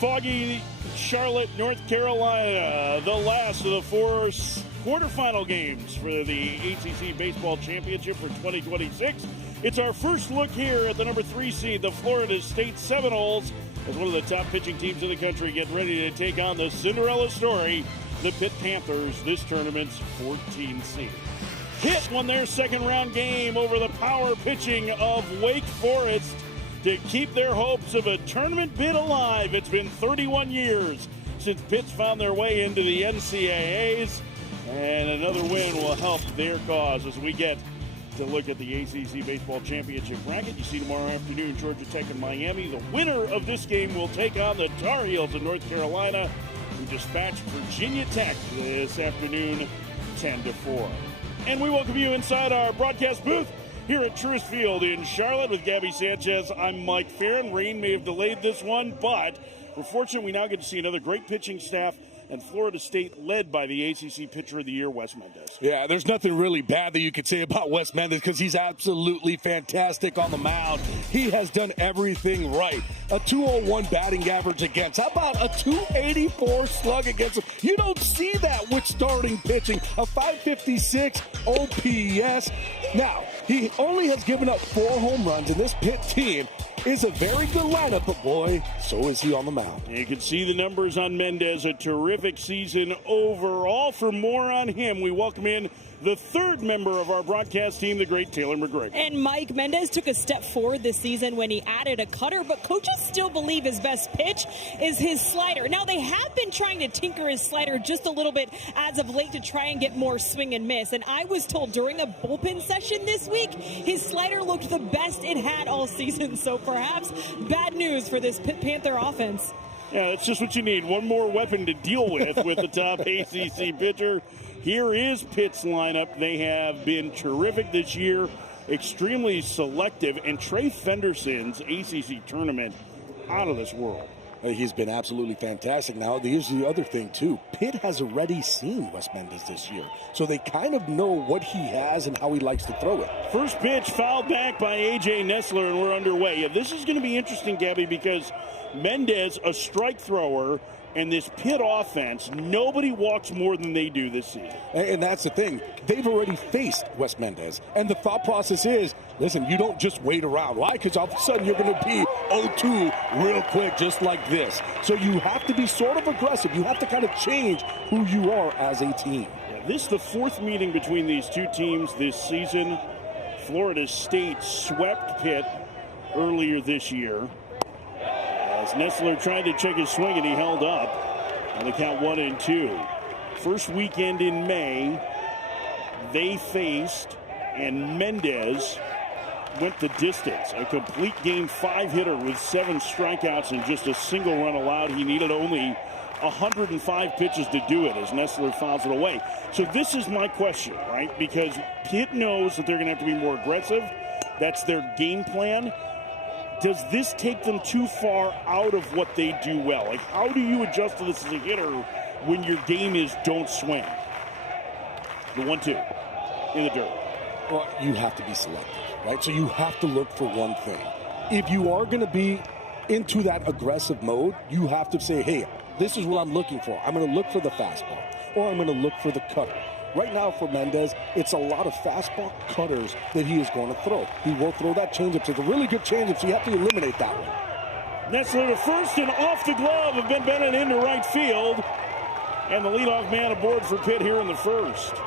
foggy Charlotte, North Carolina, the last of the four quarterfinal games for the ACC Baseball Championship for 2026. It's our first look here at the number 3 seed, the Florida State Seminoles, as one of the top pitching teams in the country, get ready to take on the Cinderella story, the Pitt Panthers, this tournament's 14th seed. Pitt won their second round game over the power pitching of Wake Forest to keep their hopes of a tournament bid alive. It's been 31 years since Pitt's found their way into the NCAAs, and another win will help their cause as we get to look at the ACC Baseball Championship bracket. You see tomorrow afternoon, Georgia Tech and Miami. The winner of this game will take on the Tar Heels of North Carolina, who dispatched Virginia Tech this afternoon 10-4. And we welcome you inside our broadcast booth here at Truist Field in Charlotte with Gabby Sanchez. I'm Mike Farron. Rain may have delayed this one, but we're fortunate we now get to see another great pitching staff, and Florida State led by the ACC Pitcher of the Year, Wes Mendez. Yeah, there's nothing really bad that you could say about Wes Mendez because he's absolutely fantastic on the mound. He has done everything right. A 201 batting average against. How about a 284 slug against him? You don't see that with starting pitching. A 556 OPS. Now, he only has given up 4 home runs, and this Pitt team is a very good lineup, but boy, so is he on the mound. You can see the numbers on Mendez. A terrific season overall. For more on him, we welcome in the third member of our broadcast team, the great Taylor McGregor. And Mike, Mendez took a step forward this season when he added a cutter, but coaches still believe his best pitch is his slider. Now, they have been trying to tinker his slider just a little bit as of late to try and get more swing and miss. And I was told during a bullpen session this week, his slider looked the best it had all season. So perhaps bad news for this Pitt Panther offense. Yeah, that's just what you need. One more weapon to deal with the top ACC pitcher. Here is Pitt's lineup. They have been terrific this year, extremely selective, and Trey Fenderson's ACC tournament out of this world. He's been absolutely fantastic. Now, here's the other thing, too. Pitt has already seen Wes Mendez this year, so they kind of know what he has and how he likes to throw it. First pitch fouled back by A.J. Nessler, and we're underway. Yeah, this is going to be interesting, Gabby, because Mendez, a strike thrower, and this Pitt offense, nobody walks more than they do this season. And that's the thing. They've already faced Wes Mendez. And the thought process is, listen, you don't just wait around. Why? Because all of a sudden you're going to be 0-2 real quick, just like this. So you have to be sort of aggressive. You have to kind of change who you are as a team. Yeah, this is the 4th meeting between these two teams this season. Florida State swept Pitt earlier this year. As Nessler tried to check his swing, and he held up on the count 1-2. First weekend in May, they faced, and Mendez went the distance. A complete game 5 hitter with 7 strikeouts and just a single run allowed. He needed only 105 pitches to do it as Nessler fouls it away. So this is my question, right? Because Pitt knows that they're going to have to be more aggressive. That's their game plan. Does this take them too far out of what they do well? Like, how do you adjust to this as a hitter when your game is don't swing? The 1-2 in the dirt. Well, you have to be selective, right? So you have to look for one thing. If you are going to be into that aggressive mode, you have to say, hey, this is what I'm looking for. I'm going to look for the fastball, or I'm going to look for the cutter. Right now for Mendez, it's a lot of fastball cutters that he is going to throw. He will throw that changeup. So it's a really good changeup, so you have to eliminate that one. Nessler to first and off the glove of Ben Bennett into right field. And the leadoff man aboard for Pitt here in the first. So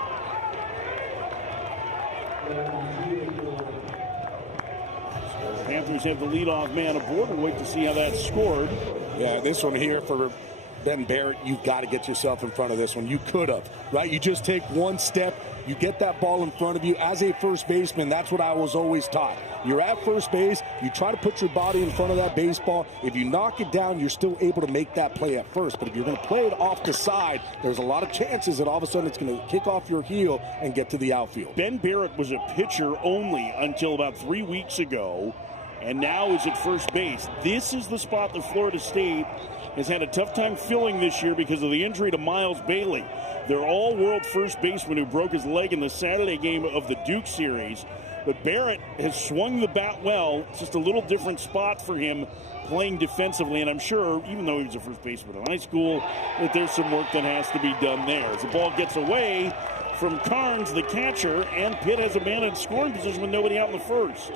the Panthers have the leadoff man aboard. We'll wait to see how that's scored. Yeah, this one here for Ben Barrett, you've got to get yourself in front of this one. You could have, right? You just take one step, you get that ball in front of you. As a first baseman, that's what I was always taught. You're at first base, you try to put your body in front of that baseball. If you knock it down, you're still able to make that play at first. But if you're going to play it off the side, there's a lot of chances that all of a sudden it's going to kick off your heel and get to the outfield. Ben Barrett was a pitcher only until about 3 weeks ago, and now is at first base. This is the spot that Florida State has had a tough time filling this year because of the injury to Miles Bailey. They're all-world first baseman who broke his leg in the Saturday game of the Duke series. But Barrett has swung the bat well. It's just a little different spot for him playing defensively, and I'm sure, even though he was a first baseman in high school, that there's some work that has to be done there. As the ball gets away from Carnes, the catcher, and Pitt has a man in scoring position with nobody out in the first.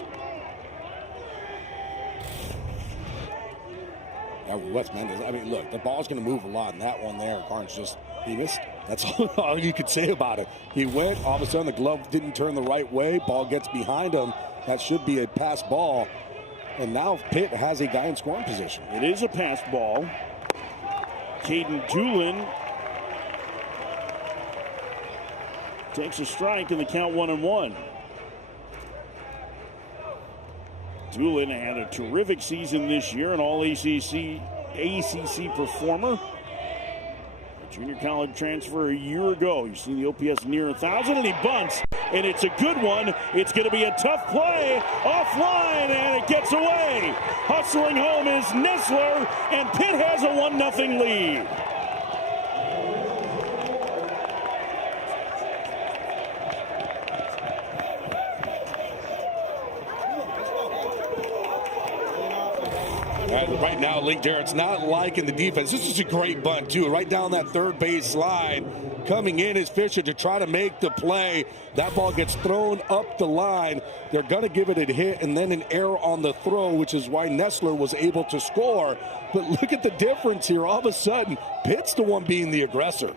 Yeah, Wes Mendez, I mean, look, the ball's going to move a lot, and that one there, Carnes just, he missed. That's all you could say about it. He went, all of a sudden the glove didn't turn the right way, ball gets behind him. That should be a pass ball. And now Pitt has a guy in scoring position. It is a pass ball. Caden Doolin takes a strike in the count 1-1. Doolin had a terrific season this year, an all-ACC performer. A junior college transfer a year ago. You see the OPS near 1,000, and he bunts, and it's a good one. It's going to be a tough play offline, and it gets away. Hustling home is Nessler, and Pitt has a 1-0 lead. Right now, Link there, it's not like in the defense. This is a great bunt, too. Right down that third base line. Coming in is Fisher to try to make the play. That ball gets thrown up the line. They're going to give it a hit and then an error on the throw, which is why Nessler was able to score. But look at the difference here. All of a sudden, Pitt's the one being the aggressor.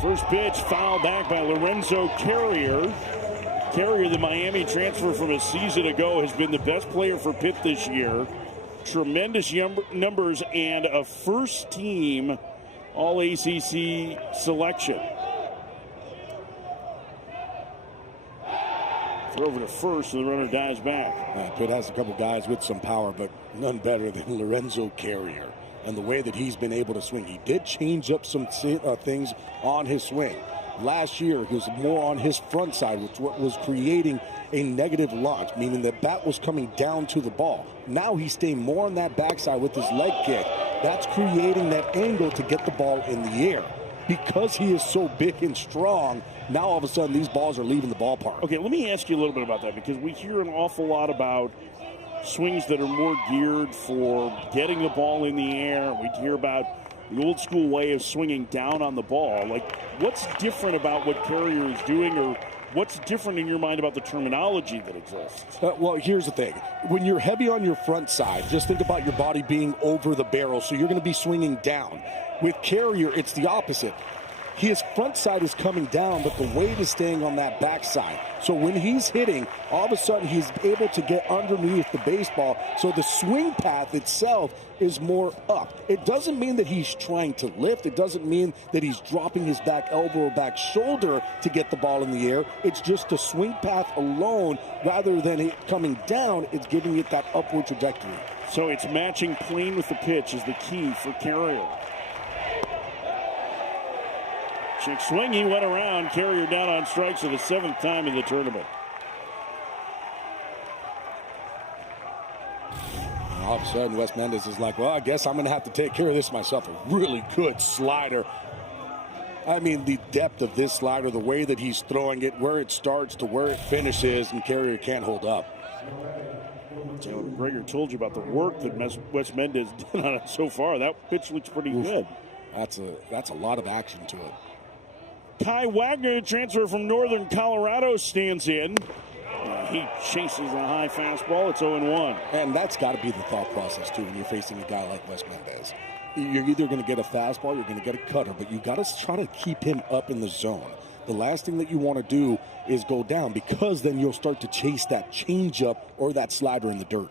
First pitch fouled back by Lorenzo Carrier. Carrier, the Miami transfer from a season ago, has been the best player for Pitt this year. Tremendous numbers and a first-team All-ACC selection. Throw over to first, and the runner dives back. Pitt has a couple guys with some power, but none better than Lorenzo Carrier. And the way that he's been able to swing. He did change up some things on his swing. Last year, he was more on his front side, which was creating a negative launch, meaning the bat was coming down to the ball. Now he's staying more on that backside with his leg kick. That's creating that angle to get the ball in the air. Because he is so big and strong, now all of a sudden these balls are leaving the ballpark. Okay, let me ask you a little bit about that, because we hear an awful lot about swings that are more geared for getting the ball in the air. We hear about the old school way of swinging down on the ball. Like, what's different about what Carrier is doing, or what's different in your mind about the terminology that exists? Well, here's the thing. When you're heavy on your front side, just think about your body being over the barrel, so you're going to be swinging down. With Carrier, it's the opposite. His front side is coming down, but the weight is staying on that backside. So when he's hitting, all of a sudden he's able to get underneath the baseball. So the swing path itself is more up. It doesn't mean that he's trying to lift. It doesn't mean that he's dropping his back elbow or back shoulder to get the ball in the air. It's just the swing path alone, rather than it coming down, it's giving it that upward trajectory. So it's matching plane with the pitch is the key for Carrier. Check swing, he went around. Carrier down on strikes for the 7th time in the tournament. All of a sudden, Wes Mendez is like, well, I guess I'm going to have to take care of this myself. A really good slider. I mean, the depth of this slider, the way that he's throwing it, where it starts to where it finishes, and Carrier can't hold up. So Gregor told you about the work that Wes Mendez did on it so far. That pitch looks pretty good. That's a lot of action to it. Kai Wagner, the transfer from Northern Colorado, stands in. He chases a high fastball. It's 0-1. And that's got to be the thought process, too, when you're facing a guy like Wes Mendez. You're either going to get a fastball, you're going to get a cutter, but you got to try to keep him up in the zone. The last thing that you want to do is go down, because then you'll start to chase that changeup or that slider in the dirt.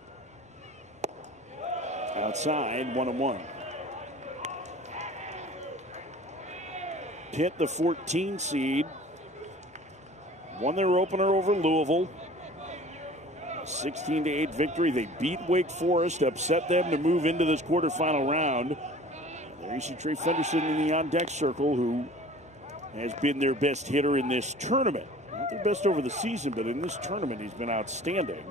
Outside, 1-1. Pitt, the 14 seed, won their opener over Louisville. 16-8 victory. They beat Wake Forest, upset them to move into this quarterfinal round. There you see Trey Fenderson in the on-deck circle, who has been their best hitter in this tournament. Not their best over the season, but in this tournament he's been outstanding.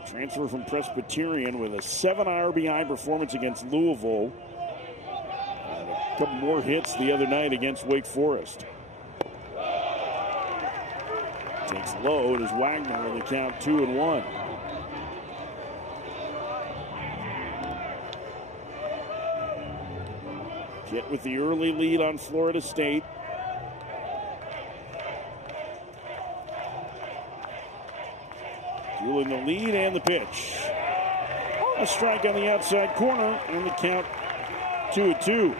A transfer from Presbyterian with a 7 RBI performance against Louisville. And a couple more hits the other night against Wake Forest. Takes low. It is Wagner on the count 2-1. Pitt with the early lead on Florida State. Dueling the lead and the pitch. A strike on the outside corner, and the count 2-2.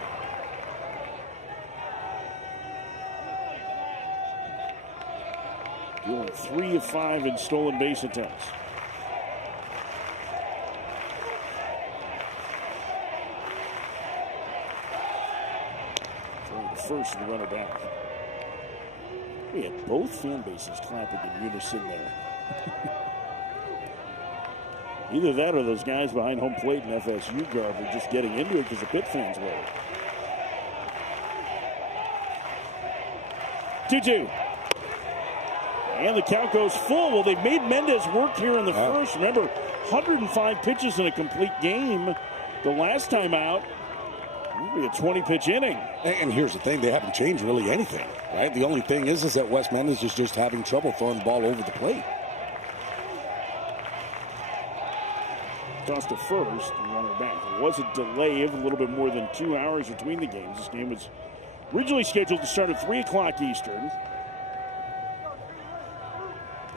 Dueling 3 of 5 in stolen base attempts. Throwing the first and the runner back. We had both fan bases clapping in unison there. Either that or those guys behind home plate in FSU guard were just getting into it because the Pitt fans were. 2-2. And the count goes full. Well, they've made Mendez work here in the first. Remember, 105 pitches in a complete game the last time out. It'll be a 20-pitch inning. And here's the thing. They haven't changed really anything, right? The only thing is that Wes Mendez is just having trouble throwing the ball over the plate. Toss to first and runner back. There was a delay of a little bit more than 2 hours between the games. This game was originally scheduled to start at 3 o'clock Eastern.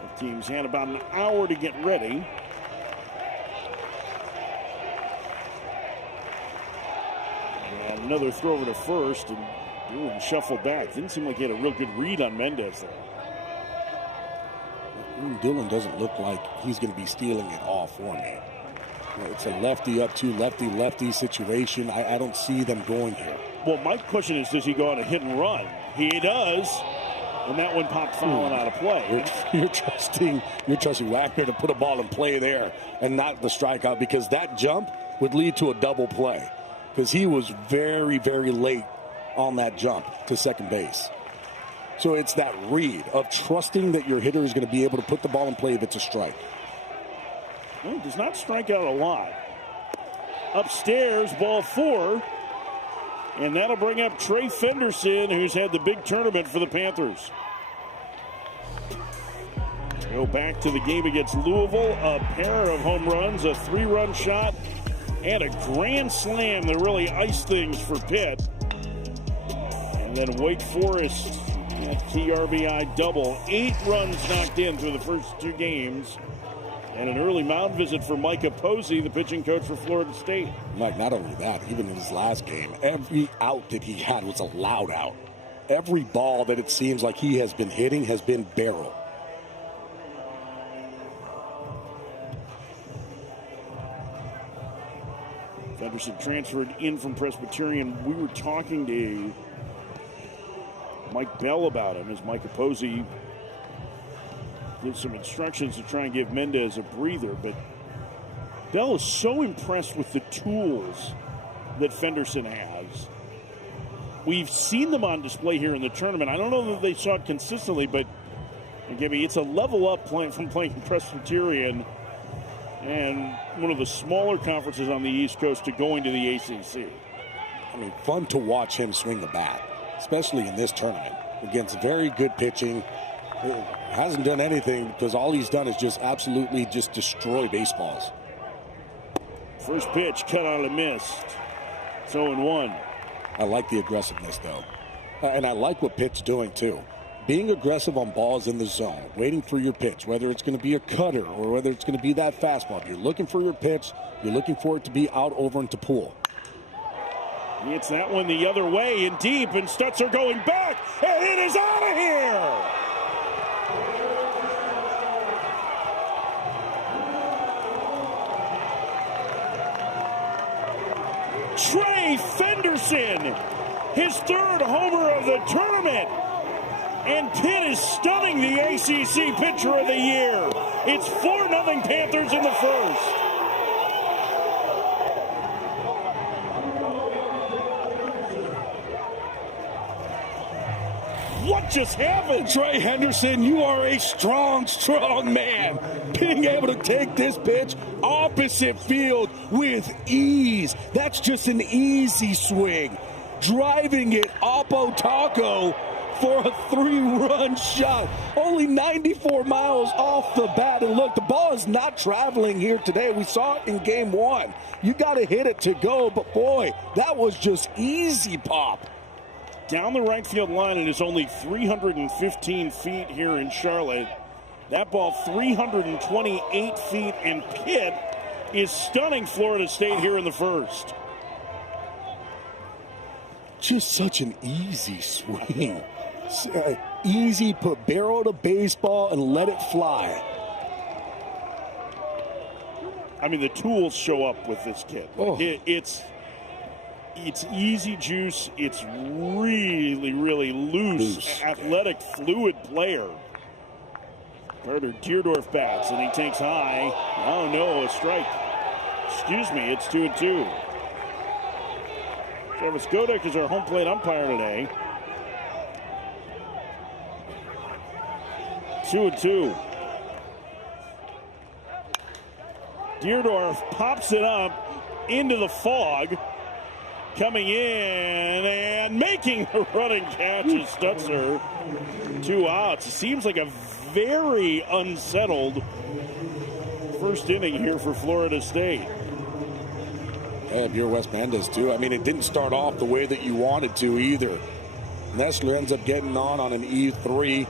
The teams had about an hour to get ready. And another throw over to first, and Dillon shuffled back. Didn't seem like he had a real good read on Mendez there. Dillon doesn't look like he's going to be stealing it all for me. It's a lefty up to lefty situation. I don't see them going here. Well, my question is, does he go on a hit and run? He does, and that one popped fouling out of play. You're trusting Wagner to put a ball in play there and not the strikeout, because that jump would lead to a double play, because he was very, very late on that jump to second base. So it's that read of trusting that your hitter is going to be able to put the ball in play if it's a strike. Well, does not strike out a lot. Upstairs, ball 4. And that'll bring up Trey Fenderson, who's had the big tournament for the Panthers. Go back to the game against Louisville. A pair of home runs, a 3-run shot, and a grand slam that really iced things for Pitt. And then Wake Forest, that key RBI double. 8 runs knocked in through the first 2 games. And an early mound visit for Micah Posey, the pitching coach for Florida State. Mike, not only that, even in his last game, every out that he had was a loud out. Every ball that it seems like he has been hitting has been barrel. Fenderson transferred in from Presbyterian. We were talking to Mike Bell about him as Micah Posey gives some instructions to try and give Mendez a breather, but Bell is so impressed with the tools that Fenderson has. We've seen them on display here in the tournament. I don't know that they saw it consistently, but again, it's a level up from playing Presbyterian and one of the smaller conferences on the East Coast to going to the ACC. I mean, fun to watch him swing the bat, especially in this tournament against very good pitching. Hasn't done anything because all he's done is just absolutely just destroy baseballs. First pitch cut on and missed. 0-1. I like the aggressiveness though, and I like what Pitt's doing too. Being aggressive on balls in the zone, waiting for your pitch, whether it's going to be a cutter or whether it's going to be that fastball. If you're looking for your pitch, you're looking for it to be out over into pull. It's that one the other way and deep, and Stutzer going back, and it is out of here. Trey Fenderson, his 3rd homer of the tournament. And Pitt is stunning the ACC Pitcher of the Year. It's 4-0 Panthers in the first. What just happened? Trey Henderson, you are a strong, strong man. Being able to take this pitch opposite field with ease. That's just an easy swing. Driving it oppo taco for a 3-run shot. Only 94 miles off the bat. And look, the ball is not traveling here today. We saw it in game 1. You got to hit it to go. But, boy, that was just easy pop. Down the right field line, and it's only 315 feet here in Charlotte. That ball 328 feet, and Pitt is stunning Florida State here in the first. Just such an easy swing. Easy, put barrel to baseball and let it fly. I mean, the tools show up with this kid. Oh. It's easy juice. It's really, really loose. Athletic, fluid player. Carter Deerdorf bats, and he takes high. Oh, no, a strike. Excuse me, it's 2-2. Travis Godek is our home plate umpire today. 2-2. Deerdorf pops it up into the fog. Coming in and making the running catch is Stutzer. 2 outs. It seems like a very unsettled first inning here for Florida State. Yeah, if you're Wes Mendez, too. I mean, it didn't start off the way that you wanted to either. Nestler ends up getting on an E3.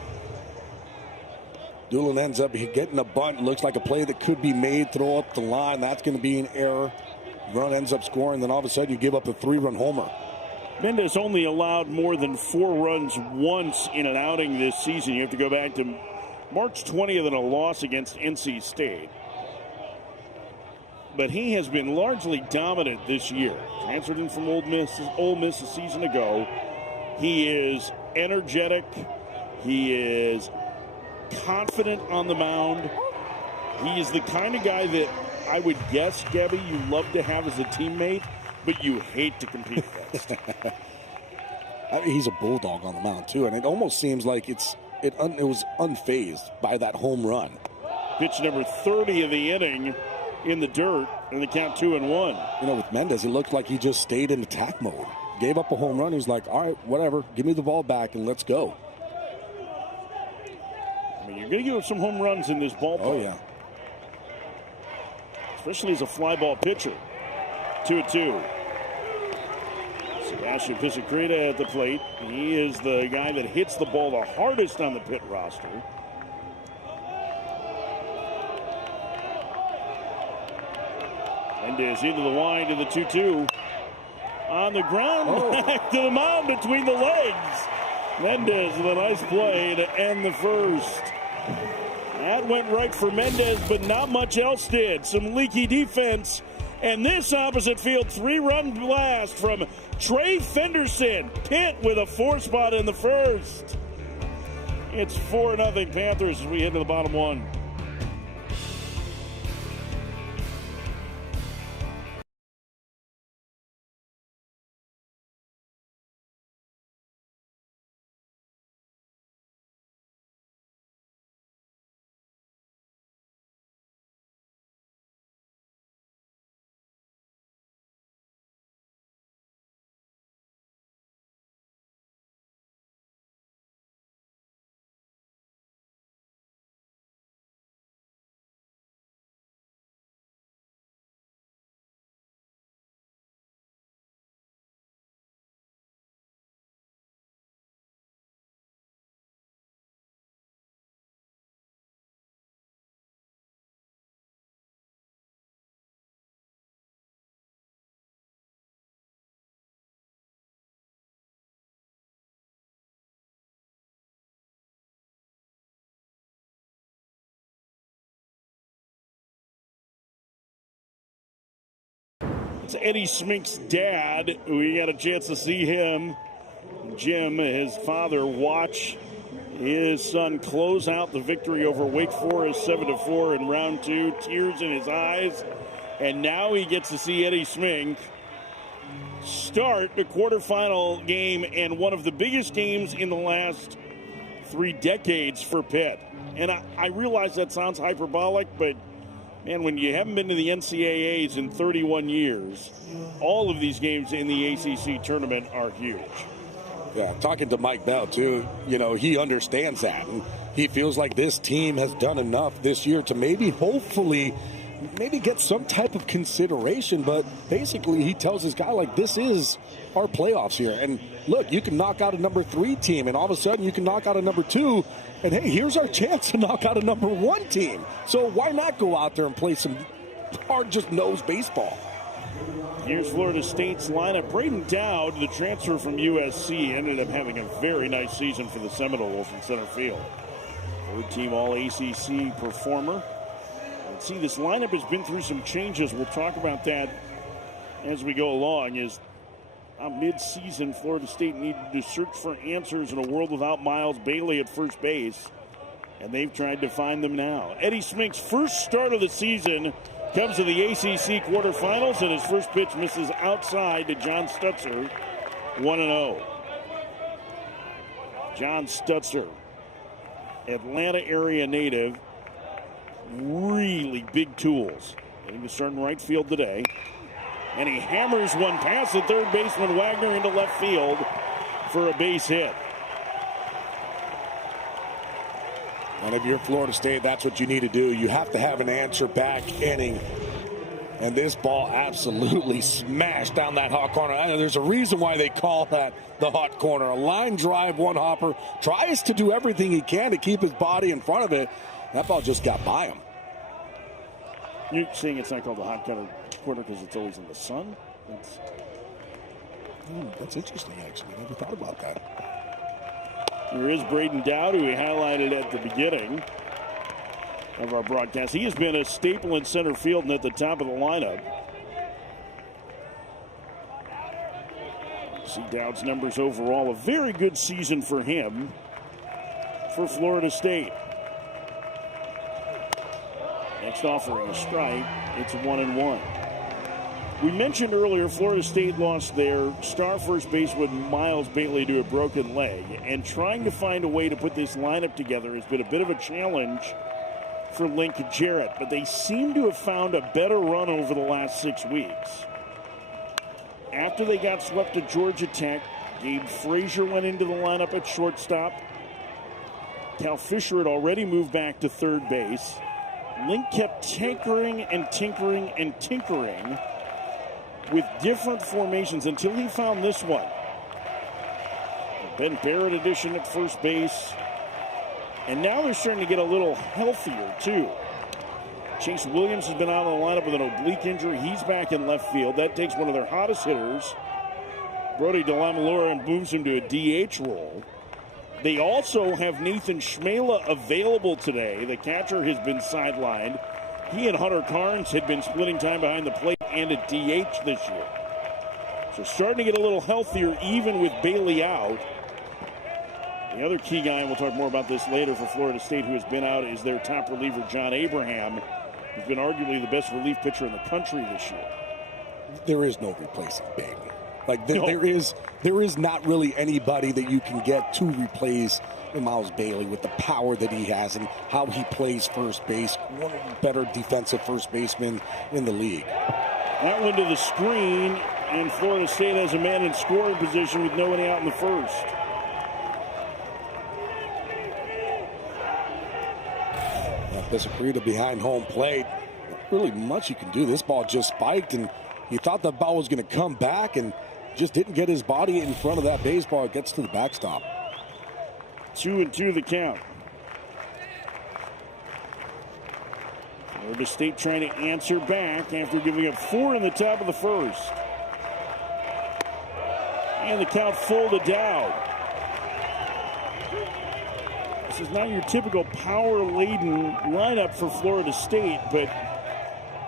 Doolin ends up getting a bunt. Looks like a play that could be made. Throw up the line. That's going to be an error. Run ends up scoring. Then all of a sudden you give up a 3-run homer. Mendez only allowed more than 4 runs once in an outing this season. You have to go back to March 20th in a loss against NC State. But he has been largely dominant this year. Transferred in from Ole Miss a season ago. He is energetic. He is confident on the mound. He is the kind of guy that I would guess, Gabby, you love to have as a teammate, but you hate to compete against. I mean, he's a bulldog on the mound, too, and it almost seems like it was unfazed by that home run. Pitch number 30 of the inning in the dirt, and the count 2-1. You know, with Mendez, it looked like he just stayed in attack mode. Gave up a home run. He was like, all right, whatever, give me the ball back and let's go. I mean, you're going to give up some home runs in this ballpark. Oh, yeah. Especially as a fly ball pitcher. 2-2. Sebastian Pisacreta at the plate. He is the guy that hits the ball the hardest on the Pitt roster. Mendez into the wind in the 2-2. On the ground, back to the mound between the legs. Mendez with a nice play to end the first. That went right for Mendez, but not much else did. Some leaky defense. And this opposite field 3-run blast from Trey Fenderson. Pitt with a 4 spot in the first. It's 4-0 Panthers as we head to the bottom 1. It's Eddie Smink's dad. We got a chance to see him, Jim, his father, watch his son close out the victory over Wake Forest 7-4 in round 2. Tears in his eyes. And now he gets to see Eddie Smink start the quarterfinal game and one of the biggest games in the last 3 decades for Pitt. And I realize that sounds hyperbolic, but man, when you haven't been to the NCAAs in 31 years, all of these games in the ACC tournament are huge. Yeah, talking to Mike Bell, too, he understands that. And he feels like this team has done enough this year to hopefully get some type of consideration. But basically, he tells his guy, this is our playoffs here. And look, you can knock out a number 3 team, and all of a sudden you can knock out a number 2. And, hey, here's our chance to knock out a number 1 team. So why not go out there and play some hard, just nose baseball? Here's Florida State's lineup. Braden Dowd, the transfer from USC, ended up having a very nice season for the Seminoles in center field. Third-team All-ACC performer. Let's see, this lineup has been through some changes. We'll talk about that as we go along. As mid-season, Florida State needed to search for answers in a world without Miles Bailey at first base, and they've tried to find them now. Eddie Smink's first start of the season comes to the ACC quarterfinals, and his first pitch misses outside to John Stutzer, 1-0. John Stutzer, Atlanta area native, really big tools. And he was starting right field today. And he hammers one past the third baseman Wagner into left field for a base hit. And if you're Florida State, that's what you need to do. You have to have an answer back inning. And this ball absolutely smashed down that hot corner. There's a reason why they call that the hot corner. A line drive, one hopper, tries to do everything he can to keep his body in front of it. That ball just got by him. You're saying it's not called the hot corner because it's always in the sun? That's interesting, actually. I never thought about that. There is Braden Dowd, who we highlighted at the beginning of our broadcast. He has been a staple in center field and at the top of the lineup. See Dowd's numbers overall. A very good season for him for Florida State. Next offering a strike. It's 1-1. We mentioned earlier Florida State lost their star first baseman Miles Bailey to a broken leg, and trying to find a way to put this lineup together has been a bit of a challenge for Link Jarrett, but they seem to have found a better run over the last 6 weeks. After they got swept at Georgia Tech, Gabe Frazier went into the lineup at shortstop. Cal Fisher had already moved back to third base. Link kept tinkering and tinkering and tinkering with different formations until he found this one. Ben Barrett edition at first base. And now they're starting to get a little healthier, too. Chase Williams has been out of the lineup with an oblique injury. He's back in left field. That takes one of their hottest hitters, Brody DeLamalura, and moves him to a DH role. They also have Nathan Schmela available today. The catcher has been sidelined. He and Hunter Carnes had been splitting time behind the plate and at DH this year. So starting to get a little healthier even with Bailey out. The other key guy, and we'll talk more about this later, for Florida State who has been out is their top reliever, John Abraham, who's been arguably the best relief pitcher in the country this year. There is no replacing Bailey. There is not really anybody that you can get to replace Miles Bailey with the power that he has and how he plays first base. One of the better defensive first basemen in the league. That one to the screen, and Florida State has a man in scoring position with nobody out in the first. Pesacreta behind home plate. Not really much you can do. This ball just spiked, and he thought the ball was going to come back and just didn't get his body in front of that baseball. It gets to the backstop. 2-2 the count. Florida State trying to answer back after giving up 4 in the top of the first. And the count full to Dowd. This is not your typical power-laden lineup for Florida State, but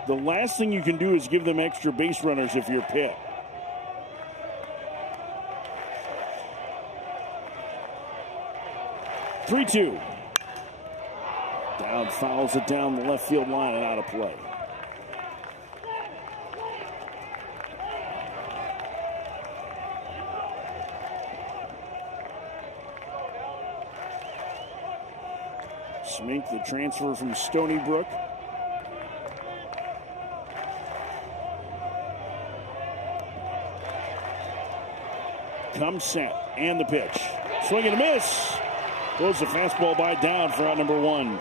the last thing you can do is give them extra base runners if you're Pitt. Three-two. Dowd fouls it down the left field line and out of play. Smink, the transfer from Stony Brook. comes set, and the pitch. Swing and a miss. Goes the fastball by down for out number 1.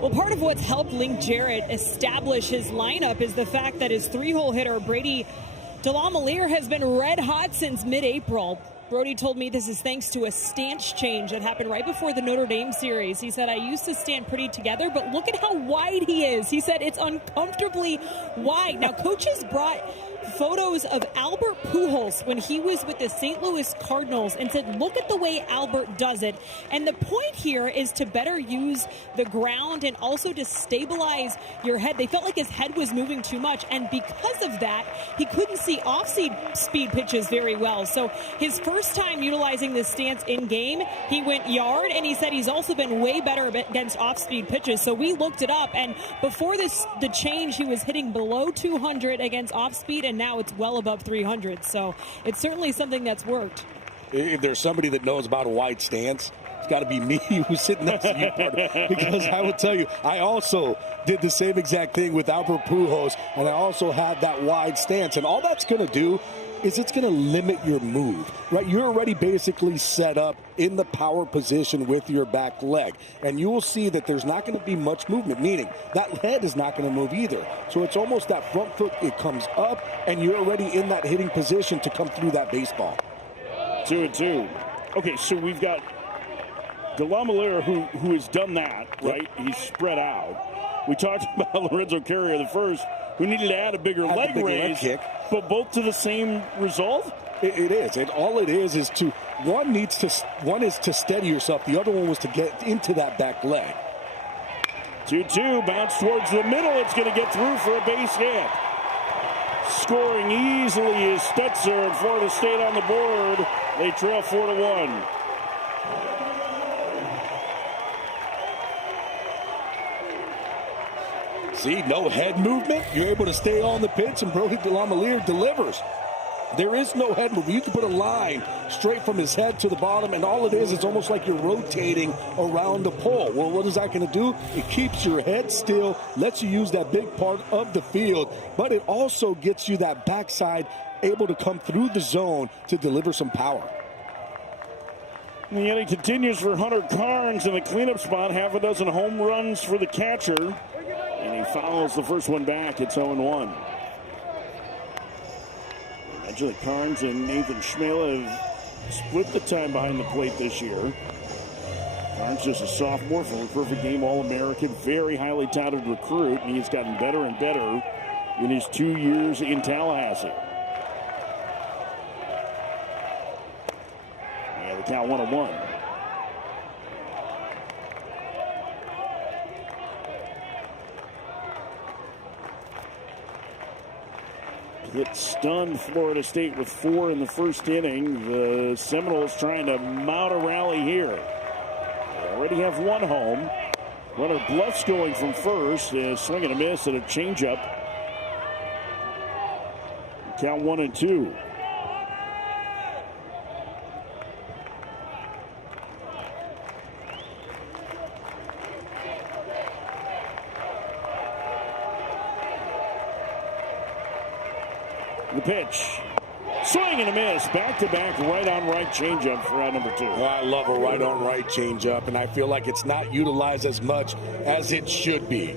Well, part of what's helped Link Jarrett establish his lineup is the fact that his 3-hole hitter, Brady DeLamielleure, has been red hot since mid-April. Brody told me this is thanks to a stance change that happened right before the Notre Dame series. He said, I used to stand pretty together, but look at how wide he is. He said it's uncomfortably wide. Now, coaches brought photos of Albert Pujols when he was with the St. Louis Cardinals and said, look at the way Albert does it. And the point here is to better use the ground and also to stabilize your head. They felt like his head was moving too much, and because of that, he couldn't see off-speed pitches very well. So his first time utilizing this stance in game, he went yard, and he said he's also been way better against off-speed pitches. So we looked it up, and before the change, he was hitting below 200 against off-speed, and now it's well above 300. So it's certainly something that's worked. If there's somebody that knows about a wide stance, it's got to be me who's sitting next to you, partner. Because I will tell you, I also did the same exact thing with Albert Pujols, and I also had that wide stance. And all that's going to do is it's going to limit your move, right? You're already basically set up in the power position with your back leg, and you will see that there's not going to be much movement, meaning that head is not going to move either. So it's almost that front foot, it comes up, and you're already in that hitting position to come through that baseball. 2-2. Okay, so we've got DeLamielleure who has done that, right? Yep. He's spread out. We talked about Lorenzo Carrier the first, who needed to add a bigger leg raise, kick. But both to the same result? It is. And all it is to one is to steady yourself. The other one was to get into that back leg. 2-2, bounce towards the middle. It's going to get through for a base hit. Scoring easily is Stetzer, and Florida State on the board. They trail 4-1. See, no head movement. You're able to stay on the pitch, and Brody DeLamielleure delivers. There is no head movement. You can put a line straight from his head to the bottom, and all it is, it's almost like you're rotating around the pole. Well, what is that going to do? It keeps your head still, lets you use that big part of the field, but it also gets you that backside able to come through the zone to deliver some power. And yet it continues for Hunter Carnes in the cleanup spot. Half a dozen home runs for the catcher. And he fouls the first one back. It's 0-1. Imagine that Carnes and Nathan Schmela have split the time behind the plate this year. Carnes just a sophomore from a perfect game All-American, very highly touted recruit, and he's gotten better and better in his 2 years in Tallahassee. And the count 1-1. It stunned Florida State with 4 in the first inning. The Seminoles trying to mount a rally here. They already have 1 home. Runner Bluffs going from first. A swing and a miss and a changeup. Count 1-2. The pitch. Swing and a miss. Back-to-back right-on-right changeup for out number 2. Well, I love a right-on-right changeup, and I feel like it's not utilized as much as it should be.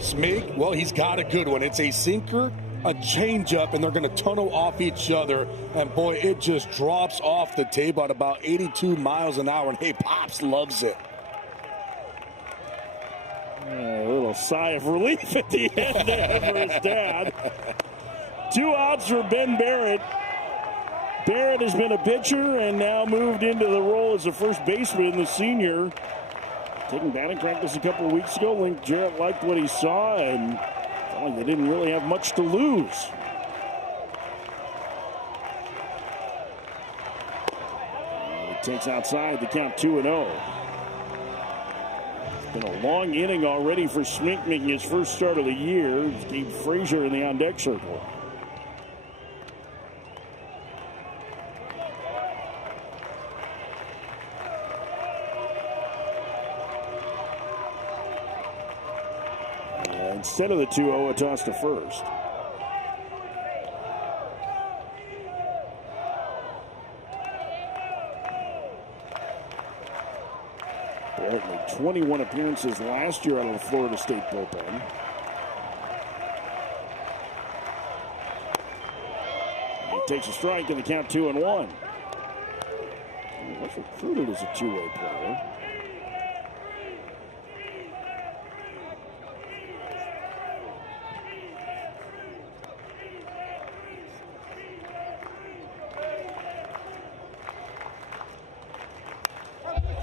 Smig, well, he's got a good one. It's a sinker, a changeup, and they're going to tunnel off each other. And, boy, it just drops off the table at about 82 miles an hour. And, hey, Pops loves it. A little sigh of relief at the end there for his dad. 2 outs for Ben Barrett. Barrett has been a pitcher and now moved into the role as a first baseman, the senior. Taking batting practice a couple of weeks ago. Link Jarrett liked what he saw and felt like they didn't really have much to lose. He takes outside the count 2-0. It's been a long inning already for Smink, making his first start of the year. Gabe Frazier in the on-deck circle. Instead of the 2-0, a toss to first. Barrett made 21 appearances last year out of the Florida State bullpen. He takes a strike and the count 2-1. He was recruited as a two-way player.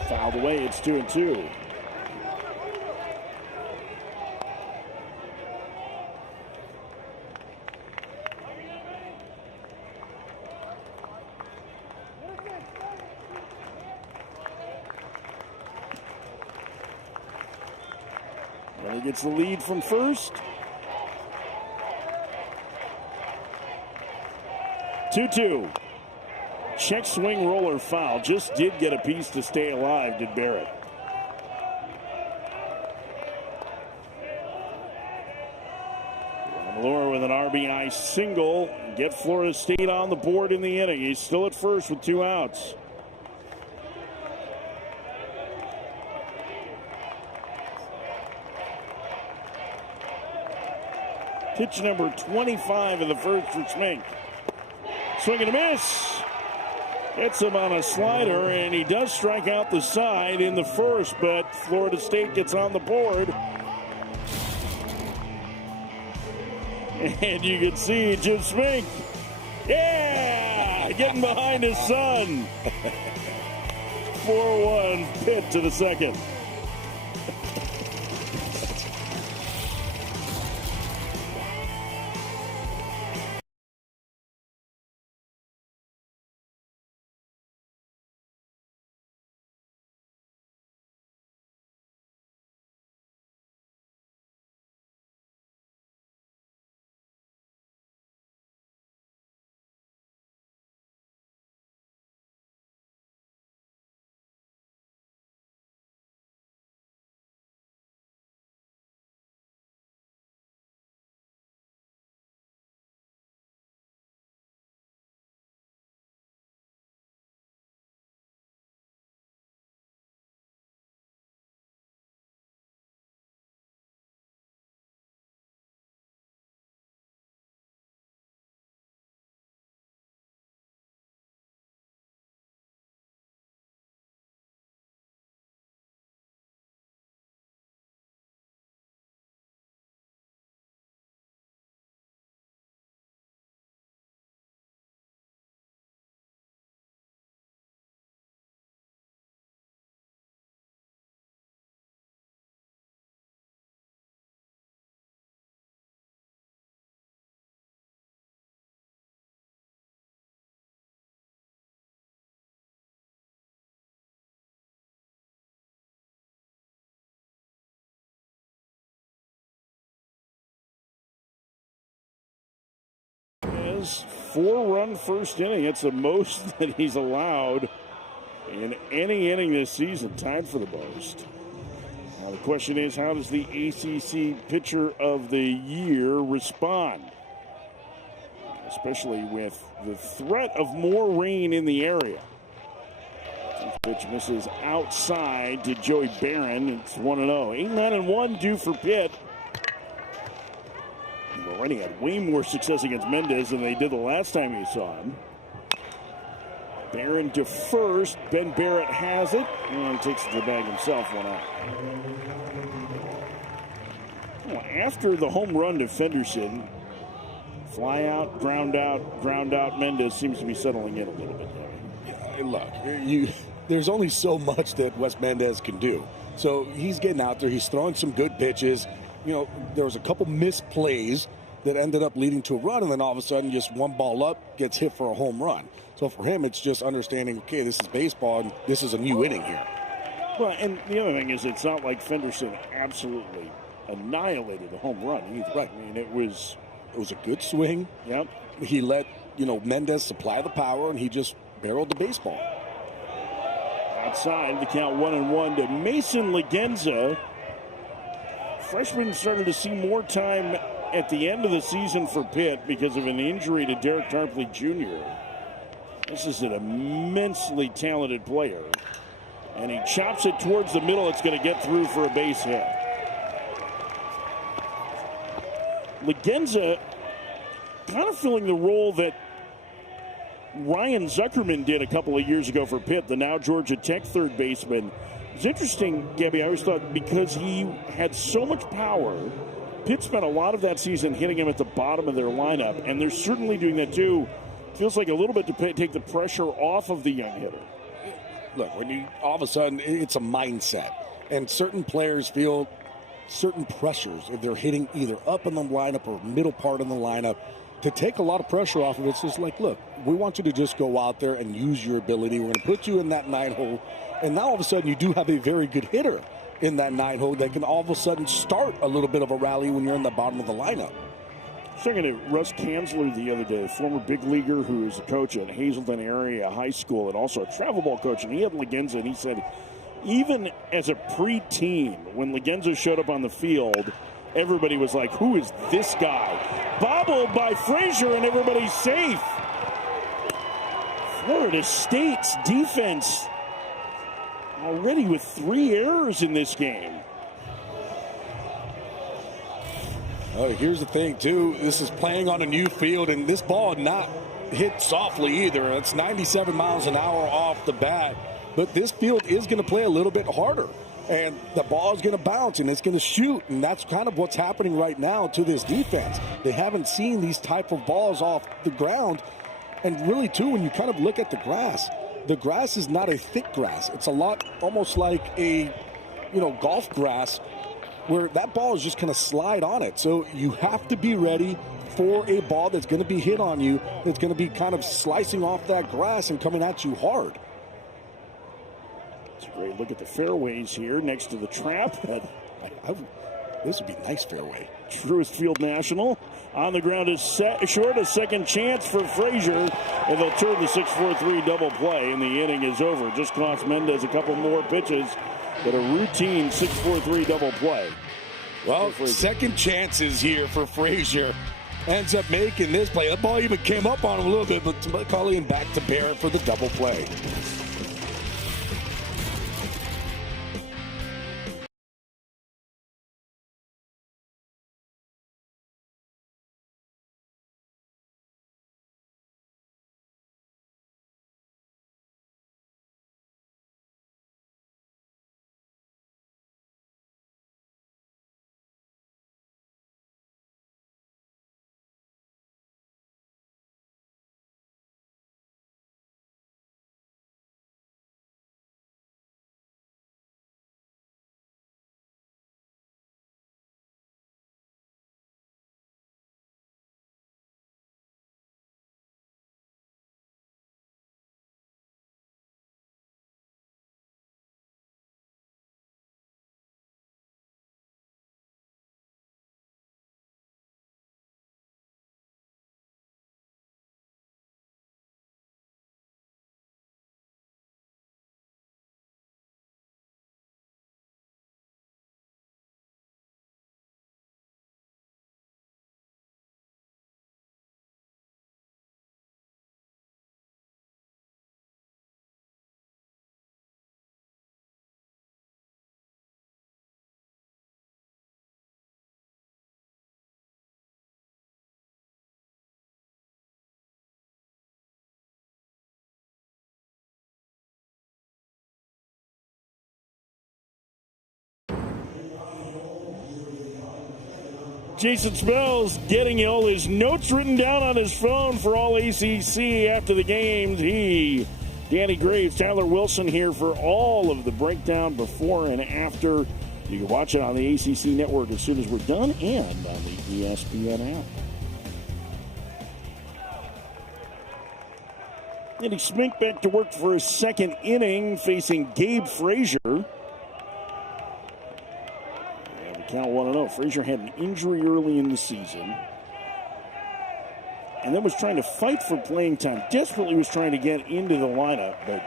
Fouled away, it's 2-2. Well, he gets the lead from first. 2-2. Check swing roller foul. Just did get a piece to stay alive, did Barrett. Laura with an RBI single. Get Florida State on the board in the inning. He's still at first with 2 outs. Pitch number 25 of the first for Smink. Swing and a miss. Hits him on a slider, and he does strike out the side in the first, but Florida State gets on the board. And you can see Jim Smink, getting behind his son. 4-1 Pitt to the second. His 4-run first inning. It's the most that he's allowed in any inning this season. Tied for the most. Now the question is, how does the ACC Pitcher of the Year respond? Especially with the threat of more rain in the area. Pitch misses outside to Joey Barron. It's 1-0. 8-9-1 due for Pitt. They've already had way more success against Mendez than they did the last time you saw him. Barron to first. Ben Barrett has it and takes it to the bag himself. 1 out. Well, after the home run to Fenderson, fly out, ground out. Mendez seems to be settling in a little bit there. Yeah, look, there's only so much that Wes Mendez can do. So he's getting out there. He's throwing some good pitches. There was a couple missed plays that ended up leading to a run, and then all of a sudden just one ball up gets hit for a home run. So for him, it's just understanding, okay, this is baseball, and this is a new inning here. Well, and the other thing is, it's not like Fenderson absolutely annihilated the home run either. Right. I mean, it was a good swing. Yep. He let, Mendez supply the power, and he just barreled the baseball. Outside, the count 1-1 to Mason Legenza. freshman started to see more time at the end of the season for Pitt because of an injury to Derek Tarpley Jr. This is an immensely talented player. And he chops it towards the middle. It's going to get through for a base hit. Legenza kind of filling the role that Ryan Zuckerman did a couple of years ago for Pitt, the now Georgia Tech third baseman. It's interesting, Gabby, I always thought because he had so much power, Pitt spent a lot of that season hitting him at the bottom of their lineup, and they're certainly doing that too. Feels like a little bit to take the pressure off of the young hitter. Look, when you all of a sudden, it's a mindset, and certain players feel certain pressures if they're hitting either up in the lineup or middle part of the lineup. To take a lot of pressure off of it, it's just like, look, we want you to just go out there and use your ability. We're going to put you in that 9-hole, and now all of a sudden you do have a very good hitter in that 9-hole that can all of a sudden start a little bit of a rally when you're in the bottom of the lineup. Second to Russ Kanzler the other day, former big leaguer who is a coach at Hazleton Area High School and also a travel ball coach, and he had Legenza, and he said even as a preteen, when Legenza showed up on the field, everybody was like, who is this guy? Bobbled by Frazier, and everybody's safe. Florida State's defense already with 3 errors in this game. Oh, here's the thing, too. This is playing on a new field, and this ball not hit softly either. It's 97 miles an hour off the bat, but this field is going to play a little bit harder. And the ball is going to bounce, and it's going to shoot, and that's kind of what's happening right now to this defense. They haven't seen these type of balls off the ground. And really, too, when you kind of look at the grass is not a thick grass. It's a lot almost like a, golf grass where that ball is just going to slide on it. So you have to be ready for a ball that's going to be hit on you, that's going to be kind of slicing off that grass and coming at you hard. It's a great look at the fairways here next to the trap. This would be a nice fairway. Truist Field National. On the ground is short, a second chance for Frazier, and they'll turn the 6-4-3 double play, and the inning is over. Just cost Mendez a couple more pitches, but a routine 6-4-3 double play. Well, second chances here for Frazier. Ends up making this play. The ball even came up on him a little bit, but calling back to Barrett for the double play. Jason Spells getting all his notes written down on his phone for all ACC after the games. Danny Graves, Tyler Wilson here for all of the breakdown before and after. You can watch it on the ACC network as soon as we're done and on the ESPN app. Eddie Smink back to work for his second inning facing Gabe Frazier. Count 1-0. Frazier had an injury early in the season and then was trying to fight for playing time. Desperately was trying to get into the lineup, but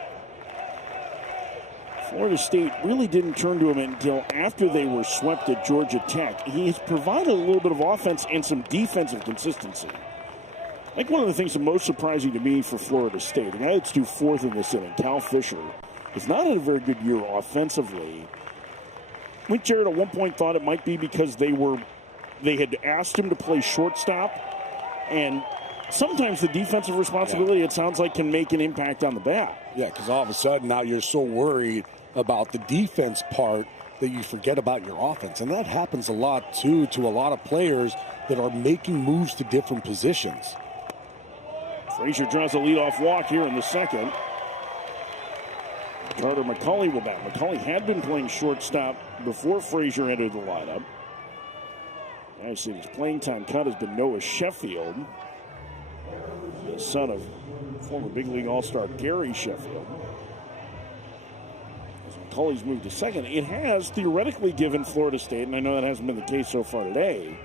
Florida State really didn't turn to him until after they were swept at Georgia Tech. He has provided a little bit of offense and some defensive consistency. I think one of the things the most surprising to me for Florida State, the guy that's due fourth in this inning, Cal Fisher, has not had a very good year offensively. I think Jared at one point thought it might be because they had asked him to play shortstop, and sometimes the defensive responsibility, it sounds like, can make an impact on the bat. Yeah, because all of a sudden now you're so worried about the defense part that you forget about your offense. And that happens a lot, too, to a lot of players that are making moves to different positions. Frazier draws a leadoff walk here in the second. Carter McCulley will bat. McCulley had been playing shortstop before Frazier entered the lineup. I see his playing time cut has been Noah Sheffield, the son of former big league all-star Gary Sheffield. As McCulley's moved to second, it has theoretically given Florida State, and I know that hasn't been the case so far today,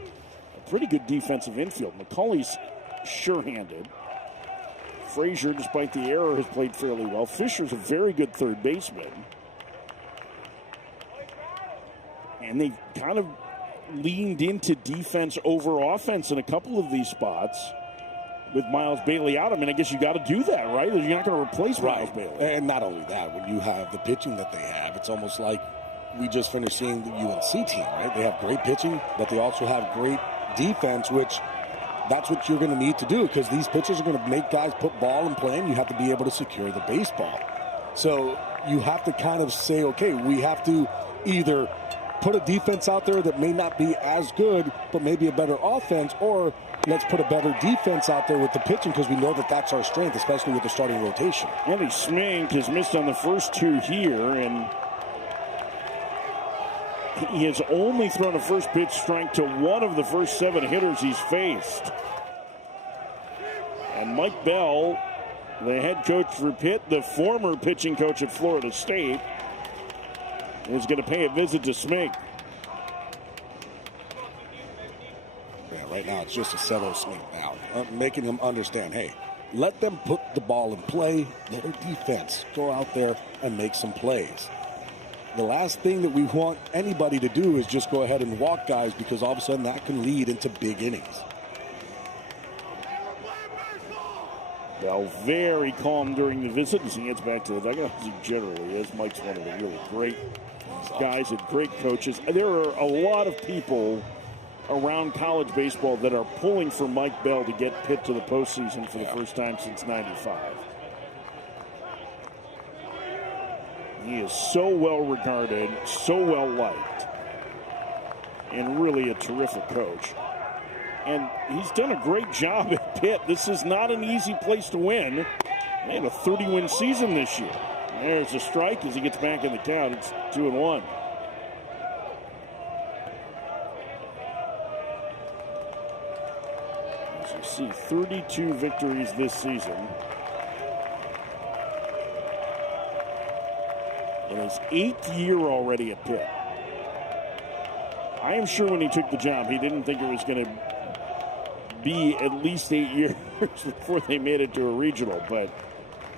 a pretty good defensive infield. McCulley's sure-handed. Frazier, despite the error, has played fairly well. Fisher's a very good third baseman. And they've kind of leaned into defense over offense in a couple of these spots with Miles Bailey out. I mean, I guess you got to do that, right? You're not going to replace Miles Bailey. And not only that, when you have the pitching that they have, it's almost like we just finished seeing the UNC team, right? They have great pitching, but they also have great defense, which that's what you're going to need to do, because these pitchers are going to make guys put ball in play, and you have to be able to secure the baseball. So you have to kind of say, okay, we have to either put a defense out there that may not be as good, but maybe a better offense, or let's put a better defense out there with the pitching, because we know that that's our strength, especially with the starting rotation. Andy Smink has missed on the first two here, and he has only thrown a first pitch strike to one of the first 7 hitters he's faced. And Mike Bell, the head coach for Pitt, the former pitching coach at Florida State, is going to pay a visit to Smink. Yeah, right now it's just a settle Smink now, making him understand, hey, let them put the ball in play, let their defense go out there and make some plays. The last thing that we want anybody to do is just go ahead and walk guys, because all of a sudden that can lead into big innings. Bell very calm during the visit as he gets back to the dugout, as he generally is. Mike's one of the really great guys and great coaches. There are a lot of people around college baseball that are pulling for Mike Bell to get Pitt to the postseason for the first time since '95. He is so well regarded, so well liked, and really a terrific coach. And he's done a great job at Pitt. This is not an easy place to win. They had a 30-win season this year. There's a strike as he gets back in the count. It's 2-1. As you see, 32 victories this season. In his 8th year already at Pitt. I am sure when he took the job, he didn't think it was going to be at least 8 years before they made it to a regional, but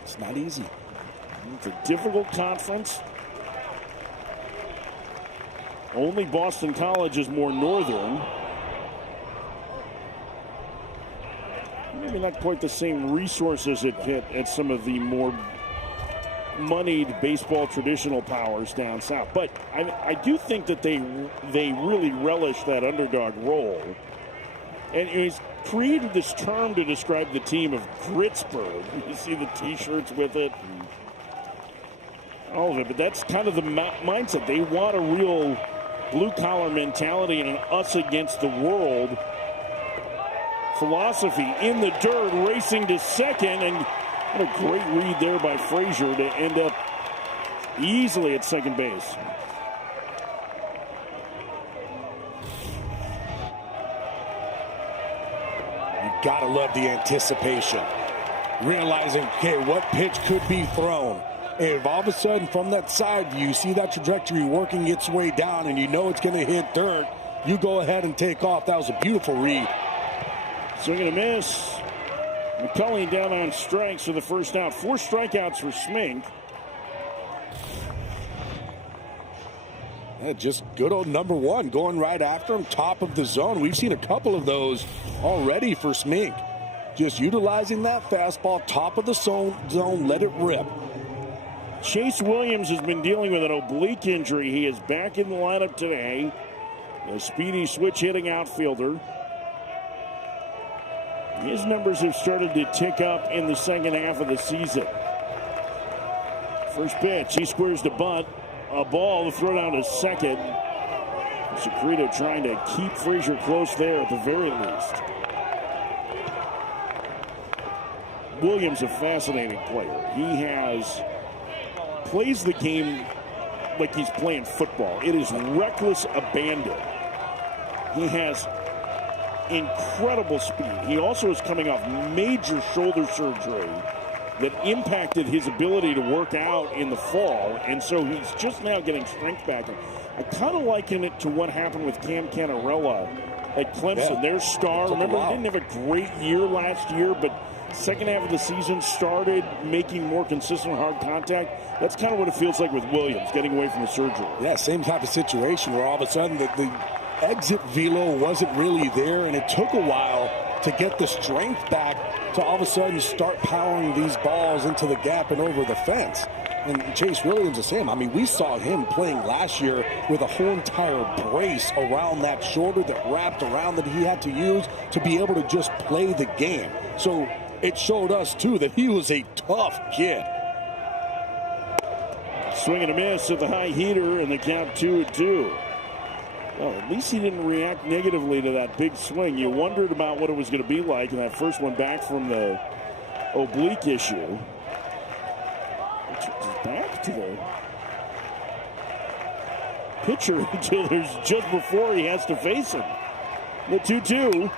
it's not easy. It's a difficult conference. Only Boston College is more northern. Maybe not quite the same resources at Pitt as some of the more moneyed baseball traditional powers down south. But I do think that they really relish that underdog role. And he's created this term to describe the team of Pittsburgh. You see the T-shirts with it and all of it. But that's kind of the mindset. They want a real blue-collar mentality and an us against the world philosophy. In the dirt, racing to second, and what a great read there by Frazier to end up easily at second base. You gotta love the anticipation. Realizing, okay, what pitch could be thrown. And if all of a sudden from that side view, you see that trajectory working its way down and you know it's gonna hit dirt, you go ahead and take off. That was a beautiful read. Swing and a miss. McCulley down on strikes for the first out. 4 strikeouts for Smink. Yeah, just good old number one going right after him, top of the zone. We've seen a couple of those already for Smink. Just utilizing that fastball, top of the zone, let it rip. Chase Williams has been dealing with an oblique injury. He is back in the lineup today. A speedy switch hitting outfielder. His numbers have started to tick up in the second half of the season. First pitch, he squares the bunt. A ball to throw down to second. Secreto trying to keep Frazier close there at the very least. Williams, a fascinating player. He plays the game like he's playing football. It is reckless abandon. He has incredible speed. He also is coming off major shoulder surgery that impacted his ability to work out in the fall, and so he's just now getting strength back. I kind of liken it to what happened with Cam Canarella at Clemson. Their star, remember, he didn't have a great year last year, but second half of the season started making more consistent hard contact. That's kind of what it feels like with Williams, getting away from the surgery. Yeah, same type of situation where all of a sudden the exit velo wasn't really there, and it took a while to get the strength back to all of a sudden start powering these balls into the gap and over the fence. And Chase Williams is him. I mean, we saw him playing last year with a whole entire brace around that shoulder that wrapped around that he had to use to be able to just play the game. So it showed us, too, that he was a tough kid. Swing and a miss at the high heater, and the count 2-2. Well, at least he didn't react negatively to that big swing. You wondered about what it was going to be like in that first one back from the oblique issue. Back to the pitcher until there's just before he has to face him. The 2-2,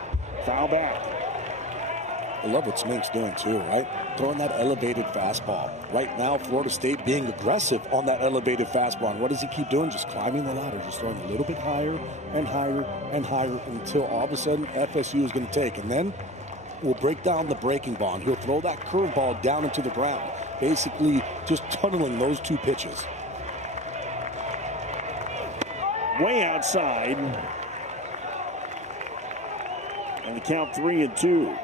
foul back. I love what Smink's doing too, right? Throwing that elevated fastball. Right now, Florida State being aggressive on that elevated fastball. And what does he keep doing? Just climbing the ladder, just throwing a little bit higher and higher and higher until all of a sudden FSU is going to take. And then we'll break down the breaking ball, and he'll throw that curveball down into the ground. Basically just tunneling those two pitches. Way outside. And the count 3-2.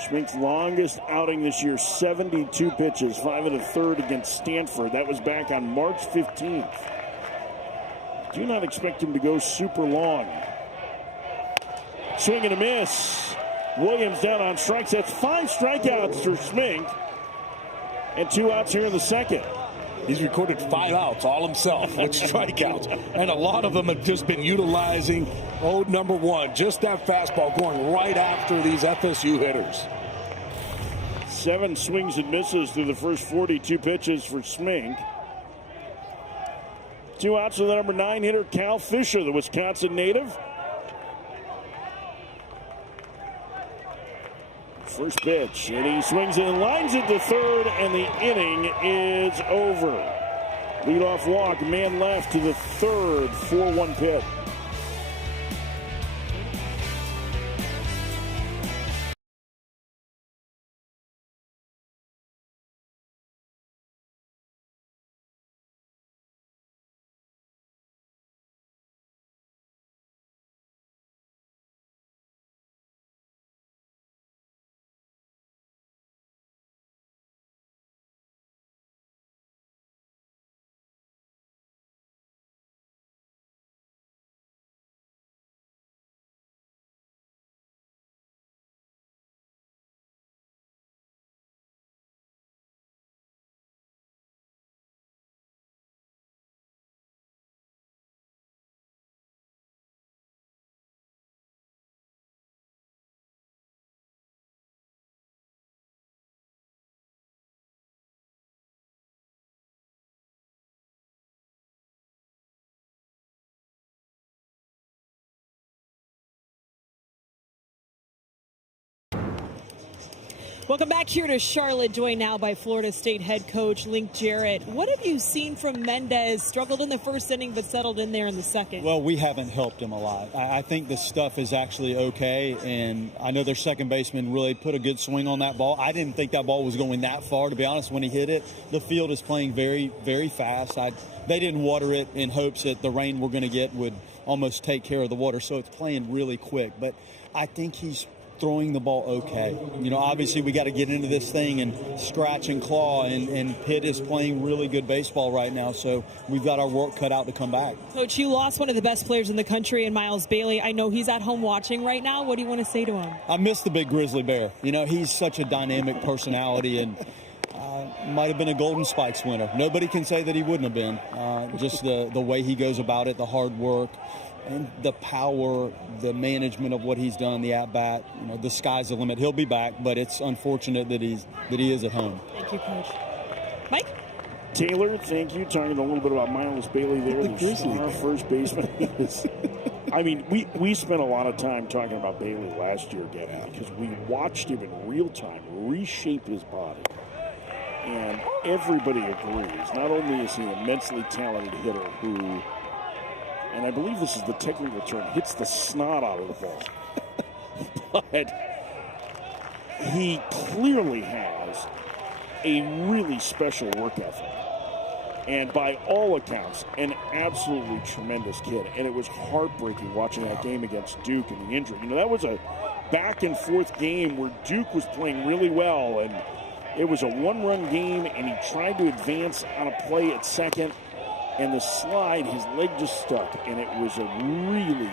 Schmink's longest outing this year, 72 pitches, 5 1/3 against Stanford. That was back on March 15th. Do not expect him to go super long. Swing and a miss. Williams down on strikes. That's 5 strikeouts for Schmink. And 2 outs here in the second. He's recorded 5 outs all himself with strikeouts. And a lot of them have just been utilizing number one. Just that fastball going right after these FSU hitters. 7 swings and misses through the first 42 pitches for Schmink. 2 outs to the number 9 hitter, Cal Fisher, the Wisconsin native. First pitch, and he swings and lines it to third, and the inning is over. Leadoff walk, man left to the third, 4-1 pitch. Welcome back here to Charlotte, joined now by Florida State head coach Link Jarrett. What have you seen from Mendez? Struggled in the first inning, but settled in there in the second. Well, we haven't helped him a lot. I think the stuff is actually okay, and I know their second baseman really put a good swing on that ball. I didn't think that ball was going that far, to be honest, when he hit it. The field is playing very, very fast. They didn't water it in hopes that the rain we're going to get would almost take care of the water, so it's playing really quick. But I think he's throwing the ball okay. You know, obviously we got to get into this thing and scratch and claw, and Pitt is playing really good baseball right now, so we've got our work cut out to come back. Coach, you lost one of the best players in the country in Miles Bailey. I know he's at home watching right now. What do you want to say to him? I miss the big grizzly bear. You know, he's such a dynamic personality, and might have been a Golden Spikes winner. Nobody can say that he wouldn't have been. Just the way he goes about it, the hard work, and the power, the management of what he's done, the at-bat, you know, the sky's the limit. He'll be back, but it's unfortunate that he is at home. Thank you, Coach. Mike? Taylor, thank you. Talking a little bit about Miles Bailey there, the star first baseman. I mean, we spent a lot of time talking about Bailey last year, Gavin, because we watched him in real time reshape his body. And everybody agrees. Not only is he an immensely talented hitter who, and I believe this is the technical term, hits the snot out of the ball. But he clearly has a really special work ethic. And by all accounts, an absolutely tremendous kid. And it was heartbreaking watching that game against Duke and the injury. You know, that was a back and forth game where Duke was playing really well, and it was a one-run game, and he tried to advance on a play at second, and the slide, his leg just stuck, and it was a really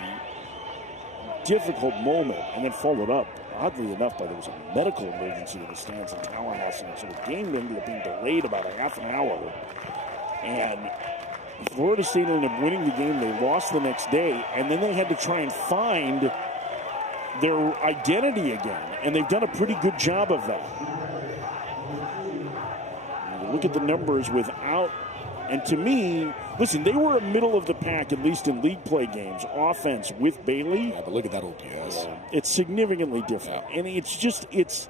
difficult moment, and then followed up, oddly enough, by there was a medical emergency in the stands in Tallahassee, and so the game ended up being delayed about a half an hour, and Florida State ended up winning the game. They lost the next day, and then they had to try and find their identity again, and they've done a pretty good job of that. Look at the numbers without, and to me, listen, they were a middle of the pack, at least in league play games, offense with Bailey. Yeah, but look at that OPS. It's significantly different. And it's just, it's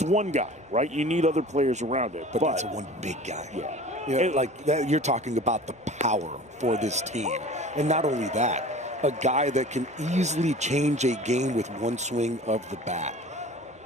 one guy, right? You need other players around it. But it's one big guy. Yeah. You know, like that, you're talking about the power for this team. And not only that, a guy that can easily change a game with one swing of the bat.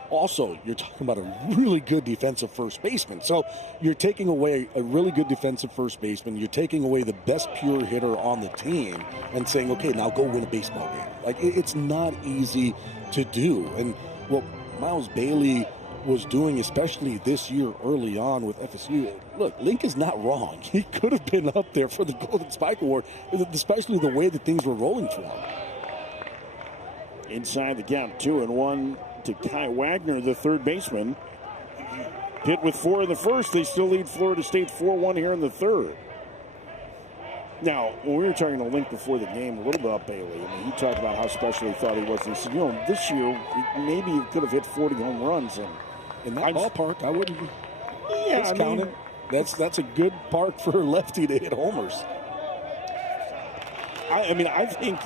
Also, you're talking about a really good defensive first baseman. So you're taking away a really good defensive first baseman. You're taking away the best pure hitter on the team and saying, okay, now go win a baseball game. Like, it's not easy to do. And what Miles Bailey was doing, especially this year early on with FSU, look, Link is not wrong. He could have been up there for the Golden Spike Award, especially the way that things were rolling for him. Inside the count, 2-1 to Kai Wagner, the third baseman. Pitt with 4 in the first. They still lead Florida State 4-1 here in the third. Now, when we were talking to Link before the game a little bit about Bailey, I mean, he talked about how special he thought he was. And he said, you know, this year, maybe he could have hit 40 home runs. And in that ballpark, I wouldn't discount it. That's a good park for a lefty to hit homers. I mean, I think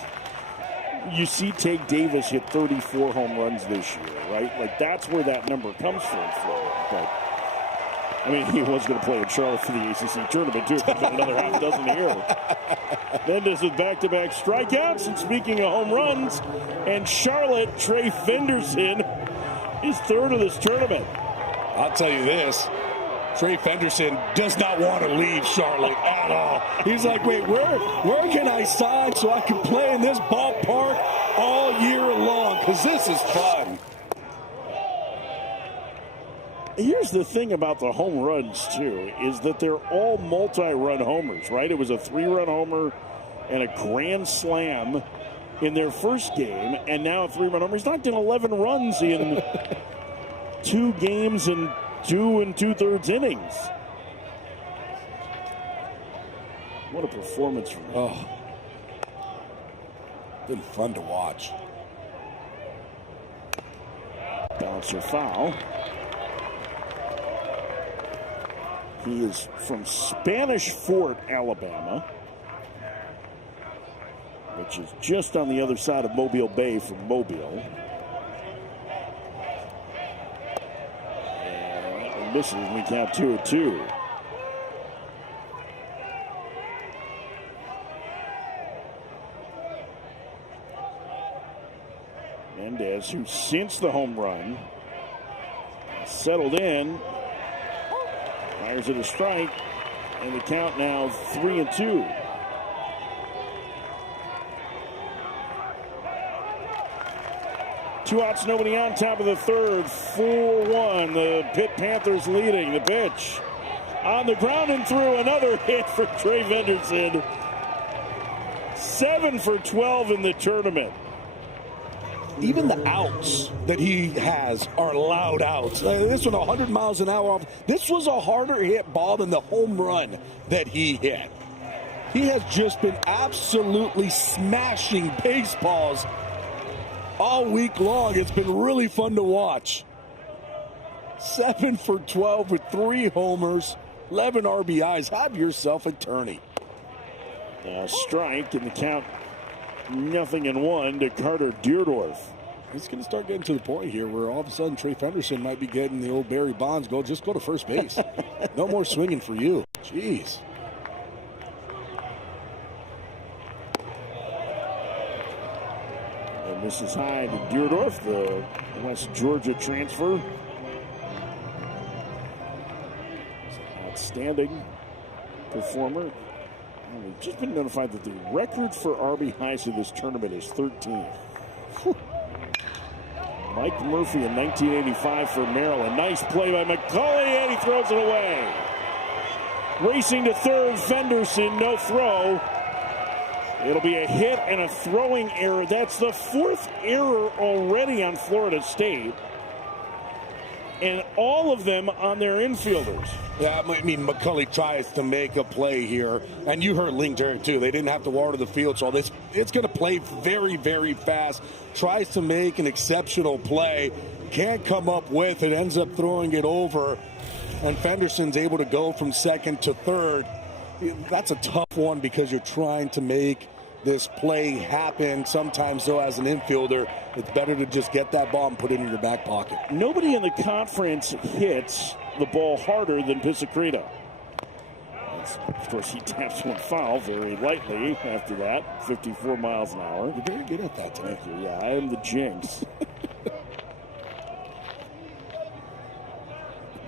you see Tate Davis hit 34 home runs this year, right? Like, that's where that number comes from, Florida. But, I mean, he was going to play in Charlotte for the ACC tournament, too. Got another half dozen here. Mendez with back-to-back strikeouts. And speaking of home runs, and Charlotte, Trey Fenderson is third of this tournament. I'll tell you this. Trey Fenderson does not want to leave Charlotte at all. He's like, wait, where can I sign so I can play in this ballpark all year long? Because this is fun. Here's the thing about the home runs, too, is that they're all multi-run homers, right? It was a 3-run homer and a grand slam in their first game, and now a 3-run homer. He's knocked in 11 runs in 2 games and 2 2/3 innings. What a performance from him. Oh, been fun to watch. Bouncer foul. He is from Spanish Fort, Alabama, which is just on the other side of Mobile Bay from Mobile. Misses, and we count 2-2. Mendez, who since the home run settled in, fires it a strike, and the count now 3-2. Two outs, nobody on, top of the third. 4-1. The Pitt Panthers leading. The pitch on the ground and through. Another hit for Trey Fenderson. 7 for 12 in the tournament. Even the outs that he has are loud outs. This one 100 miles an hour off. This was a harder hit ball than the home run that he hit. He has just been absolutely smashing baseballs all week long. It's been really fun to watch. 7 for 12 with 3 homers, 11 RBIs. Have yourself a tourney. Now strike, and the count 0-1 to Carter Deerdorf. It's going to start getting to the point here where all of a sudden Trey Fenderson might be getting the old Barry Bonds goal. Just go to first base. No more swinging for you. Jeez. And this is high to Deerdorf, the West Georgia transfer. Outstanding performer. And we've just been notified that the record for RBIs in this tournament is 13. Mike Murphy in 1985 for Maryland. Nice play by McCulley, and he throws it away. Racing to third, Fenderson, no throw. It'll be a hit and a throwing error. That's the 4th error already on Florida State. And all of them on their infielders. Yeah, I mean, McCulley tries to make a play here. And you heard Link Jarrett, too. They didn't have to water the field. So it's going to play very, very fast. Tries to make an exceptional play. Can't come up with it. Ends up throwing it over. And Fenderson's able to go from second to third. That's a tough one because you're trying to make this play happen. Sometimes, though, as an infielder, it's better to just get that ball and put it in your back pocket. Nobody in the conference hits the ball harder than Pisacreta. Of course, he taps one foul very lightly after that. 54 miles an hour. You're very good at that today. Thank you. Yeah, I am the jinx.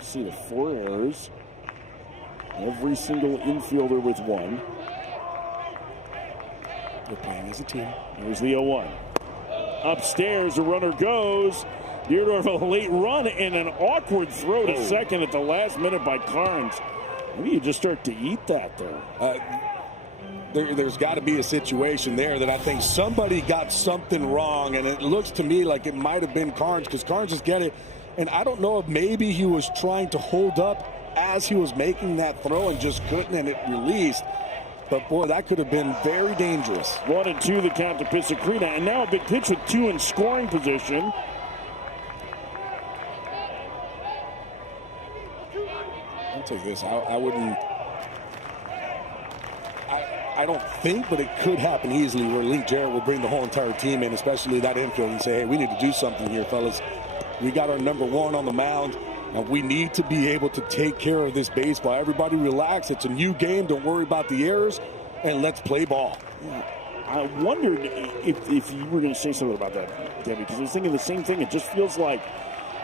See the 4 errors. Every single infielder with 1. They're playing as a team. Here's the 0-1. Upstairs, the runner goes. Deerdorf a late run and an awkward throw to second at the last minute by Carnes. Maybe you just start to eat that there. There's got to be a situation there that I think somebody got something wrong, and it looks to me like it might have been Carnes because Carnes just get it. And I don't know if maybe he was trying to hold up as he was making that throw and just couldn't, and it released. But, boy, that could have been very dangerous. 1-2 the count to Pisacreta, and now a big pitch with 2 in scoring position. I'll take this. I wouldn't. I don't think, but it could happen easily where Link Jarrett will bring the whole entire team in, especially that infield, and say, hey, we need to do something here, fellas. We got our number 1 on the mound, and we need to be able to take care of this baseball. Everybody relax. It's a new game. Don't worry about the errors, and let's play ball. Yeah. I wondered if you were going to say something about that, Debbie, because I was thinking the same thing. It just feels like,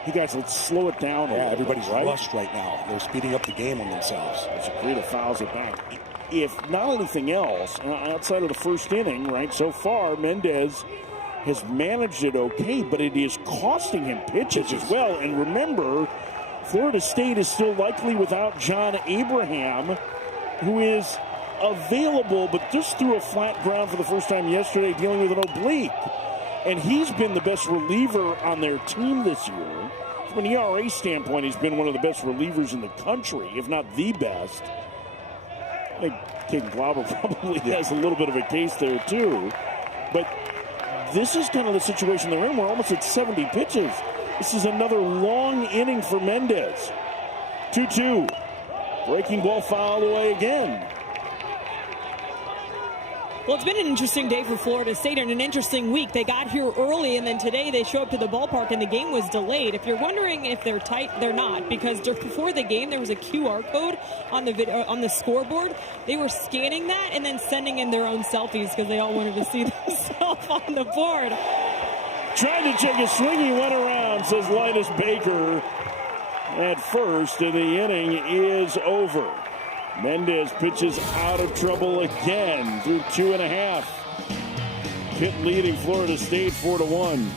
you guys, let's slow it down. Yeah, everybody's rushed right now. They're speeding up the game on themselves. Pisacreta fouls it back. If not anything else, outside of the first inning, right, so far, Mendez has managed it okay, but it is costing him pitches as well. And remember, Florida State is still likely without John Abraham, who is available, but just threw a flat ground for the first time yesterday, dealing with an oblique. And he's been the best reliever on their team this year. From an ERA standpoint, he's been one of the best relievers in the country, if not the best. I think Caden Glauber probably has a little bit of a case there, too. But this is kind of the situation they're in. We're almost at 70 pitches. This is another long inning for Mendez. 2-2. Breaking ball fouled away again. Well, it's been an interesting day for Florida State and an interesting week. They got here early, and then today they show up to the ballpark, and the game was delayed. If you're wondering if they're tight, they're not, because before the game there was a QR code on the scoreboard. They were scanning that and then sending in their own selfies because they all wanted to see themselves on the board. Trying to take a swing, he went around, says Linus Baker at first, and the inning is over. Mendez pitches out of trouble again through 2.5. Pitt leading Florida State 4-1.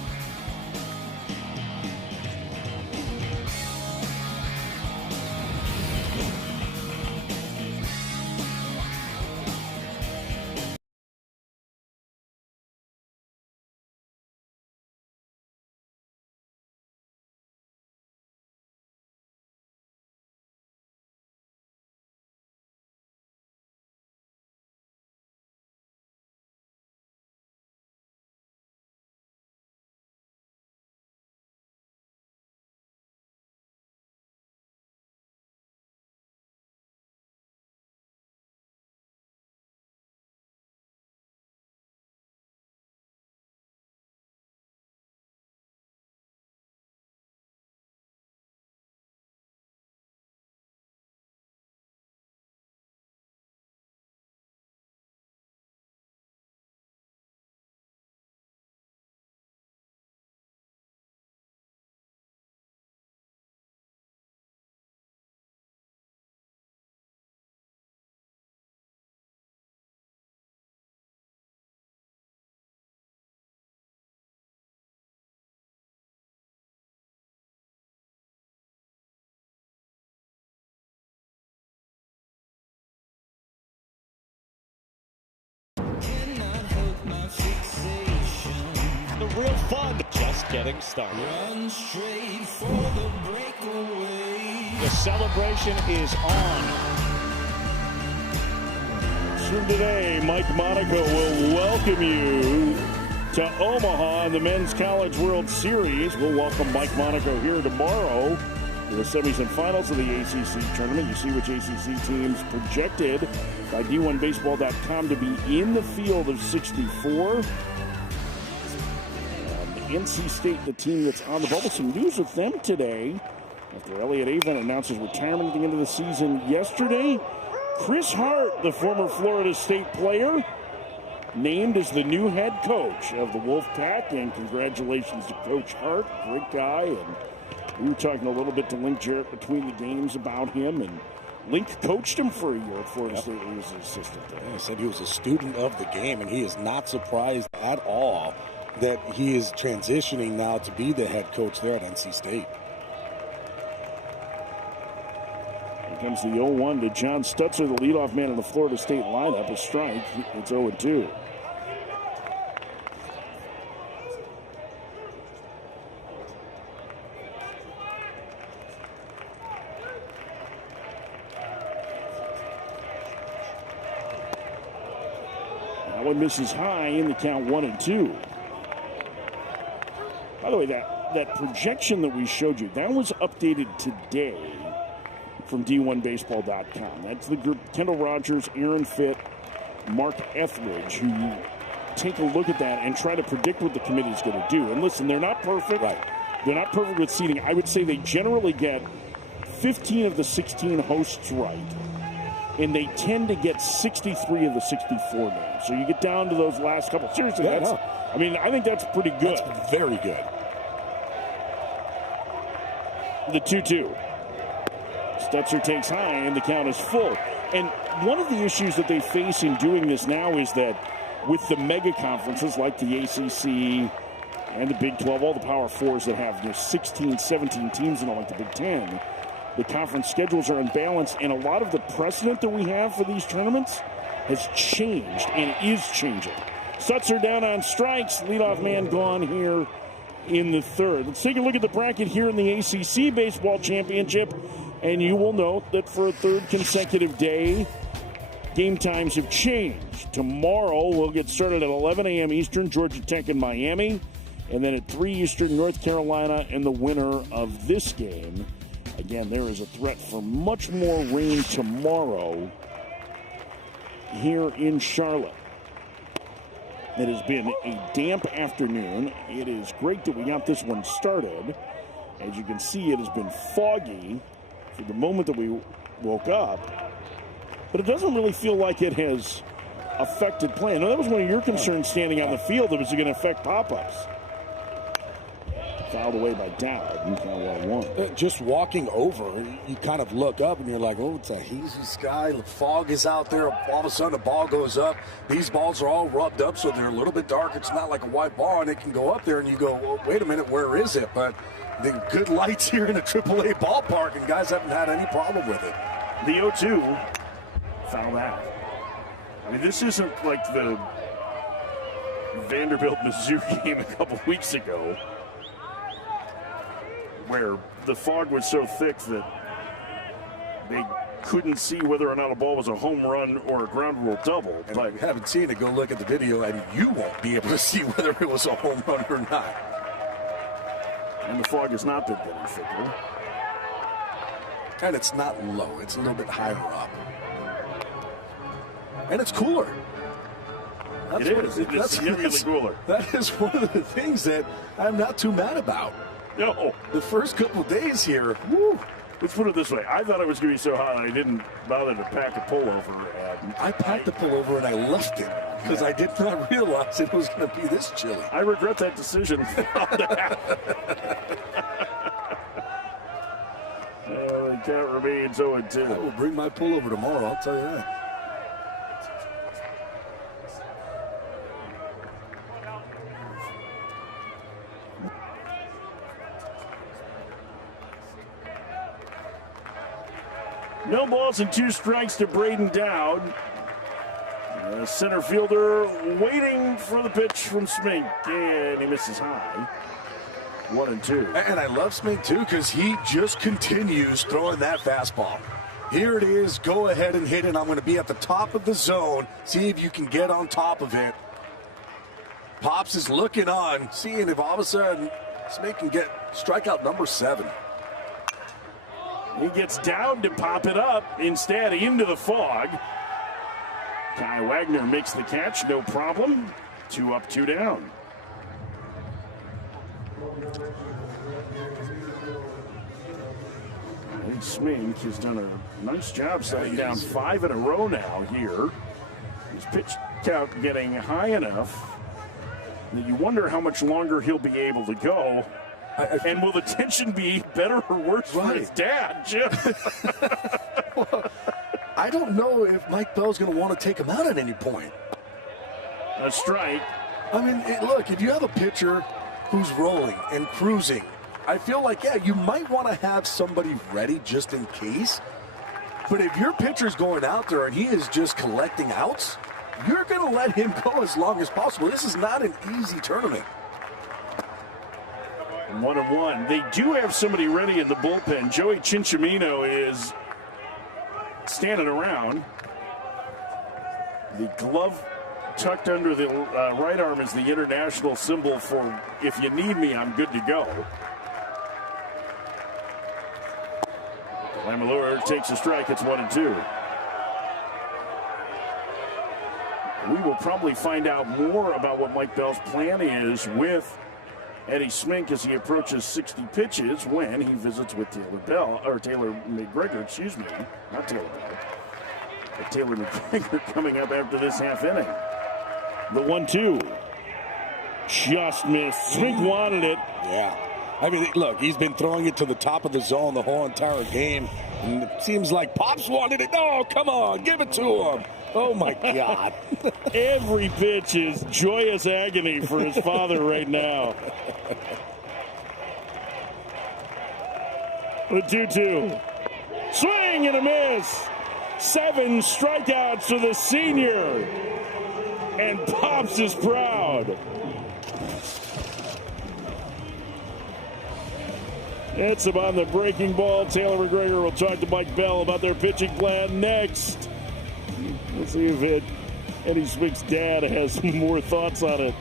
Real fun, just getting started. Run straight for the breakaway. The celebration is on. From today, Mike Monaco will welcome you to Omaha in the Men's College World Series. We'll welcome Mike Monaco here tomorrow to the semis and finals of the ACC tournament. You see which ACC teams projected by D1Baseball.com to be in the field of 64. NC State, the team that's on the bubble. Some news with them today after Elliott Avon announced his retirement at the end of the season yesterday. Chris Hart, the former Florida State player, named as the new head coach of the Wolfpack, and congratulations to Coach Hart, great guy. And we were talking a little bit to Link Jarrett between the games about him, and Link coached him for a year at Florida State when he was an assistant there. Yeah, he said he was a student of the game, and he is not surprised at all that he is transitioning now to be the head coach there at NC State. Here comes the 0-1 to John Stutzer, the leadoff man in the Florida State lineup. A strike. It's 0-2. That one misses high in the count 1-2. By the way, that projection that we showed you, that was updated today from D1Baseball.com. That's the group, Kendall Rogers, Aaron Fitt, Mark Etheridge, who take a look at that and try to predict what the committee is going to do. And listen, they're not perfect. Right. They're not perfect with seeding. I would say they generally get 15 of the 16 hosts right, and they tend to get 63 of the 64 names. So you get down to those last couple. Seriously, I mean, I think that's pretty good. That's very good. The 2-2. Stutzer takes high, and the count is full. And one of the issues that they face in doing this now is that with the mega conferences like the ACC and the Big 12, all the Power Fours that have 16, 17 teams in all, like the Big 10, the conference schedules are unbalanced, and a lot of the precedent that we have for these tournaments has changed and is changing. Stutzer down on strikes. Leadoff man gone here in the third. Let's take a look at the bracket here in the ACC Baseball Championship, and you will note that for a third consecutive day, game times have changed. Tomorrow we'll get started at 11 a.m. Eastern, Georgia Tech and Miami, and then at 3 Eastern, North Carolina, and the winner of this game. Again, there is a threat for much more rain tomorrow here in Charlotte. It has been a damp afternoon. It is great that we got this one started. As you can see, it has been foggy for the moment that we woke up. But it doesn't really feel like it has affected play. Now, that was one of your concerns standing on the field. That was it going to affect pop-ups? Fouled away by Dowd. He's now 1-1. Just walking over, you kind of look up and you're like, oh, it's a hazy sky. The fog is out there. All of a sudden, the ball goes up. These balls are all rubbed up, so they're a little bit dark. It's not like a white ball, and it can go up there, and you go, well, wait a minute, where is it? But the good lights here in the AAA ballpark, and guys haven't had any problem with it. The 0-2. Foul that. I mean, this isn't like the Vanderbilt-Mizzou game a couple weeks ago, where the fog was so thick that they couldn't see whether or not a ball was a home run or a ground rule double. And but if you haven't seen it, go look at the video, and you won't be able to see whether it was a home run or not. And the fog has not been getting thicker. And it's not low. It's a little bit higher up. And it's cooler. It is. It is significantly cooler. That is one of the things that I'm not too mad about. No. The first couple of days here, Woo. Let's put it this way. I thought it was going to be so hot I didn't bother to pack a pullover. I packed the pullover and I left it because I did not realize it was going to be this chilly. I regret that decision. The count remains 0-2. I will bring my pullover tomorrow, I'll tell you that. No balls and 2 strikes to Braden Dowd. Center fielder waiting for the pitch from Smink, and he misses high. 1-2. And I love Smink too because he just continues throwing that fastball. Here it is, go ahead and hit it. I'm going to be at the top of the zone. See if you can get on top of it. Pops is looking on, seeing if all of a sudden Smink can get strikeout number 7. He gets down to pop it up, instead into the fog. Kai Wagner makes the catch, no problem. 2 up, 2 down. And Smink has done a nice job setting down 5 in a row now here. His pitch count getting high enough that you wonder how much longer he'll be able to go. And will the tension be better or worse for his dad, Jim? Well, I don't know if Mike Bell's going to want to take him out at any point. A strike. I mean, look, if you have a pitcher who's rolling and cruising, I feel like, yeah, you might want to have somebody ready just in case. But if your pitcher's going out there and he is just collecting outs, you're going to let him go as long as possible. This is not an easy tournament. 1-1. They do have somebody ready in the bullpen. Joey Cinciamino is standing around. The glove tucked under the right arm is the international symbol for if you need me, I'm good to go. Lamalure takes a strike. It's 1-2. We will probably find out more about what Mike Bell's plan is with Eddie Smink as he approaches 60 pitches when he visits with Taylor McGregor, excuse me, not Taylor Bell, but Taylor McGregor coming up after this half inning. The 1-2 just missed. Smink wanted it. Yeah. I mean, look, he's been throwing it to the top of the zone the whole entire game. And it seems like Pops wanted it. No, come on, give it to him. Oh, my God. Every pitch is joyous agony for his father right now. The 2-2. Swing and a miss. 7 strikeouts for the senior. And Pops is proud. It's about the breaking ball. Taylor McGregor will talk to Mike Bell about their pitching plan next. Let's see if Eddie Smink's dad has more thoughts on it.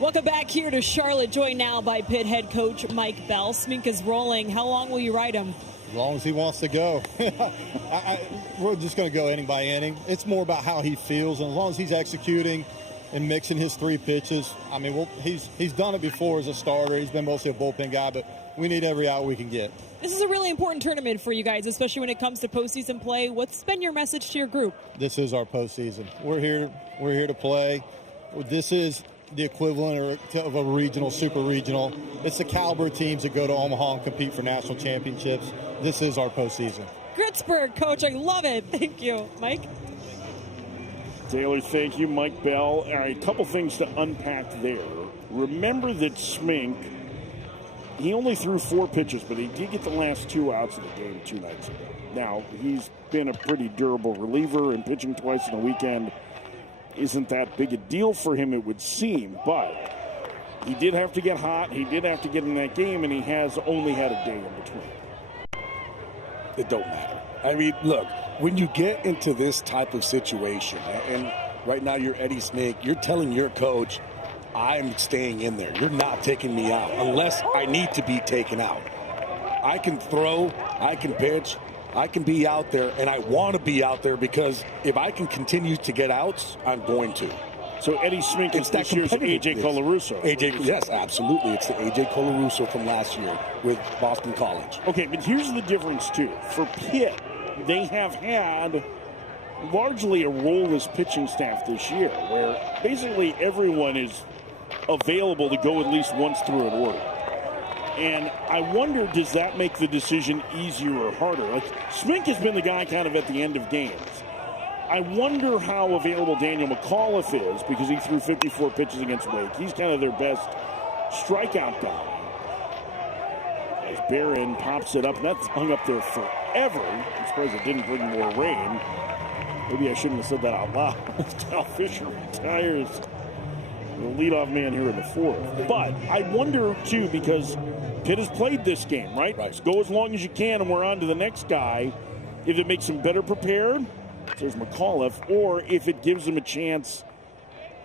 Welcome back here to Charlotte, joined now by Pitt head coach Mike Bell. Smink is rolling. How long will you ride him? As long as he wants to go. We're just going to go inning by inning. It's more about how he feels, and as long as he's executing and mixing his 3 pitches, I mean, he's done it before as a starter. He's been mostly a bullpen guy, but we need every out we can get. This is a really important tournament for you guys, especially when it comes to postseason play. What's been your message to your group? This is our postseason. We're here to play. This is the equivalent of a regional, super regional. It's the caliber of teams that go to Omaha and compete for national championships. This is our postseason. Pittsburgh, coach, I love it. Thank you. Mike? Taylor, thank you. Mike Bell. All right, a couple things to unpack there. Remember that Smink, he only threw 4 pitches, but he did get the last 2 outs of the game 2 nights ago. Now, he's been a pretty durable reliever, and pitching twice in a weekend isn't that big a deal for him, it would seem. But he did have to get hot. He did have to get in that game, and he has only had a day in between. It don't matter. I mean, look, when you get into this type of situation, and right now you're Eddie Smink, you're telling your coach, I'm staying in there. You're not taking me out unless I need to be taken out. I can throw, I can pitch, I can be out there, and I want to be out there because if I can continue to get outs, I'm going to. So Eddie Smink is this year's A.J. Colarusso. Yes, absolutely. It's the A.J. Colarusso from last year with Boston College. Okay, but here's the difference, too. For Pitt, they have had largely a role-less pitching staff this year, where basically everyone is available to go at least once through an order. And I wonder, does that make the decision easier or harder? Like, Smink has been the guy kind of at the end of games. I wonder how available Daniel McAuliffe is because he threw 54 pitches against Wake. He's kind of their best strikeout guy. As Barron pops it up, and that's hung up there forever. I'm surprised it didn't bring more rain. Maybe I shouldn't have said that out loud. Tal Fisher retires. The leadoff man here in the 4th. But I wonder, too, because Pitt has played this game, right? So go as long as you can, and we're on to the next guy. If it makes them better prepared, there's McAuliffe, or if it gives them a chance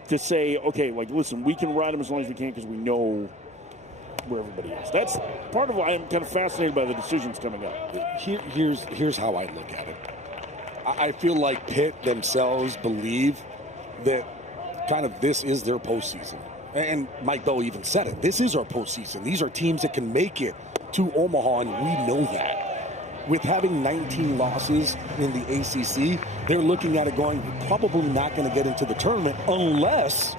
to say, okay, like, listen, we can ride him as long as we can because we know where everybody is. That's part of why I'm kind of fascinated by the decisions coming up. Here's how I look at it. I feel like Pitt themselves believe that kind of this is their postseason. And Mike Bell even said it. This is our postseason. These are teams that can make it to Omaha, and we know that. With having 19 losses in the ACC, they're looking at it going, we're probably not going to get into the tournament unless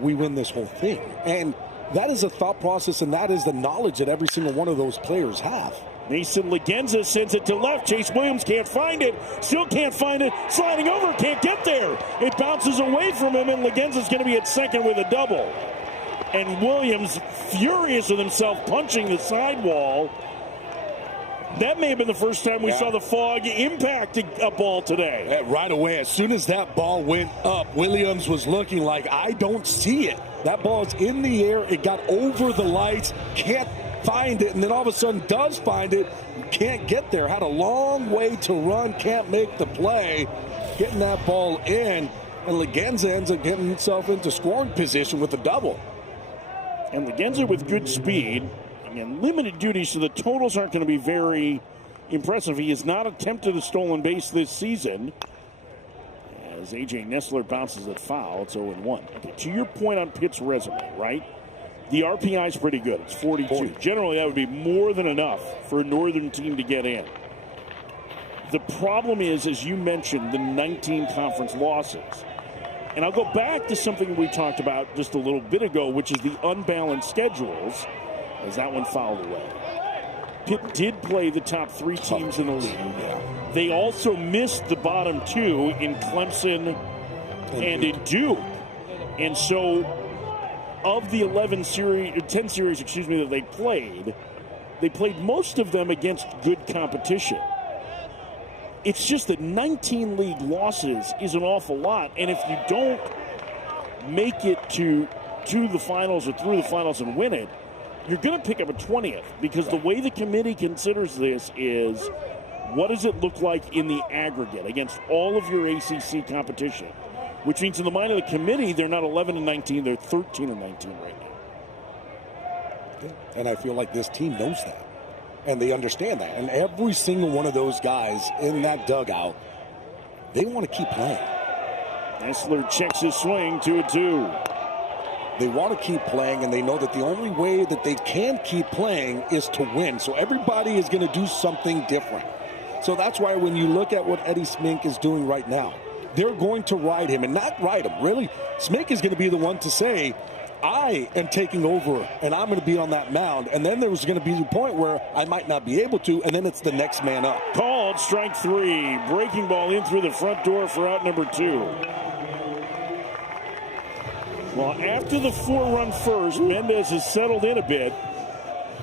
we win this whole thing. And that is a thought process, and that is the knowledge that every single one of those players have. Mason Legenza sends it to left. Chase Williams can't find it. Still can't find it. Sliding over, can't get there. It bounces away from him, and Legenza's going to be at second with a double. And Williams, furious with himself, punching the sidewall. That may have been the first time we saw the fog impact a ball today. Right away, as soon as that ball went up, Williams was looking like, I don't see it. That ball's in the air. It got over the lights. Can't find it. And then all of a sudden does find it. Can't get there. Had a long way to run. Can't make the play. Getting that ball in. And Legenza ends up getting himself into scoring position with a double. And Legenza with good speed. And limited duty, so the totals aren't going to be very impressive. He has not attempted a stolen base this season. As A.J. Nessler bounces it foul, it's 0-1. Okay, to your point on Pitt's resume, right? The RPI is pretty good. It's 42. Generally, that would be more than enough for a Northern team to get in. The problem is, as you mentioned, the 19 conference losses. And I'll go back to something we talked about just a little bit ago, which is the unbalanced schedules. As that one fouled away. Pitt did play the top 3 teams in the league. They also missed the bottom 2 in Clemson and in Duke. And so, of the 10 series, that they played most of them against good competition. It's just that 19 league losses is an awful lot. And if you don't make it to the finals or through the finals and win it, you're going to pick up a 20th, because the way the committee considers this is, what does it look like in the aggregate against all of your ACC competition? which means in the mind of the committee, they're not 11-19, they're 13-19 right now. And I feel like this team knows that. And they understand that. And every single one of those guys in that dugout, they want to keep playing. Nestler checks his swing, 2-2. They want to keep playing, and they know that the only way that they can keep playing is to win. So everybody is going to do something different. So that's why when you look at what Eddie Smink is doing right now, they're going to ride him, and not ride him, really. Smink is going to be the one to say, I am taking over, and I'm going to be on that mound. And then there's going to be a point where I might not be able to, and then it's the next man up. Called strike 3. Breaking ball in through the front door for out number 2. Well, after the 4-run first, Mendez has settled in a bit.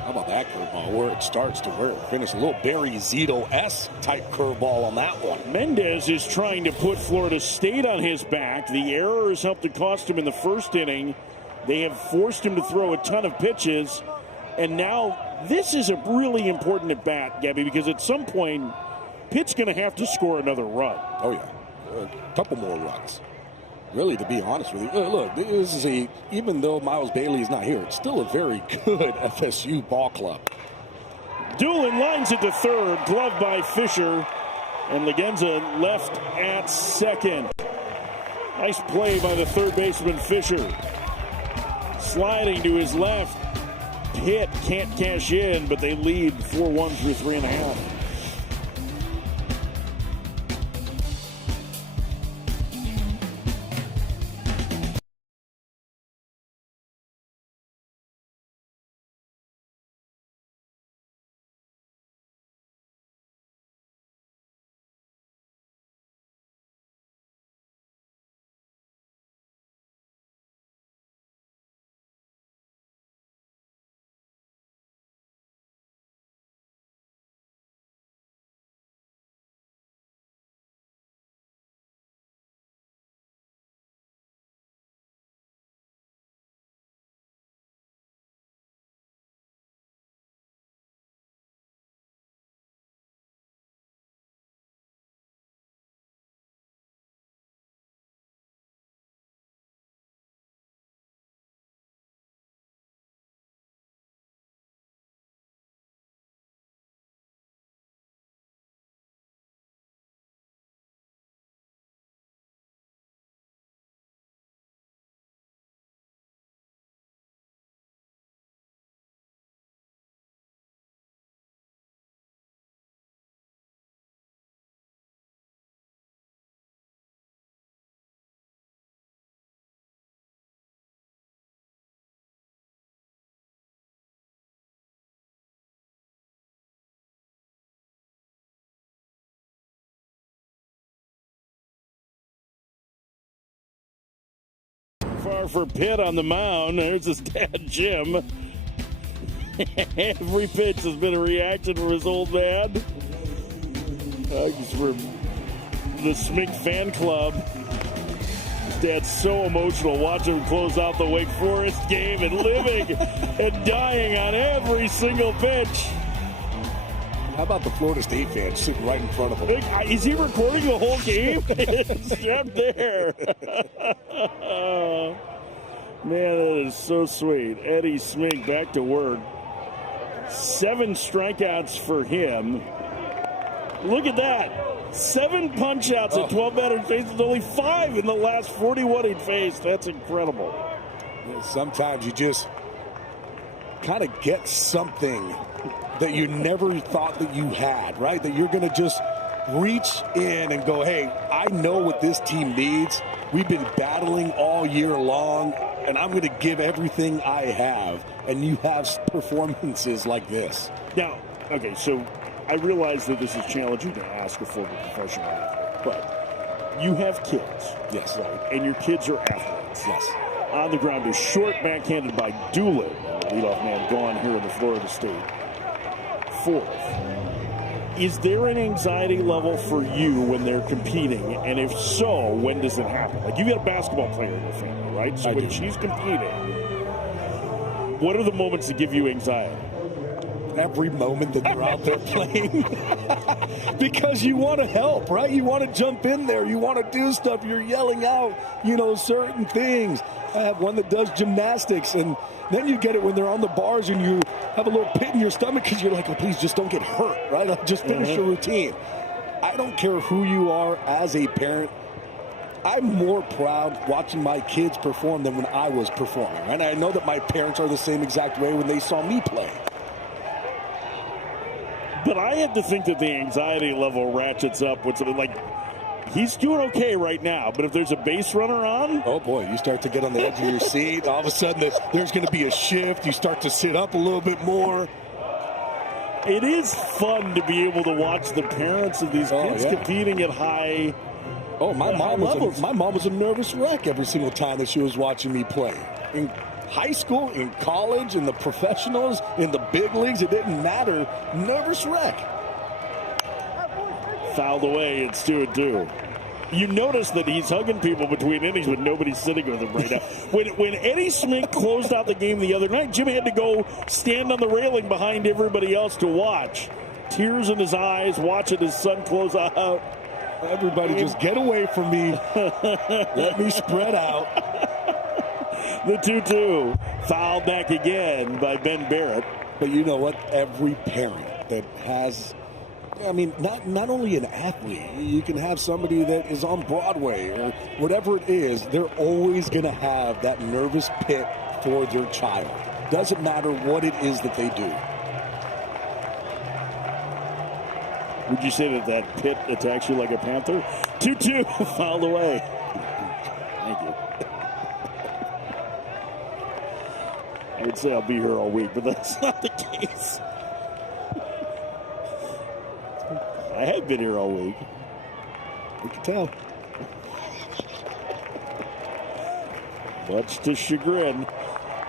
How about that curveball, where it starts to where it finishes? A little Barry Zito-esque type curveball on that one. Mendez is trying to put Florida State on his back. The error has helped to cost him in the first inning. They have forced him to throw a ton of pitches. And now this is a really important at bat, Gabby, because at some point, Pitt's going to have to score another run. Oh, yeah. A couple more runs. Really, to be honest with you, look, this is even though Miles Bailey is not here, it's still a very good FSU ball club. Doolin lines it to third, gloved by Fisher, and Legenza left at second. Nice play by the third baseman, Fisher. Sliding to his left, Pitt can't cash in, but they lead 4-1 through 3.5. Far for Pitt on the mound. There's his dad, Jim. Every pitch has been a reaction from his old man. Hugs from the Smink fan club. His dad's so emotional watching him close out the Wake Forest game and living and dying on every single pitch. How about the Florida State fans sitting right in front of him? Is he recording the whole game? It's up there. Man, that is so sweet. Eddie Smink back to work. 7 strikeouts for him. Look at that. 7 punch-outs at 12 batters faced. Only 5 in the last 41 he faced. That's incredible. Sometimes you just kind of get something that you never thought that you had, right? That you're going to just reach in and go, hey, I know what this team needs. We've been battling all year long, and I'm going to give everything I have. And you have performances like this. Now, okay, so I realize that this is challenging to ask a former professional athlete, but you have kids. Yes. Right? And your kids are athletes. Yes. On the ground is short, backhanded by Doolin, the leadoff man gone here in the Florida State. 4th. Is there an anxiety level for you when they're competing? And if so, when does it happen? Like, you got a basketball player in your family, right? So when she's competing, what are the moments that give you anxiety? every moment that they're out there playing because you want to help, right? You want to jump in there. You want to do stuff. You're yelling out, certain things. I have one that does gymnastics, and then you get it when they're on the bars and you have a little pit in your stomach because you're like, oh, please just don't get hurt, right? Just finish your routine. I don't care who you are as a parent. I'm more proud watching my kids perform than when I was performing. And I know that my parents are the same exact way when they saw me play. But I have to think that the anxiety level ratchets up with something like, he's doing okay right now, but if there's a base runner on, oh boy, you start to get on the edge of your seat. All of a sudden there's going to be a shift. You start to sit up a little bit more. It is fun to be able to watch the parents of these kids competing at high. Oh, my mom was a nervous wreck every single time that she was watching me play. In high school, in college, in the professionals, in the big leagues, it didn't matter. Nervous wreck. Fouled away, it's 2-2. You notice that he's hugging people between innings, but nobody's sitting with him right now. When Eddie Smink closed out the game the other night, Jim had to go stand on the railing behind everybody else to watch. Tears in his eyes, watching his son close out. Everybody just get away from me. Let me spread out. The 2-2. Fouled back again by Ben Barrett. But you know what? Every parent that has, not only an athlete, you can have somebody that is on Broadway or whatever it is, they're always going to have that nervous pit for their child. Doesn't matter what it is that they do. Would you say that pit attacks you like a panther? 2-2, fouled away. Thank you. I would say I'll be here all week, but that's not the case. I have been here all week. You can tell. Much to chagrin.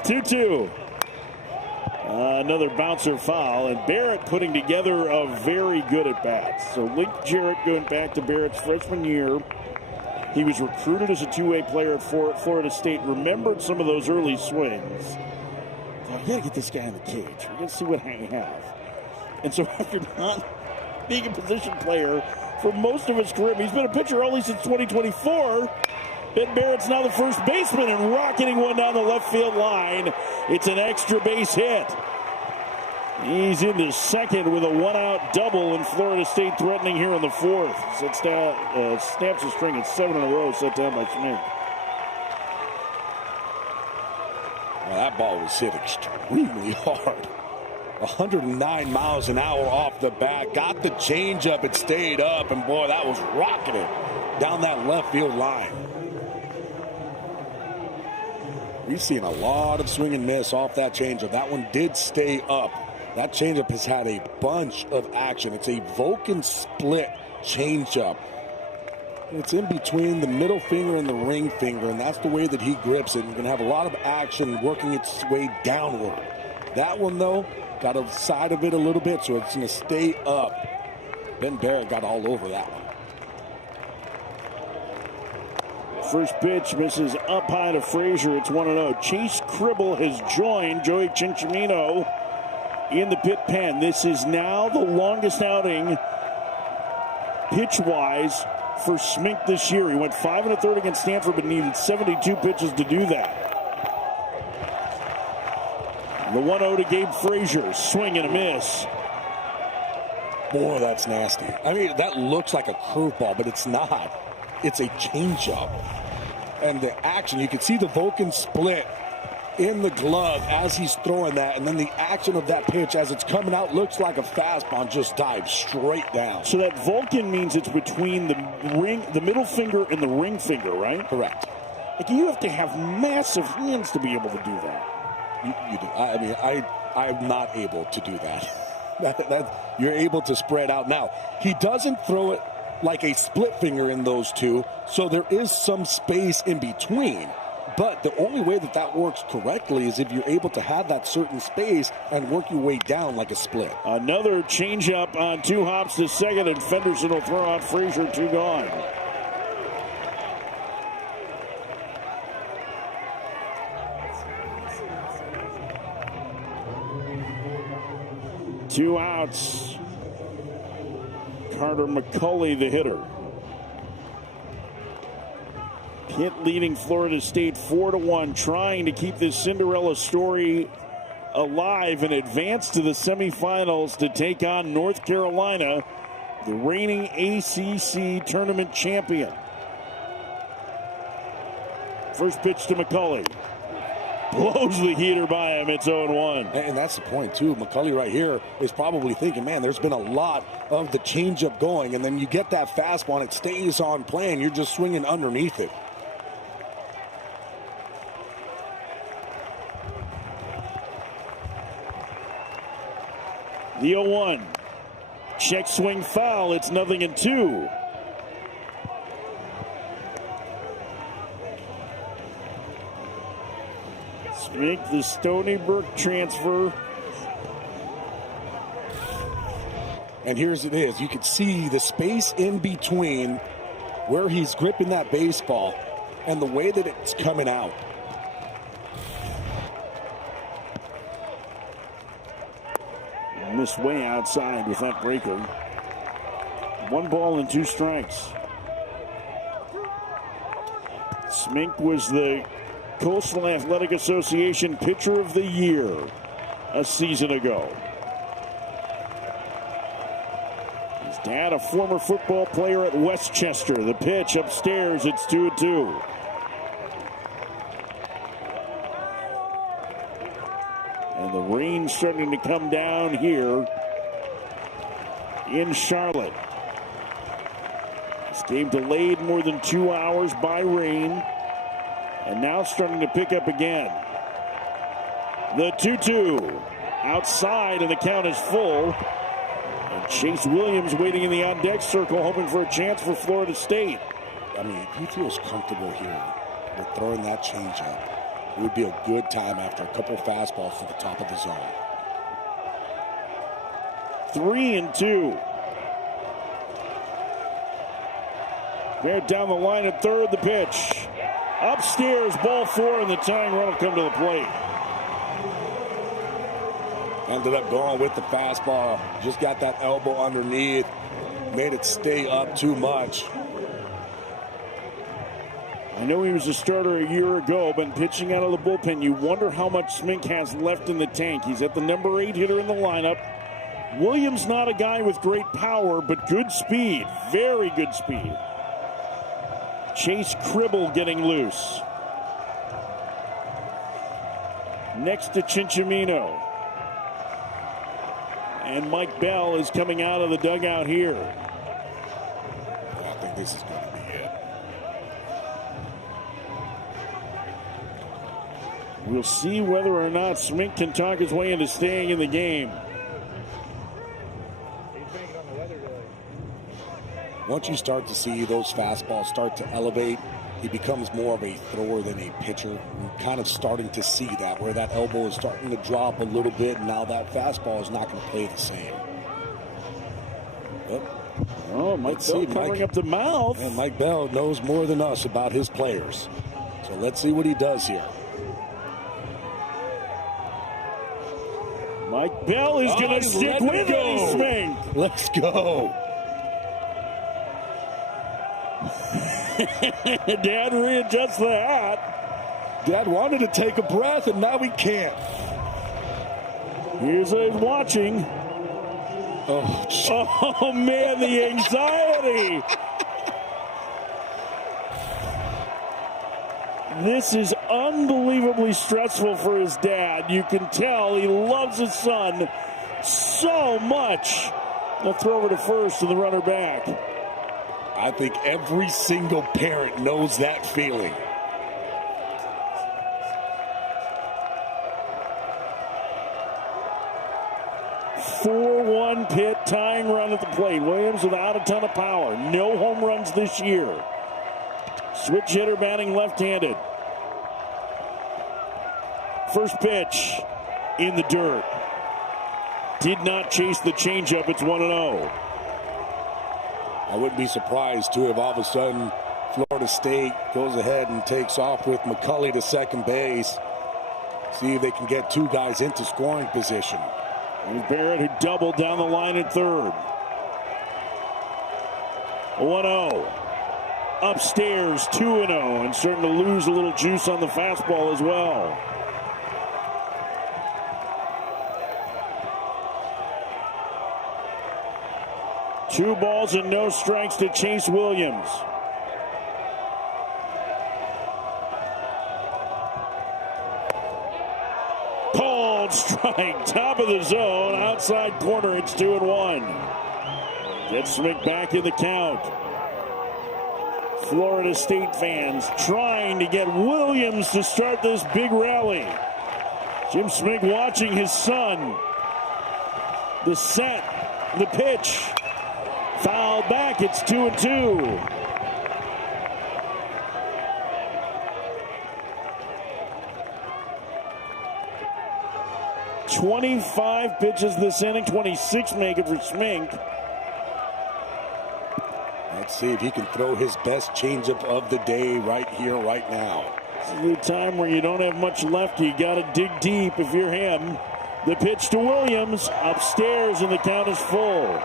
2-2. Another bouncer foul, and Barrett putting together a very good at-bat. So Link Jarrett going back to Barrett's freshman year. He was recruited as a two-way player at Florida State, remembered some of those early swings. I got to get this guy in the cage. We're going to see what I have. And so after not being a position player for most of his career, he's been a pitcher only since 2024. Ben Barrett's now the first baseman and rocketing one down the left field line. It's an extra base hit. He's into second with a one-out double, and Florida State threatening here in the fourth. Snaps a string at 7 in a row set down by Schmidt. Well, that ball was hit extremely hard. 109 miles an hour off the bat. Got the changeup. It stayed up, and boy, that was rocketing down that left field line. We've seen a lot of swing and miss off that changeup. That one did stay up. That changeup has had a bunch of action. It's a Vulcan split changeup. It's in between the middle finger and the ring finger, and that's the way that he grips it. You're going to have a lot of action working its way downward. That one, though, got a side of it a little bit, so it's going to stay up. Ben Barrett got all over that one. First pitch misses up high to Frazier. It's 1-0. Chase Cribble has joined Joey Cincinnamino in the pit pen. This is now the longest outing pitch-wise for Smink this year. He went 5 1/3 against Stanford, but needed 72 pitches to do that. The 1-0 to Gabe Frazier. Swing and a miss. Boy, that's nasty. That looks like a curveball, but it's not. It's a changeup. And the action, you can see the Vulcan split in the glove as he's throwing that, and then the action of that pitch as it's coming out looks like a fastball and just dives straight down. So that Vulcan means it's between the middle finger and the ring finger, right? Correct. Like, you have to have massive hands to be able to do that. You do. I'm not able to do that. You're able to spread out. Now, he doesn't throw it like a split finger in those two, so there is some space in between. But the only way that works correctly is if you're able to have that certain space and work your way down like a split. Another changeup on 2 hops to second, and Fenderson will throw out Frazier, 2 gone. 2 outs. Carter McCulley, the hitter. Pitt leading Florida State 4-1, trying to keep this Cinderella story alive and advance to the semifinals to take on North Carolina, the reigning ACC tournament champion. First pitch to McCulley. Blows the heater by him. It's 0-1. And that's the point, too. McCulley right here is probably thinking, man, there's been a lot of the changeup going, and then you get that fastball, and it stays on play, and you're just swinging underneath it. The 0-1. Check swing foul. It's 0-2. Smink, the Stony Brook transfer. And here's it is. You can see the space in between where he's gripping that baseball and the way that it's coming out. Missed way outside with that breaker. 1 ball and 2 strikes. Smink was the Coastal Athletic Association Pitcher of the Year a season ago. His dad, a former football player at Westchester. The pitch upstairs, it's 2-2. And the rain starting to come down here in Charlotte. This game delayed more than 2 hours by rain. And now starting to pick up again. The 2-2 outside, and the count is full. And Chase Williams waiting in the on-deck circle, hoping for a chance for Florida State. I mean, if he feels comfortable here with throwing that changeup, it would be a good time after a couple fastballs to the top of the zone. 3-2. They're down the line at third. The pitch. Upstairs, ball 4, and the tying run will come to the plate. Ended up going with the fastball. Just got that elbow underneath. Made it stay up too much. I know he was a starter a year ago, but pitching out of the bullpen, you wonder how much Smink has left in the tank. He's at the number 8 hitter in the lineup. Williams not a guy with great power, but good speed. Very good speed. Chase Cribble getting loose. Next to Chinchimino. And Mike Bell is coming out of the dugout here. I think this is going to be it. We'll see whether or not Smink can talk his way into staying in the game. Once you start to see those fastballs start to elevate, he becomes more of a thrower than a pitcher. We're kind of starting to see that, where that elbow is starting to drop a little bit, and now that fastball is not going to play the same. Oh, Mike Bell covering up the mouth. And Mike Bell knows more than us about his players. So let's see what he does here. Mike Bell is going to stick with it. Smink. Let's go. Dad readjusts the hat. Dad wanted to take a breath, and now he can't. Here's a watching. Oh, man, the anxiety. This is unbelievably stressful for his dad. You can tell he loves his son so much. They'll throw over to first and the runner back. I think every single parent knows that feeling. (4-1) Pitt, tying run at the plate. Williams without a ton of power. No home runs this year. Switch hitter batting left-handed. First pitch in the dirt. Did not chase the changeup. It's 1-0. I wouldn't be surprised, too, if all of a sudden Florida State goes ahead and takes off with McCulley to second base. See if they can get 2 guys into scoring position. And Barrett, who doubled down the line at third. 1-0. Upstairs, 2-0, and starting to lose a little juice on the fastball as well. Two balls and no strikes to Chase Williams. Called strike, top of the zone, outside corner. It's 2-1. Gets Smink back in the count. Florida State fans trying to get Williams to start this big rally. Jim Smink watching his son. The set, the pitch. Fouled back, it's 2-2. "25 pitches this inning, 26 make it for Smink." Let's see if he can throw his best changeup of the day right here, right now. This is the time where you don't have much left. You got to dig deep if you're him. The pitch to Williams, upstairs, and the count is full.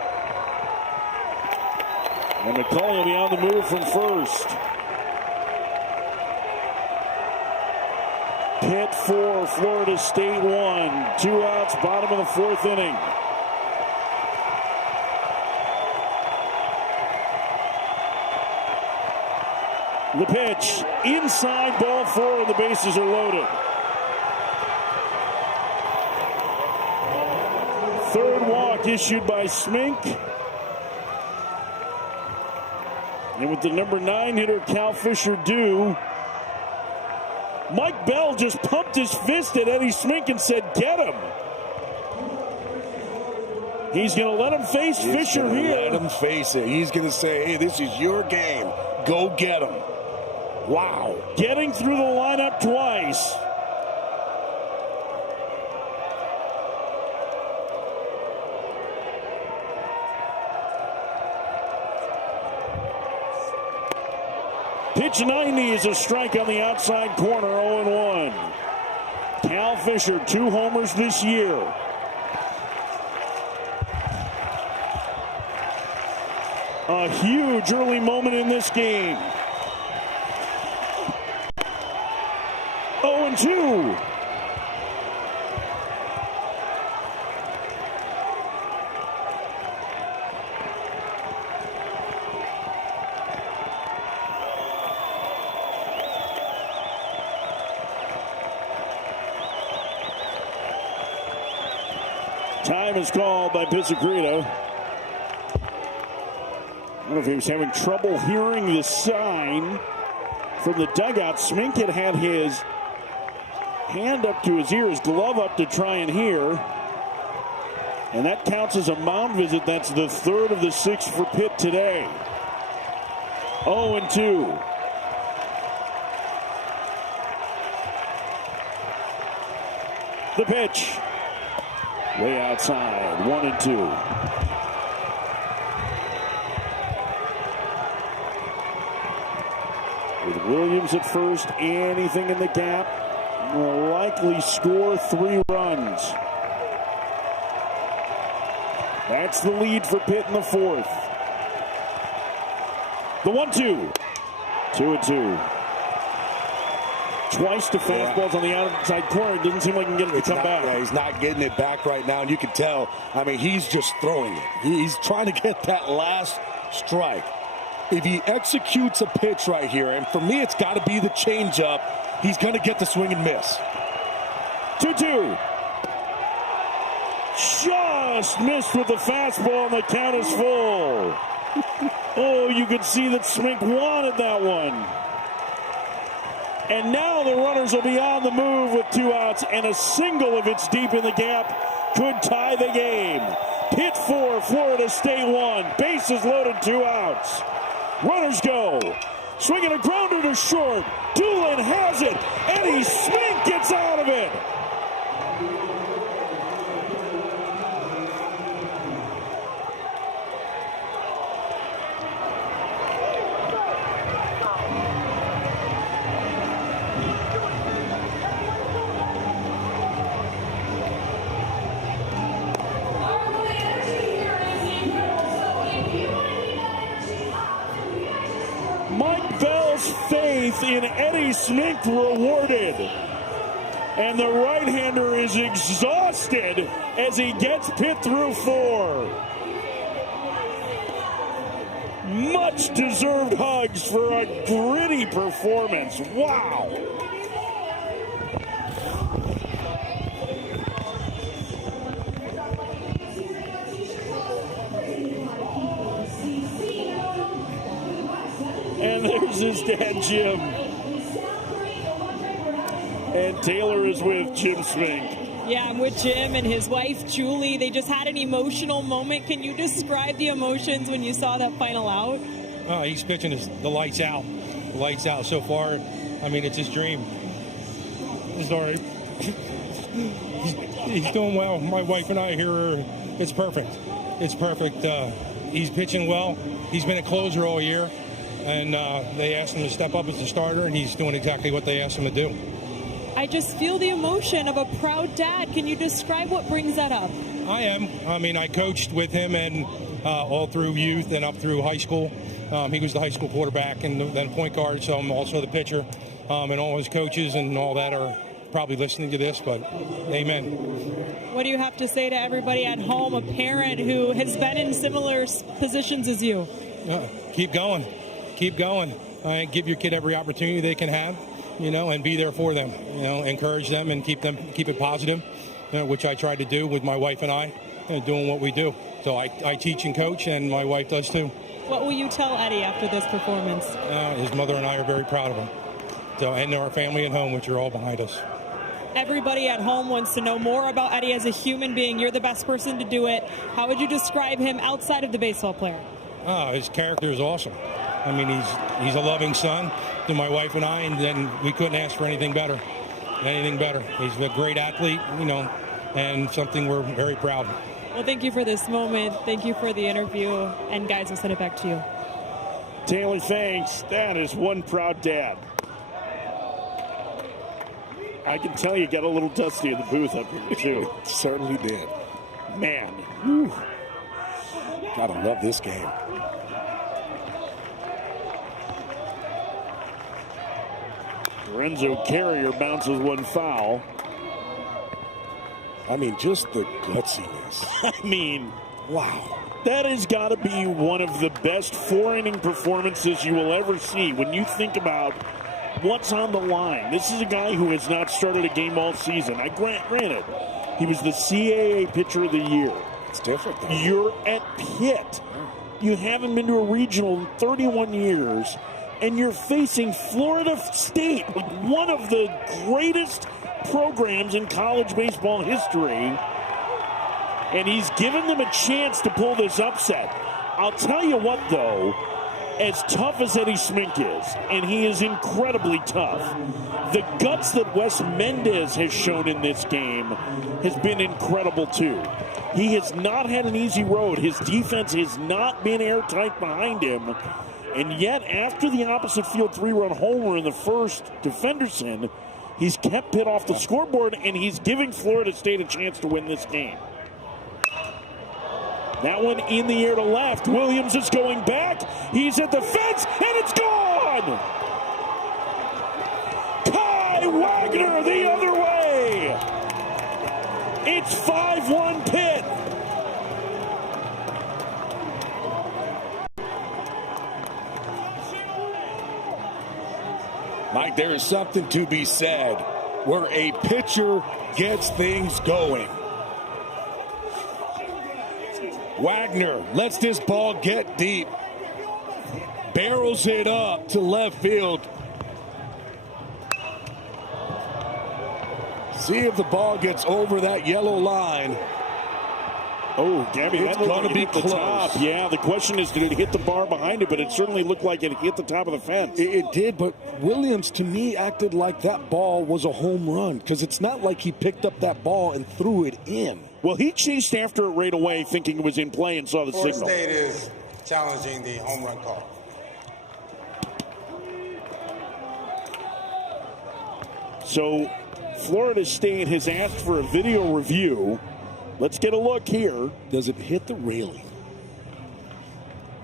And McCullough will be on the move from first. Pitt 4, Florida State 1. 2 outs, bottom of the fourth inning. The pitch, inside, ball 4, and the bases are loaded. Third walk issued by Smink. And with the number 9 hitter, Cal Fisher, due, Mike Bell just pumped his fist at Eddie Smink and said, "Get him." He's going to let him face Fisher here. Let him face it. He's going to say, "Hey, this is your game. Go get him." Wow. Getting through the lineup twice. Pitch 90 is a strike on the outside corner, 0-1. Cal Fisher, 2 homers this year. A huge early moment in this game. 0-2. Time is called by Pizzicato. I don't know if he was having trouble hearing the sign from the dugout. Smink had his hand up to his ear, his glove up to try and hear. And that counts as a mound visit. That's the third of the 6 for Pitt today. 0-2. The pitch. Way outside, 1-2. With Williams at first, anything in the gap will likely score 3 runs. That's the lead for Pitt in the 4th. The 1-2. 2-2. Twice to fastballs on the outside corner. It didn't seem like he can get it to come back. Yeah, he's not getting it back right now, and you can tell. I mean, he's just throwing it. He's trying to get that last strike. If he executes a pitch right here, and for me, it's got to be the changeup, he's going to get the swing and miss. 2-2. Just missed with the fastball, and the count is full. Oh, you could see that Smink wanted that one. And now the runners will be on the move with 2 outs, and a single, if it's deep in the gap, could tie the game. Pitt 4, Florida State 1. Bases loaded, 2 outs. Runners go. Swinging a grounder to short. Doolin has it. Eddie Smink gets out of it. his faith in Eddie Smink rewarded. And the right-hander is exhausted as he gets Pitt through 4. Much deserved hugs for a gritty performance. Wow. And there's his dad, Jim. And Taylor is with Jim Smink. Yeah, I'm with Jim and his wife, Julie. They just had an emotional moment. Can you describe the emotions when you saw that final out? Oh, he's pitching the lights out. The lights out so far. I mean, it's his dream. It's all right. He's doing well. My wife and I here, it's perfect. It's perfect. He's pitching well. He's been a closer all year. And they asked him to step up as a starter, and he's doing exactly what they asked him to do. I just feel the emotion of a proud dad. Can you describe what brings that up? I am. I mean, I coached with him and all through youth and up through high school. He was the high school quarterback and then point guard, so I'm also the pitcher. And all his coaches and all that are probably listening to this, but amen. What do you have to say to everybody at home, a parent who has been in similar positions as you? Keep going. Keep going. Give your kid every opportunity they can have. And be there for them, encourage them and keep it positive, which I try to do with my wife and I, doing what we do. So I teach and coach, and my wife does too. What will you tell Eddie after this performance? His mother and I are very proud of him. So, and our family at home, which are all behind us. Everybody at home wants to know more about Eddie as a human being. You're the best person to do it. How would you describe him outside of the baseball player? His character is awesome. I mean, he's a loving son to my wife and I, and then we couldn't ask for anything better. He's a great athlete, and something we're very proud of. Well, thank you for this moment. Thank you for the interview. And, guys, I'll send it back to you. Taylor, thanks. That is one proud dad. I can tell you got a little dusty in the booth up here, too. Certainly did. Man. Whew. Gotta love this game. Lorenzo Carrier bounces one foul. I mean, just the gutsiness. I mean, wow. That has got to be one of the best 4-inning performances you will ever see when you think about what's on the line. This is a guy who has not started a game all season. Granted, he was the CAA Pitcher of the Year. It's different, though. You're at Pitt. You haven't been to a regional in 31 years. And you're facing Florida State, one of the greatest programs in college baseball history. And he's given them a chance to pull this upset. I'll tell you what, though, as tough as Eddie Smink is, and he is incredibly tough, the guts that Wes Mendez has shown in this game has been incredible, too. He has not had an easy road. His defense has not been airtight behind him. And yet, after the opposite field 3-run homer in the first to Fenderson, he's kept Pitt off the scoreboard, and he's giving Florida State a chance to win this game. That one in the air to left. Williams is going back. He's at the fence, and it's gone! Kai Wagner the other way! It's 5-1 Pitt. Mike, there is something to be said where a pitcher gets things going. Wagner lets this ball get deep. Barrels it up to left field. See if the ball gets over that yellow line. Oh, Gabby, it's going to be close. Top. Yeah, the question is, did it hit the bar behind it? But it certainly looked like it hit the top of the fence. It did, but Williams, to me, acted like that ball was a home run because it's not like he picked up that ball and threw it in. Well, he chased after it right away, thinking it was in play, and saw the signal. Florida State is challenging the home run call. So, Florida State has asked for a video review. Let's get a look here. Does it hit the railing?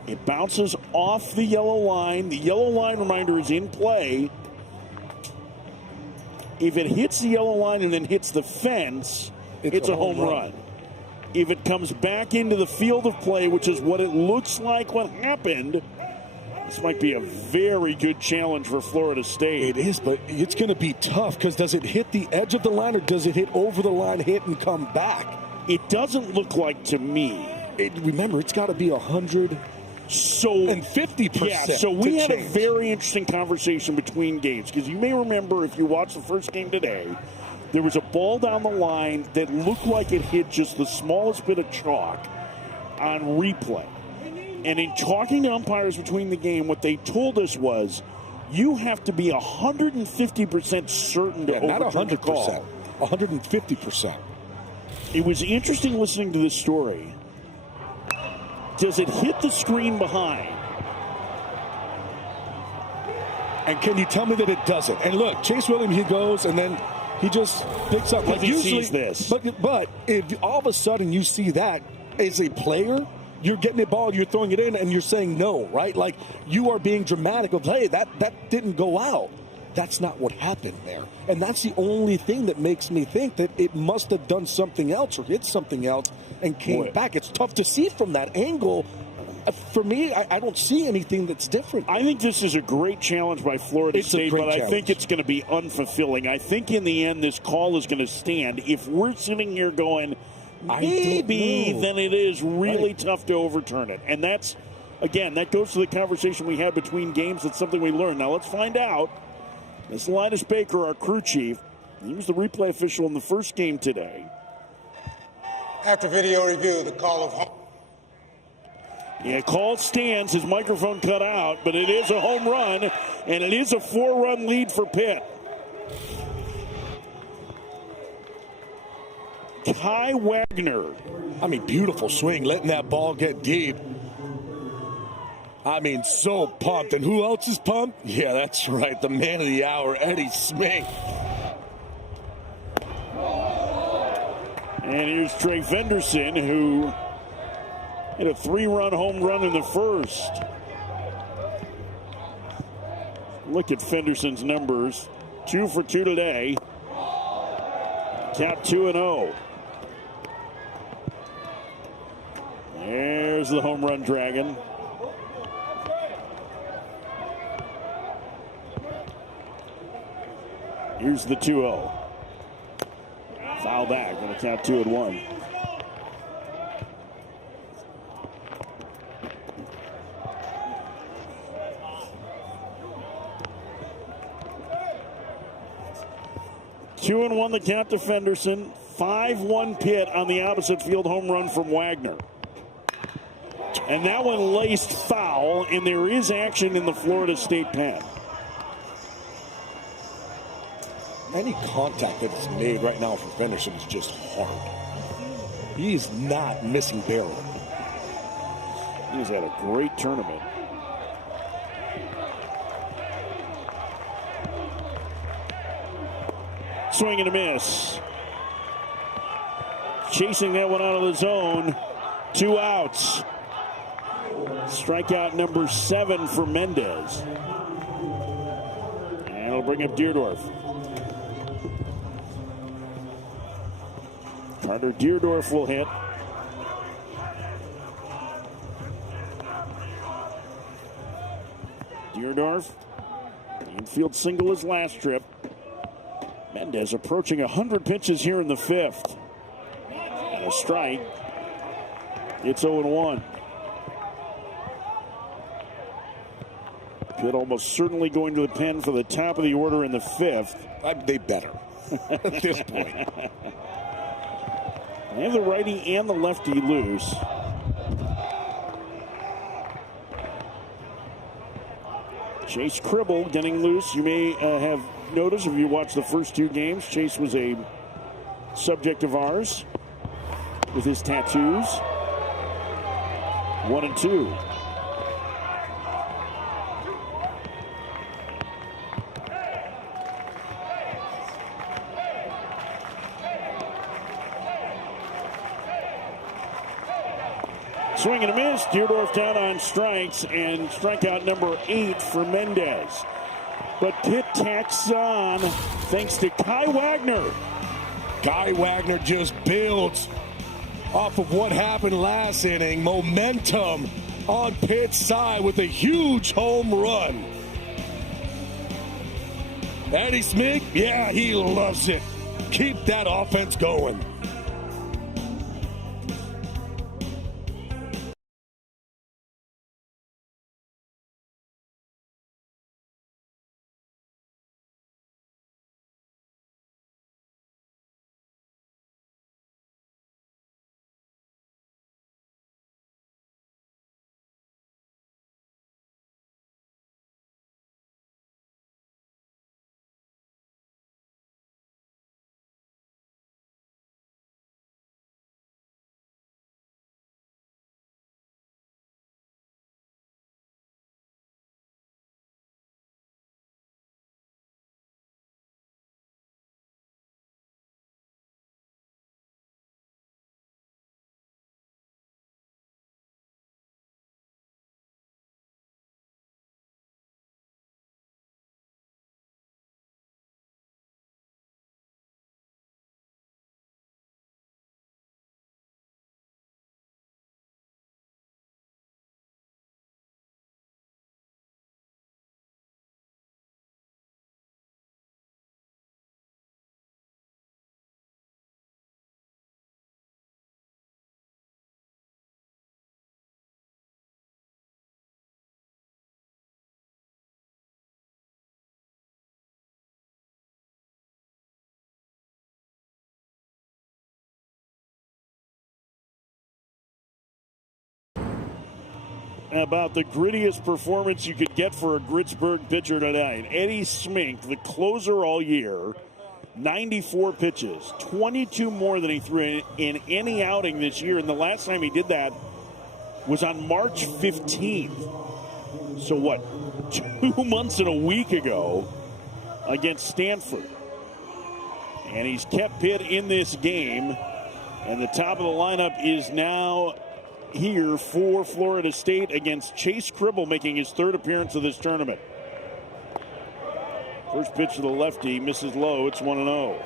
It bounces off the yellow line. The yellow line, reminder, is in play. If it hits the yellow line and then hits the fence, it's a home run. If it comes back into the field of play, which is what it looks like what happened, this might be a very good challenge for Florida State. It is, but it's going to be tough because does it hit the edge of the line or does it hit over the line, hit and come back? It doesn't look like to me. Remember, it's got to be 150%. Yeah, so we had a very interesting conversation between games because you may remember if you watched the first game today, there was a ball down the line that looked like it hit just the smallest bit of chalk on replay. And in talking to umpires between the game, what they told us was you have to be 150% certain to overturn the call. 150%. It was interesting listening to this story. Does it hit the screen behind? And can you tell me that it doesn't? And look, Chase Williams, he goes and then he just picks up. Like he sees this. But if all of a sudden you see that as a player, you're getting the ball, you're throwing it in, and you're saying no, right? Like you are being dramatic of, hey, that didn't go out. That's not what happened there. And that's the only thing that makes me think that it must have done something else or hit something else and came back. It's tough to see from that angle. For me, I don't see anything that's different. I think this is a great challenge by Florida State, but I think it's going to be unfulfilling. I think in the end, this call is going to stand. If we're sitting here going, maybe, then it is really tough to overturn it. And that's, again, that goes to the conversation we had between games. It's something we learned. Now let's find out. This is Linus Baker, our crew chief. He was the replay official in the first game today. After video review, the call of home. Yeah, call stands. His microphone cut out, but it is a home run, and it is a 4-run lead for Pitt. Kai Wagner. I mean, beautiful swing, letting that ball get deep. I mean, so pumped. And who else is pumped? Yeah, that's right. The man of the hour, Eddie Smink. And here's Trey Fenderson, who hit a 3-run home run in the first. Look at Fenderson's numbers. 2 for 2 today. Count 2-0. There's the home run dragon. Here's the 2-0. Foul back. Going to count 2-1. Two and 1 the count to Fenderson. 5-1 Pitt on the opposite field home run from Wagner. And that one laced foul, and there is action in the Florida State pen. Any contact that's made right now from Fenderson is just hard. He's not missing barely. He's had a great tournament. Swing and a miss. Chasing that one out of the zone. 2 outs. Strikeout number 7 for Mendez. And it'll bring up Deerdorf. Carter Deerdorf will hit. Deerdorf, infield single his last trip. Mendez approaching 100 pitches here in the 5th. And a strike. It's 0-1. Pitt almost certainly going to the pen for the top of the order in the 5th. They better at this point. They have the righty and the lefty loose. Chase Cribble getting loose. You may have noticed if you watched the first 2 games, Chase was a subject of ours with his tattoos. 1 and 2. Swing and a miss. Deerdorf down on strikes, and strikeout number 8 for Mendez. But Pitt tacks on thanks to Kai Wagner. Guy Wagner just builds off of what happened last inning. Momentum on Pitt's side with a huge home run. Eddie Smith, yeah, he loves it. Keep that offense going. About the grittiest performance you could get for a Pittsburgh pitcher tonight. Eddie Smink, the closer all year, 94 pitches, 22 more than he threw in any outing this year. And the last time he did that was on March 15th. So what, 2 months and a week ago against Stanford. And he's kept Pitt in this game. And the top of the lineup is now here for Florida State against Chase Cribble, making his 3rd appearance of this tournament. First pitch to the lefty, misses low. It's 1-0.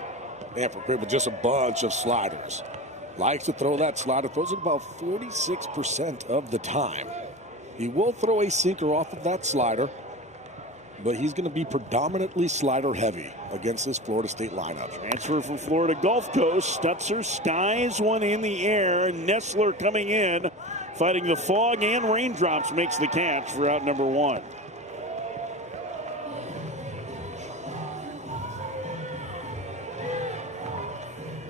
Man, for Cribble, just a bunch of sliders. Likes to throw that slider, throws it about 46% of the time. He will throw a sinker off of that slider, but he's going to be predominantly slider heavy against this Florida State lineup. Transfer from Florida Gulf Coast. Stutzer skies one in the air. Nessler coming in, fighting the fog and raindrops, makes the catch for out number 1.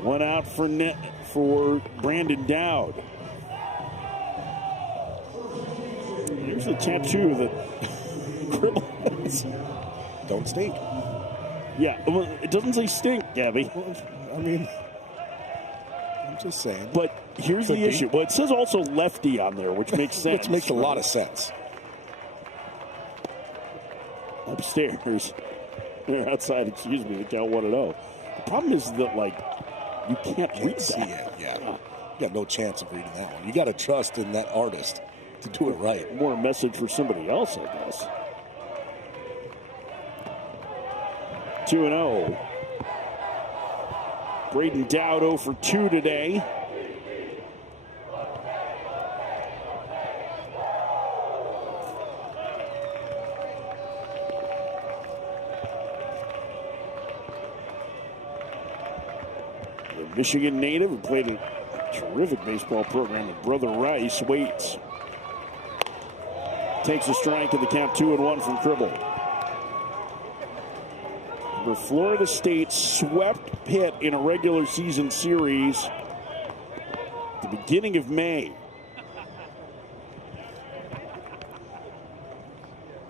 One out for Brandon Dowd. Here's the tattoo that Cribble has. Don't stink. Yeah, well, it doesn't say stink, Gabby. Well, I mean, I'm just saying. But here's the issue. Well, it says also lefty on there, which makes sense. Which makes a lot of sense. Upstairs. They're outside, excuse me, the count 1-0. The problem is that, like, you can't read see that. it, yeah. You got no chance of reading that one. You got to trust in that artist to do it right. More a message for somebody else, I guess. 2-0. Braden Dowd 0 for 2 today. The Michigan native who played a terrific baseball program with Brother Rice waits. Takes a strike in the count 2-1 from Cribble. Florida State swept Pitt in a regular season series at the beginning of May.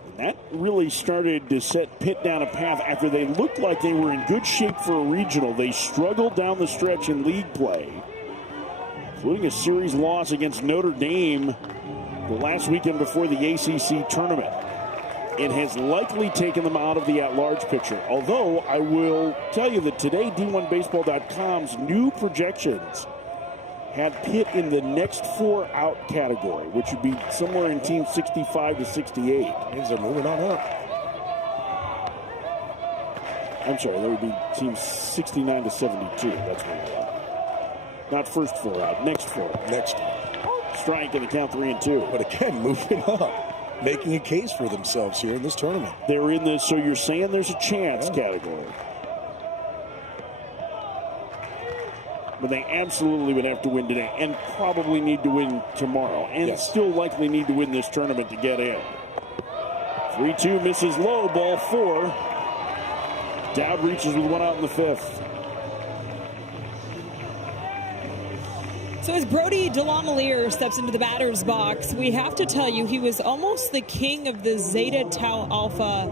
And that really started to set Pitt down a path after they looked like they were in good shape for a regional. They struggled down the stretch in league play, including a series loss against Notre Dame the last weekend before the ACC tournament. It has likely taken them out of the at-large picture. Although, I will tell you that today, D1Baseball.com's new projections had Pitt in the next 4 out category, which would be somewhere in team 65 to 68. Means they're moving on up. I'm sorry, that would be team 69 to 72. That's what we are. Not first 4 out, next 4 out. Next. Strike and the count 3-2. But again, moving up, making a case for themselves here in this tournament. They're in this, so you're saying there's a chance category. But they absolutely would have to win today and probably need to win tomorrow. And still likely need to win this tournament to get in. 3-2 misses low, ball 4. Dowd reaches with 1 out in the 5th. So as Brody DeLamielleure steps into the batter's box, we have to tell you he was almost the king of the Zeta Tau Alpha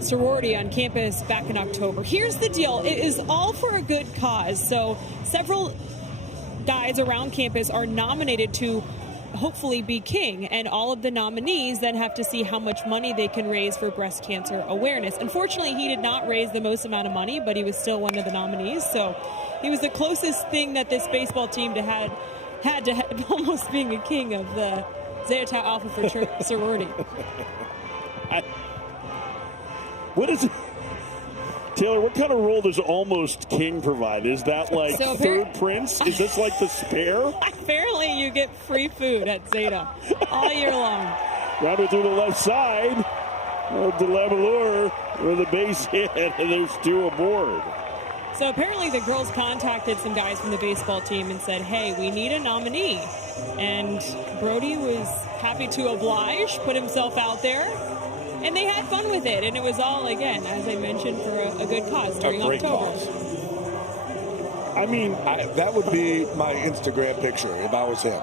sorority on campus back in October. Here's the deal. It is all for a good cause. So several guys around campus are nominated to hopefully be king, and all of the nominees then have to see how much money they can raise for breast cancer awareness. Unfortunately, he did not raise the most amount of money, but he was still one of the nominees. So he was the closest thing that this baseball team had to almost being a king of the Zeta Tau Alpha sorority. What is it? Taylor, what kind of role does almost king provide? Is that like third prince? Is this like the spare? Apparently you get free food at Zeta all year long. Grounded through the left side. DeLamielleure with a base hit, and there's 2 aboard. So apparently the girls contacted some guys from the baseball team and said, hey, we need a nominee. And Brody was happy to oblige, put himself out there. And they had fun with it, and it was all, again, as I mentioned, for a good cause during October. Cause. I mean, that would be my Instagram picture if I was him.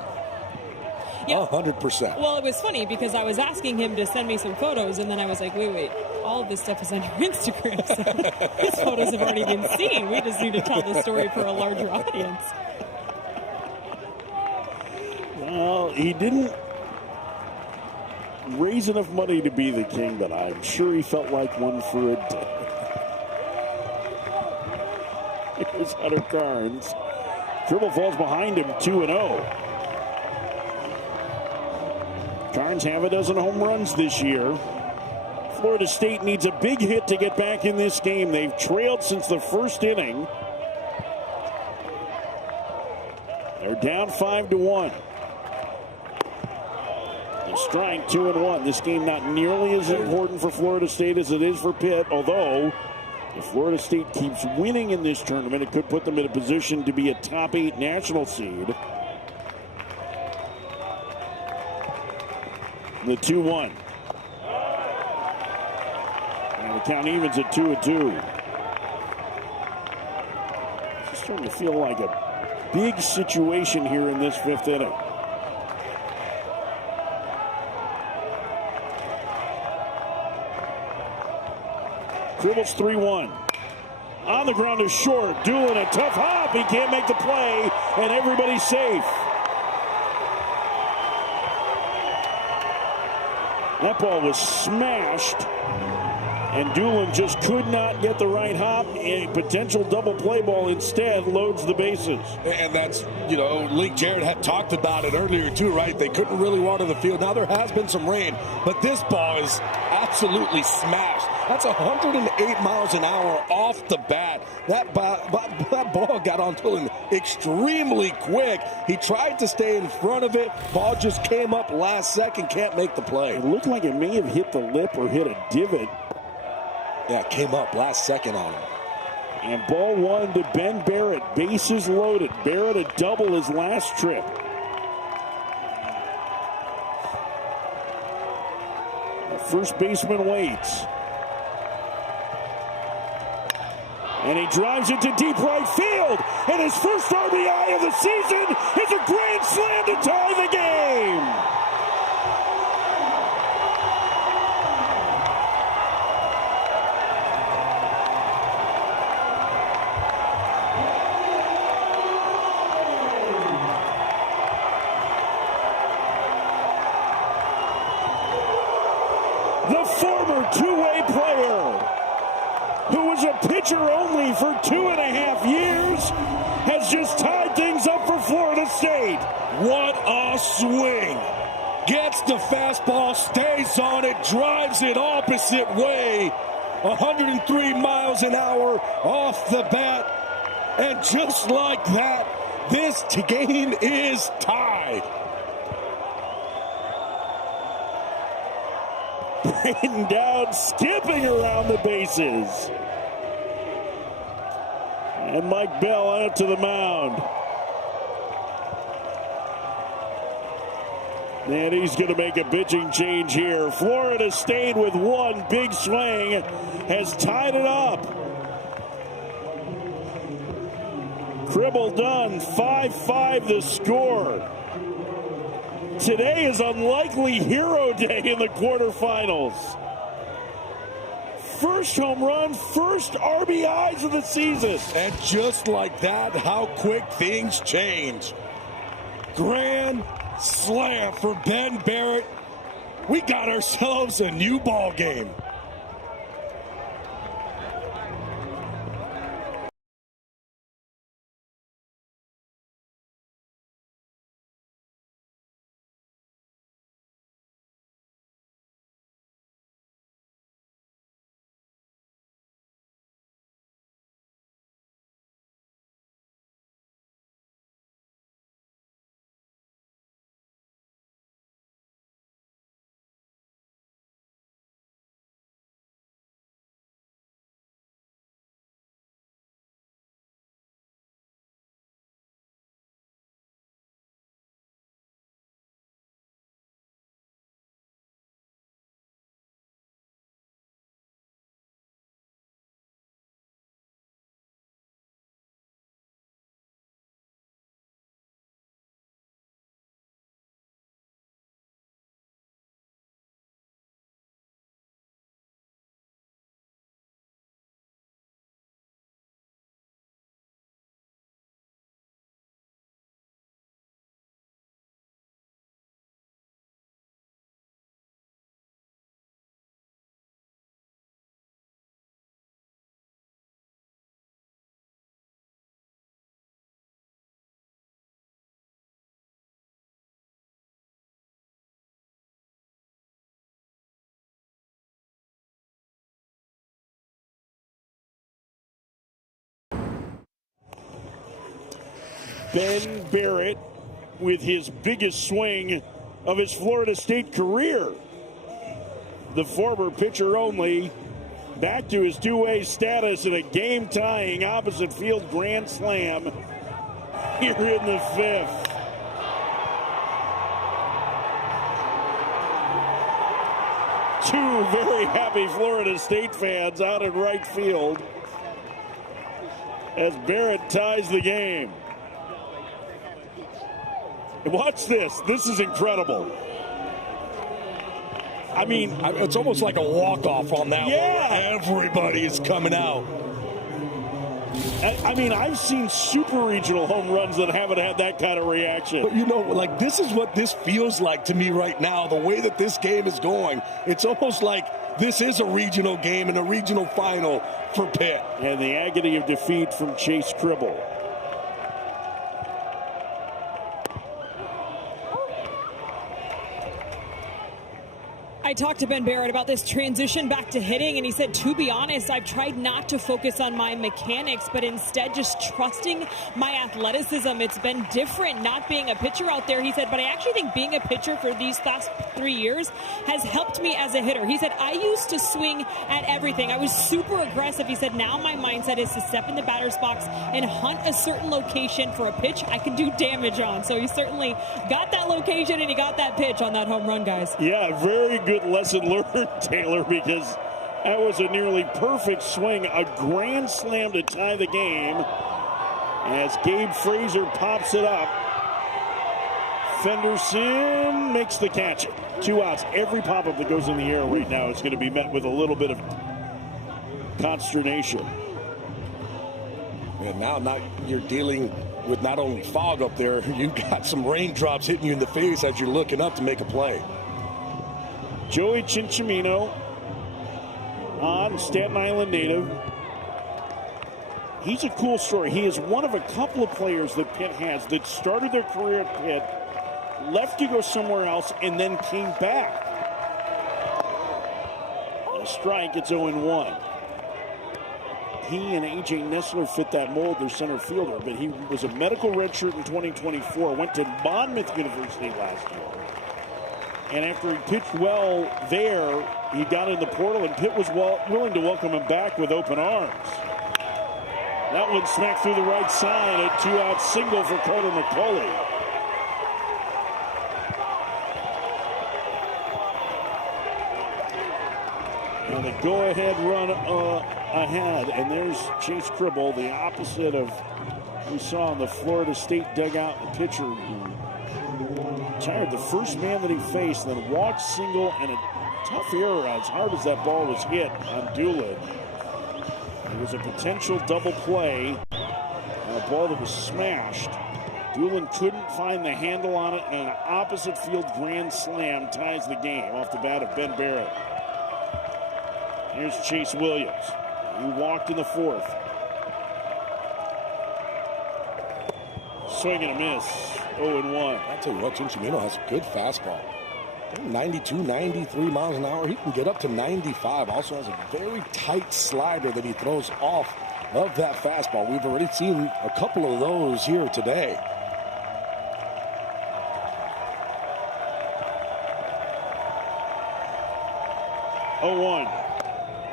Yeah. 100%. Well, it was funny because I was asking him to send me some photos, and then I was like, wait, all of this stuff is on your Instagram. So these photos have already been seen. We just need to tell the story for a larger audience. Well, he didn't raise enough money to be the king, but I'm sure he felt like one for a day. Here's Hunter Carnes. Dribble falls behind him, 2-0. Carnes have a dozen home runs this year. Florida State needs a big hit to get back in this game. They've trailed since the first inning. They're down 5-1. Strike, 2-1. This game not nearly as important for Florida State as it is for Pitt, although if Florida State keeps winning in this tournament, it could put them in a position to be a top 8 national seed. The 2-1. And the count evens at 2-2. It's starting to feel like a big situation here in this 5th inning. Dribbles 3-1. On the ground is short. Doolin a tough hop. He can't make the play, and everybody's safe. That ball was smashed, and Doolin just could not get the right hop. A potential double play ball instead loads the bases. And that's, Link Jarrett had talked about it earlier too, right? They couldn't really water the field. Now there has been some rain, but this ball is absolutely smashed. That's 108 miles an hour off the bat. That ball got on Doolin extremely quick. He tried to stay in front of it. Ball just came up last second. Can't make the play. It looked like it may have hit the lip or hit a divot. Yeah, it came up last second on him. And ball 1 to Ben Barrett. Bases loaded. Barrett a double his last trip. The first baseman waits. And he drives it to deep right field. And his first RBI of the season is a grand slam to tie the game. The former two-way player, who was a pitcher only for 2.5 years, has has just tied things up for Florida State. What a swing. Gets the fastball, stays on it, drives it opposite way. 103 miles an hour off the bat. And just like that, this game is tied. Braden Dowd skipping around the bases. And Mike Bell on it to the mound. And he's going to make a pitching change here. Florida State with one big swing has tied it up. Cribble done, 5-5 the score. Today is unlikely hero day in the quarterfinals. First home run, first RBIs of the season. And just like that, how quick things change. Grand slam for Ben Barrett. We got ourselves a new ball game. Ben Barrett with his biggest swing of his Florida State career. The former pitcher only back to his two-way status in a game-tying opposite field grand slam here in the fifth. Two very happy Florida State fans out in right field as Barrett ties the game. Watch this. This is incredible. I mean, it's almost like a walk-off on that one. Everybody is coming out. I mean, I've seen super regional home runs that haven't had that kind of reaction. But, you know, like, this is what this feels like to me right now, the way that this game is going. It's almost like this is a regional game and a regional final for Pitt. And the agony of defeat from Chase Cribble. I talked to Ben Barrett about this transition back to hitting, and he said, to be honest, I've tried not to focus on my mechanics, but instead just trusting my athleticism. It's been different not being a pitcher out there, he said, but I actually think being a pitcher for these last 3 years has helped me as a hitter. He said, I used to swing at everything. I was super aggressive. He said, now my mindset is to step in the batter's box and hunt a certain location for a pitch I can do damage on. So he certainly got that location and he got that pitch on that home run, guys. Yeah, very good lesson learned, Taylor, because that was a nearly perfect swing, a grand slam to tie the game as Gabe Fraser pops it up. Fenderson makes the catch. 2 outs. Every pop-up that goes in the air right now is going to be met with a little bit of consternation. And now you're dealing with not only fog up there, you've got some raindrops hitting you in the face as you're looking up to make a play. Joey Cincinnamino on, Staten Island native. He's a cool story. He is one of a couple of players that Pitt has that started their career at Pitt, left to go somewhere else, and then came back. A strike, it's 0-1. He and A.J. Nessler fit that mold, their center fielder, but he was a medical redshirt in 2024, went to Monmouth University last year. And after he pitched well there, he got in the portal, and Pitt was willing to welcome him back with open arms. That one smacked through the right side, a 2-out single for Carter McCulley. And the go-ahead run ahead, and there's Chase Cribble, the opposite of we saw in the Florida State dugout, the pitcher who retired the first man that he faced, then walked single, and a tough error as hard as that ball was hit on Doolin. It was a potential double play, a ball that was smashed. Doolin couldn't find the handle on it, and an opposite field grand slam ties the game off the bat of Ben Barrett. Here's Chase Williams. He walked in the fourth. Swing and a miss. 0-1. I tell you what, Jim Chimino has a good fastball. 92, 93 miles an hour. He can get up to 95. Also has a very tight slider that he throws off of that fastball. We've already seen a couple of those here today.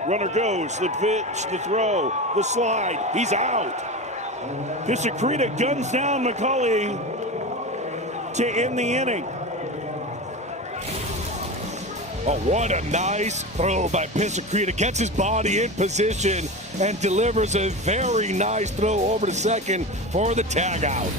Runner goes, the pitch, the throw, the slide. He's out. Pisacreta guns down McCulley to end the inning. Oh, what a nice throw by Pisacreta. Gets his body in position and delivers a very nice throw over to second for the tag out.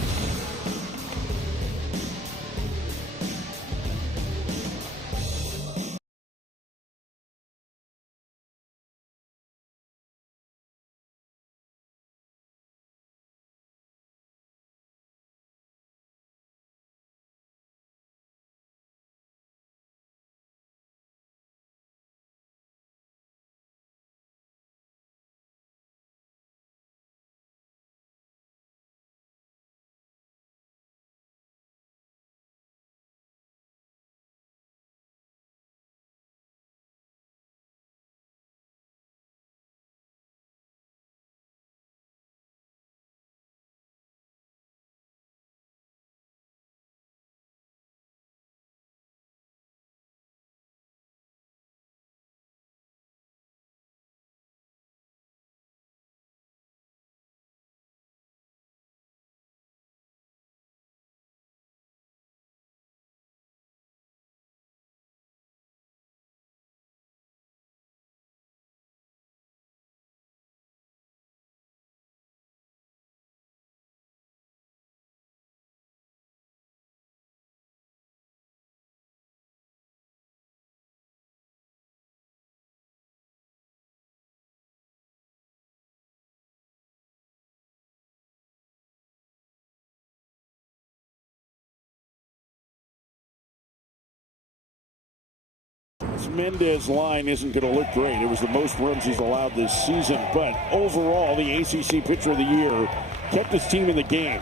Mendez line isn't going to look great. It was the most runs he's allowed this season, but overall the ACC Pitcher of the Year kept his team in the game.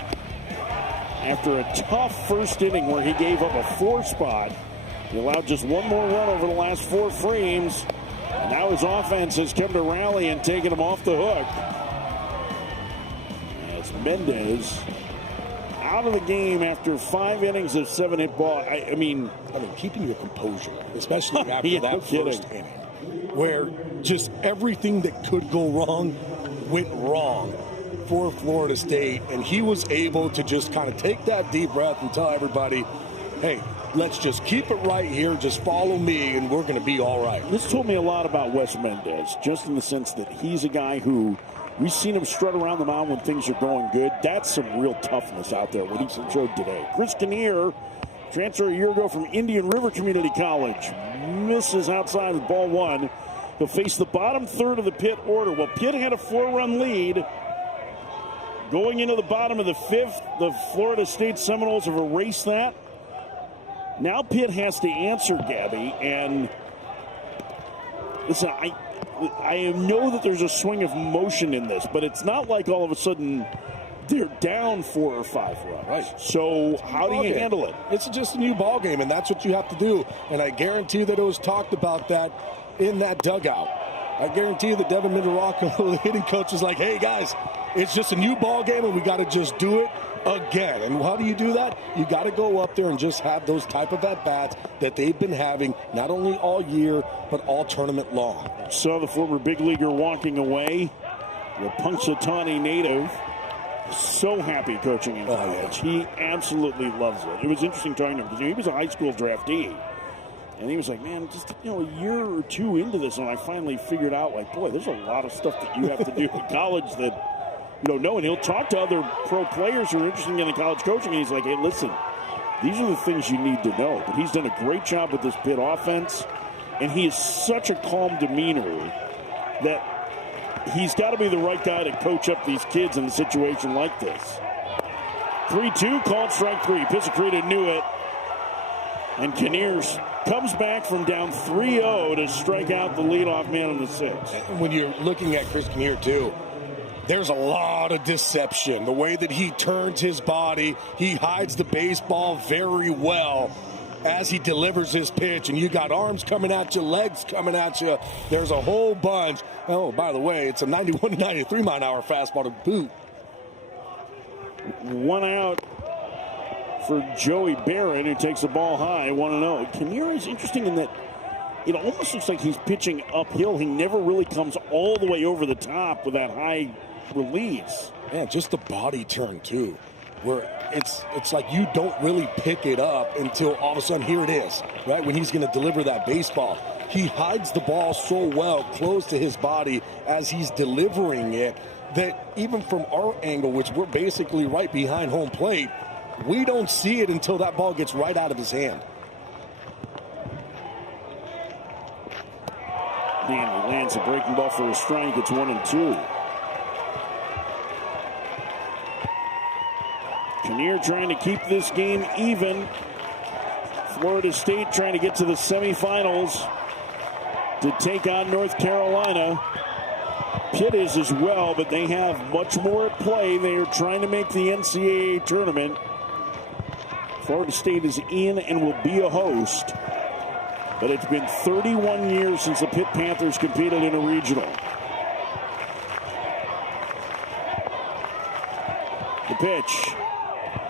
After a tough first inning where he gave up a 4 spot, he allowed just one more run over the last 4 frames, and now his offense has come to rally and taken him off the hook. As Mendez out of the game after 5 innings of 7-hit ball. I mean, keeping your composure, especially after yeah, that first inning, where just everything that could go wrong went wrong for Florida State, and he was able to just kind of take that deep breath and tell everybody, hey, let's just keep it right here, just follow me, and we're going to be all right. This told me a lot about Wes Mendez, just in the sense that he's a guy who we've seen him strut around the mound when things are going good. That's some real toughness out there, what he showed today. Chris Kinnear, transfer a year ago from Indian River Community College, misses outside with ball 1. He'll face the bottom third of the Pitt order. Well, Pitt had a 4-run lead. Going into the bottom of the 5th, the Florida State Seminoles have erased that. Now Pitt has to answer, Gabby, and listen, I know that there's a swing of motion in this, but it's not like all of a sudden they're down 4 or 5 runs. Right. So how do you handle it? It's just a new ball game, and that's what you have to do. And I guarantee that it was talked about that in that dugout. I guarantee that Devin Mindorako, the hitting coach, is like, hey, guys, it's just a new ball game, and we got to just do it again. And how do you do that? You got to go up there and just have those type of at-bats that they've been having not only all year, but all tournament long. Saw the former big leaguer walking away, the Punxsutawney native. So happy coaching in college. He absolutely loves it. It was interesting talking to him because he was a high school draftee. And he was like, man, just a year or two into this, and I finally figured out, like, boy, there's a lot of stuff that you have to do in college that you don't know. And he'll talk to other pro players who are interested in the college coaching, and he's like, hey, listen, these are the things you need to know. But he's done a great job with this Pitt offense, and he is such a calm demeanor that he's got to be the right guy to coach up these kids in a situation like this. 3-2, called strike 3. Pisacreta knew it. And Kinnears comes back from down 3-0 to strike out the leadoff man on the 6th. When you're looking at Chris Kinnear, too, there's a lot of deception. The way that he turns his body, he hides the baseball very well as he delivers his pitch. And you got arms coming at you, legs coming at you. There's a whole bunch. Oh, by the way, it's a 91 to 93 mile an hour fastball to boot. 1 out for Joey Barron, who takes the ball high, 1-0. Kinnear is interesting in that it almost looks like he's pitching uphill. He never really comes all the way over the top with that high release. Yeah, just the body turn, too, where it's like you don't really pick it up until all of a sudden here it is, right, when he's going to deliver that baseball. He hides the ball so well close to his body as he's delivering it that even from our angle, which we're basically right behind home plate, we don't see it until that ball gets right out of his hand. And he lands a breaking ball for a strike. It's 1-2. Kinnear trying to keep this game even. Florida State trying to get to the semifinals to take on North Carolina. Pitt is as well, but they have much more at play. They are trying to make the NCAA tournament. Florida State is in and will be a host. But it's been 31 years since the Pitt Panthers competed in a regional. The pitch.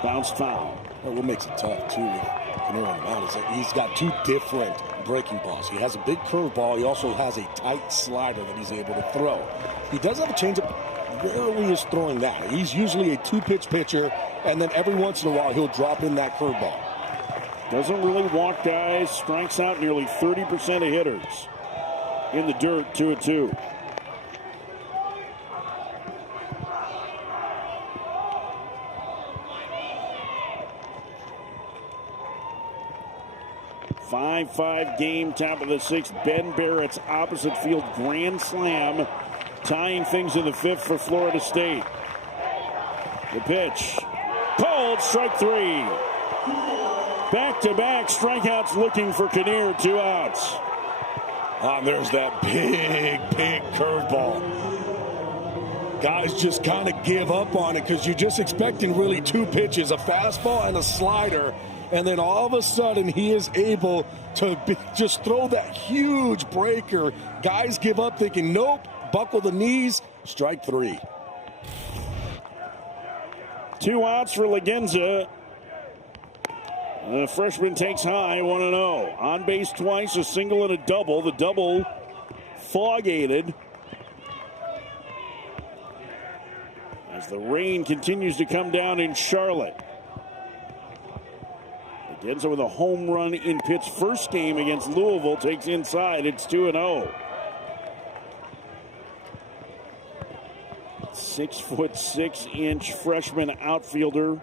Bounced foul. Well, what makes it tough, too, with Kinnear on the mound is that he's got two different breaking balls. He has a big curveball. He also has a tight slider that he's able to throw. He does have a changeup. Rarely is throwing that. He's usually a two-pitch pitcher, and then every once in a while he'll drop in that curveball. Doesn't really walk guys. Strikes out nearly 30% of hitters. In the dirt, 2-2. Five game, top of the 6th. Ben Barrett's opposite field grand slam, tying things in the 5th for Florida State. The pitch, called strike 3. Back-to-back strikeouts looking for Kinnear, 2 outs. And there's that big curveball. Guys just kind of give up on it because you're just expecting really 2 pitches, a fastball and a slider. And then all of a sudden, he is able to just throw that huge breaker. Guys give up thinking, nope, buckle the knees, strike 3. 2 outs for Lagenza. The freshman takes high, 1-0. On base twice, a single and a double. The double fog-aided. As the rain continues to come down in Charlotte. Lagenza with a home run in Pitt's first game against Louisville. Takes inside. It's 2-0. 6'6" freshman outfielder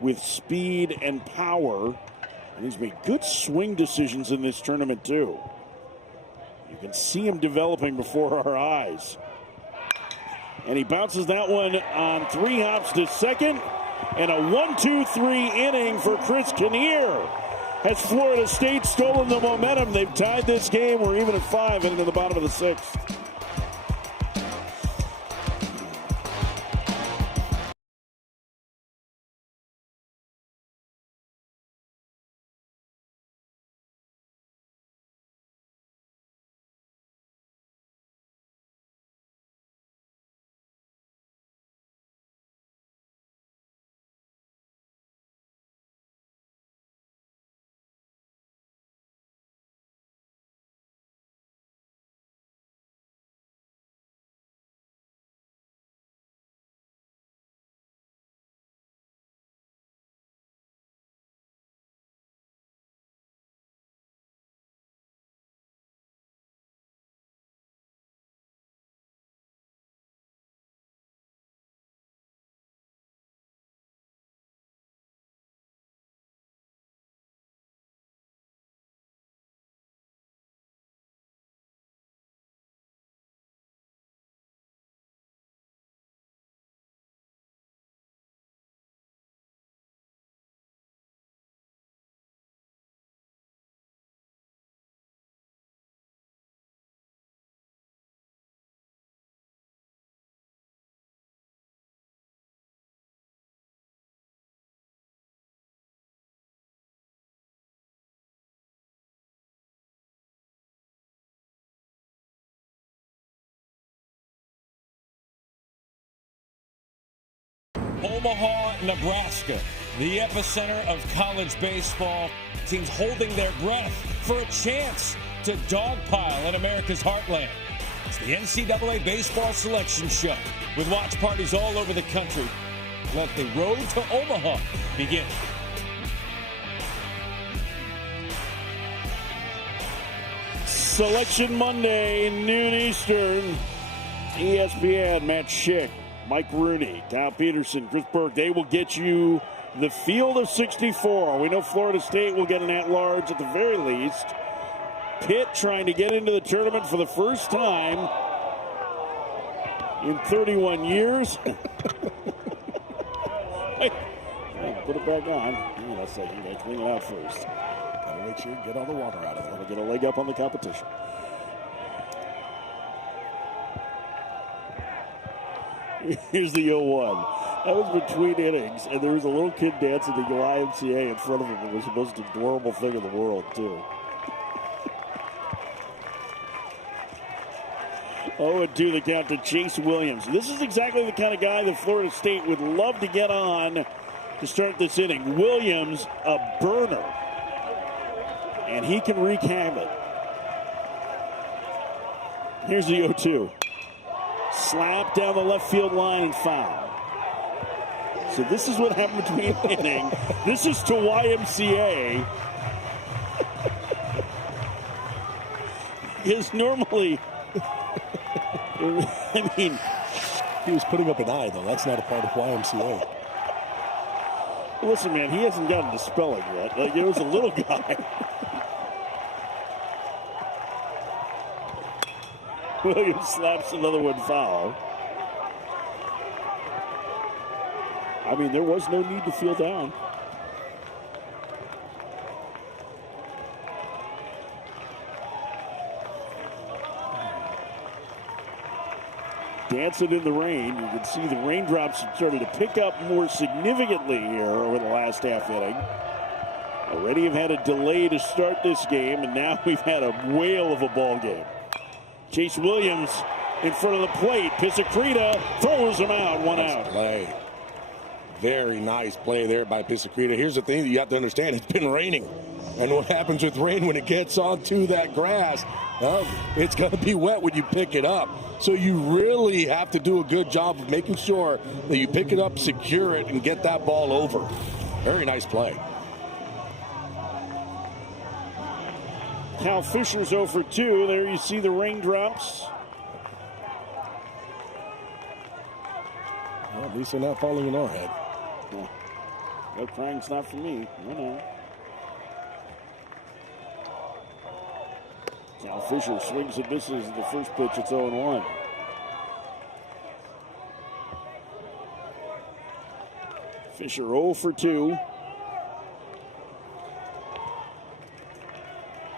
with speed and power. And he's made good swing decisions in this tournament, too. You can see him developing before our eyes. And he bounces that one on 3 hops to second. And a 1-2-3 inning for Chris Kinnear. Has Florida State stolen the momentum? They've tied this game. We're even at 5 into the bottom of the 6th. Omaha, Nebraska, the epicenter of college baseball. Teams holding their breath for a chance to dogpile in America's heartland. It's the NCAA Baseball Selection Show with watch parties all over the country. Let the road to Omaha begin. Selection Monday, noon Eastern. ESPN, Matt Schick, Mike Rooney, Kyle Peterson, Chris Burke. They will get you the field of 64. We know Florida State will get an at-large at the very least. Pitt trying to get into the tournament for the first time in 31 years. Put it back on. Hang on a second. Gotta clean it out first. Gotta make sure you get all the water out of it. Gotta get a leg up on the competition. Here's the 0-1. That was between innings, and there was a little kid dancing the YMCA in front of him. It was the most adorable thing in the world, too. 0-2 the count to Chase Williams. This is exactly the kind of guy that Florida State would love to get on to start this inning. Williams, a burner. And he can wreak havoc. Here's the 0-2. Slap down the left field line and foul. So this is what happened between inning. This is to YMCA. Is normally, I mean, he was putting up an eye, though. That's not a part of YMCA. Listen, man, he hasn't gotten to spelling yet. Like, it was a little guy. Williams slaps another one foul. I mean, there was no need to feel down. Dancing in the rain. You can see the raindrops started to pick up more significantly here over the last half inning. Already have had a delay to start this game, and now we've had a whale of a ball game. Chase Williams in front of the plate. Pisacreta throws him out. One out. Play. Very nice play there by Pisacreta. Here's the thing that you have to understand. It's been raining. And what happens with rain when it gets onto that grass, well, it's going to be wet when you pick it up. So you really have to do a good job of making sure that you pick it up, secure it, and get that ball over. Very nice play. Cal Fisher's 0 for 2. There you see the raindrops. Well, at least they're not falling in our head. Well, no crying's not for me. No. Cal Fisher swings and misses the first pitch. It's 0-1. Fisher 0 for 2.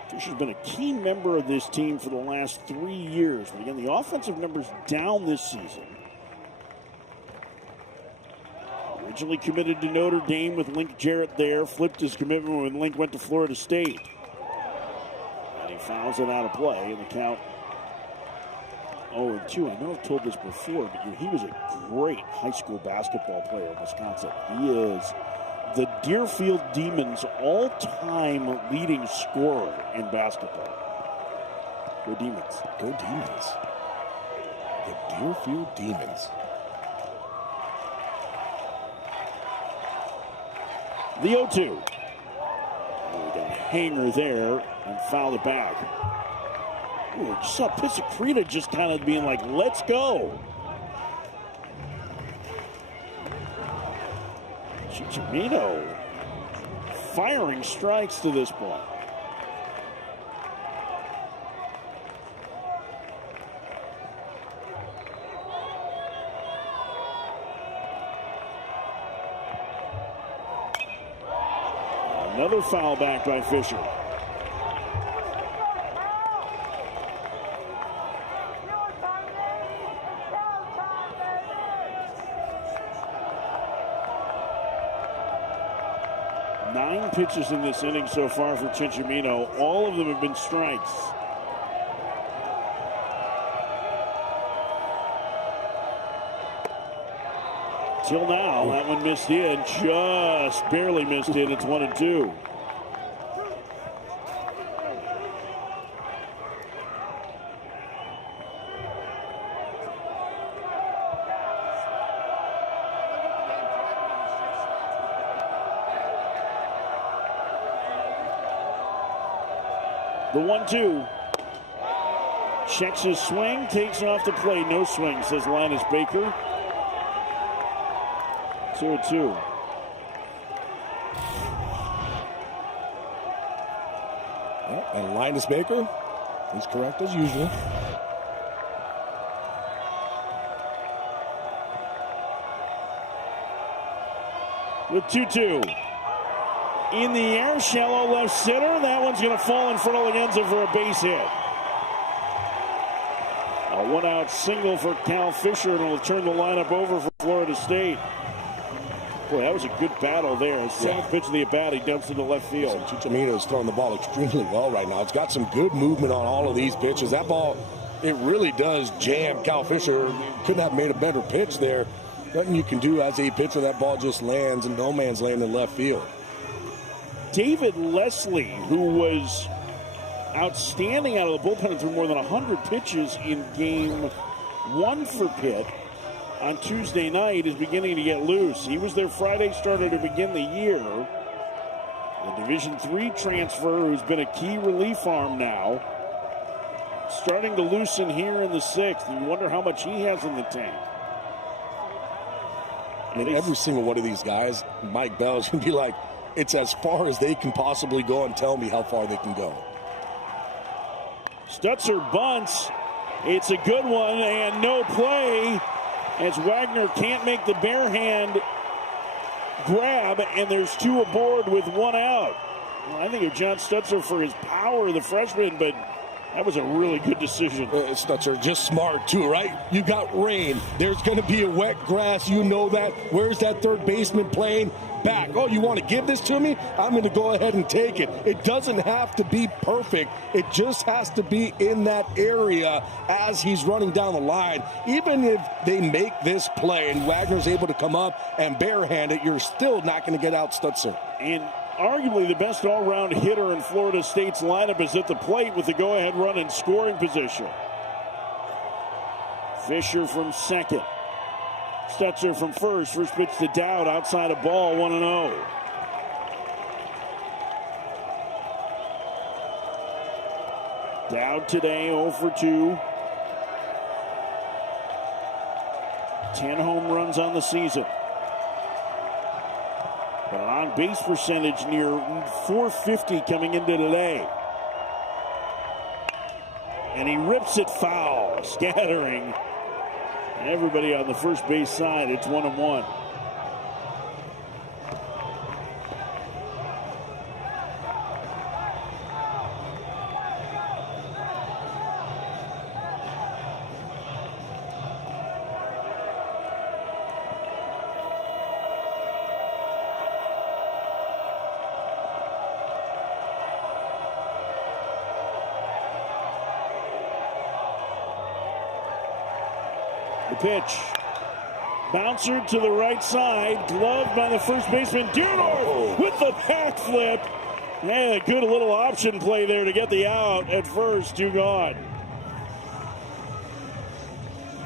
Fisher's been a key member of this team for the last 3 years. But again, the offensive numbers down this season. Originally committed to Notre Dame with Link Jarrett there. Flipped his commitment when Link went to Florida State. And he fouls it out of play in the count 0-2. I know I've told this before, but he was a great high school basketball player in Wisconsin. He is the Deerfield Demons' all-time leading scorer in basketball. Go Demons. Go Demons. The Deerfield Demons. The 0-2. We got a hanger there and fouled it back. Ooh, just saw Pisacreta just kind of being like, let's go. Chicharito firing strikes to this point. Another foul back by Fisher. Nine pitches in this inning so far for Chicharito. All of them have been strikes. Till now, that one missed in, just barely missed in. It's 1-2. The 1-2. Checks his swing, takes off the play. No swing, says Linus Baker. 2-2. And Linus Baker is correct as usual. With 2-2. In the air, shallow left center. That one's going to fall in front of Legenza for a base hit. A one-out single for Cal Fisher, and it'll turn the lineup over for Florida State. Boy, that was a good battle there. Seventh pitch of the at-bat, he dumps into left field. Chichamino is throwing the ball extremely well right now. It's got some good movement on all of these pitches. That ball, it really does jam. Cal Fisher couldn't have made a better pitch there. Nothing you can do as a pitcher. That ball just lands in no man's land in left field. David Leslie, who was outstanding out of the bullpen through more than 100 pitches in game one for Pitt on Tuesday night, is beginning to get loose. He was their Friday starter to begin the year. The Division III transfer, who's been a key relief arm now, starting to loosen here in the sixth. You wonder how much he has in the tank. I mean, every single one of these guys, Mike Bell's going to be like, it's as far as they can possibly go and tell me how far they can go. Stutzer bunts. It's a good one and no play as Wagner can't make the bare hand grab, and there's two aboard with one out. Well, I think of John Stutzer for his power, the freshman, but that was a really good decision. Stutzer just smart too, right? You got rain. There's going to be a wet grass. You know that. Where's that third baseman playing? Back. Oh, you want to give this to me? I'm going to go ahead and take it. It doesn't have to be perfect. It just has to be in that area as he's running down the line. Even if they make this play and Wagner's able to come up and barehand it, you're still not going to get out Stutzer. And arguably the best all-round hitter in Florida State's lineup is at the plate with the go-ahead run in scoring position. Fisher from second. Stutzer from first. First pitch to Dowd outside a ball, 1-0. Dowd today 0 for 2. 10 home runs on the season. But an on-base percentage near .450 coming into today. And he rips it foul, scattering everybody on the first base side. It's 1-1. The pitch. Bouncer to the right side. Gloved by the first baseman. Dearnorth with the backflip. And a good little option play there to get the out at first. Two gone.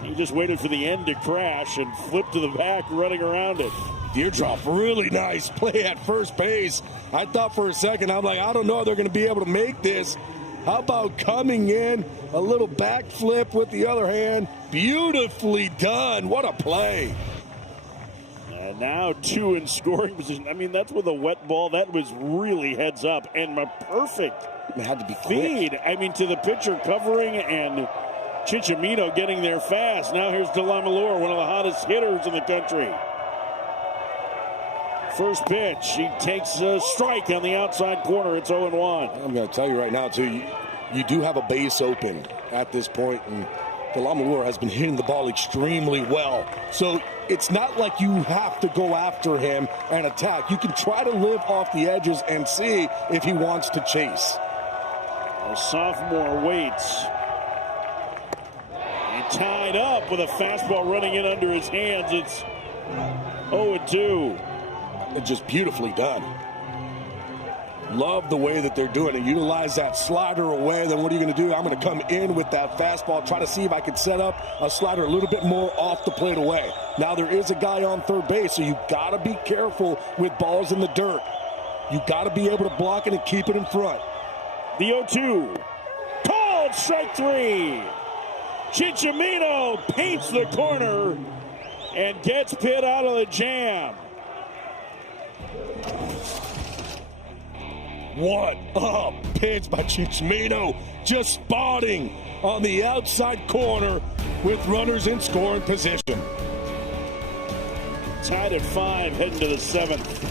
He just waited for the end to crash and flipped to the back, running around it. Deardrop, really nice play at first base. I thought for a second, I'm like, I don't know if they're going to be able to make this. How about coming in, a little backflip with the other hand. Beautifully done. What a play. And now two in scoring position. I mean, that's with a wet ball. That was really heads up and a perfect It had to be feed. quick. I mean, to the pitcher covering and Chichamino getting there fast. Now here's DeLamalure, one of the hottest hitters in the country. First pitch, he takes a strike on the outside corner. It's 0-1. I'm going to tell you right now, too, you do have a base open at this point, and DeLamalure has been hitting the ball extremely well. So it's not like you have to go after him and attack. You can try to live off the edges and see if he wants to chase. The sophomore waits. And tied up with a fastball running in under his hands. It's 0-2. It's just beautifully done. Love the way that they're doing it. Utilize that slider away. Then what are you going to do? I'm going to come in with that fastball, try to see if I can set up a slider a little bit more off the plate away. Now there is a guy on third base, so you got to be careful with balls in the dirt. You got to be able to block it and keep it in front. The 0-2. Called strike three. Chichamino paints the corner and gets Pitt out of the jam. What a pitch by Chichamino, just spotting on the outside corner with runners in scoring position. Tied at 5, heading to the 7th.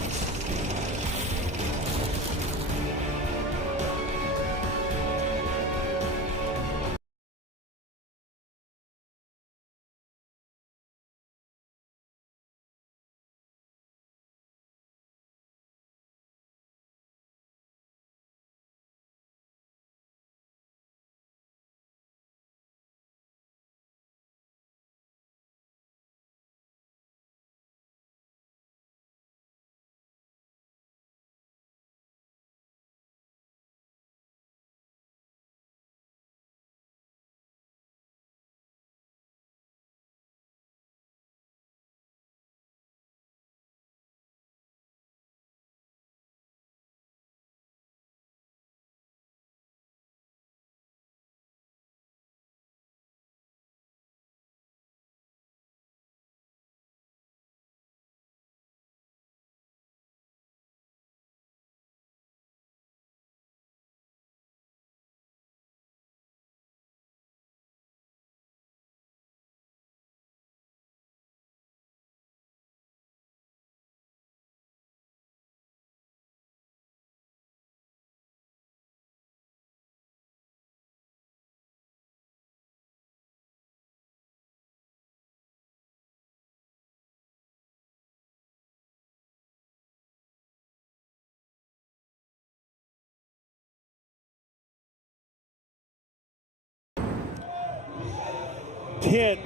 Pitt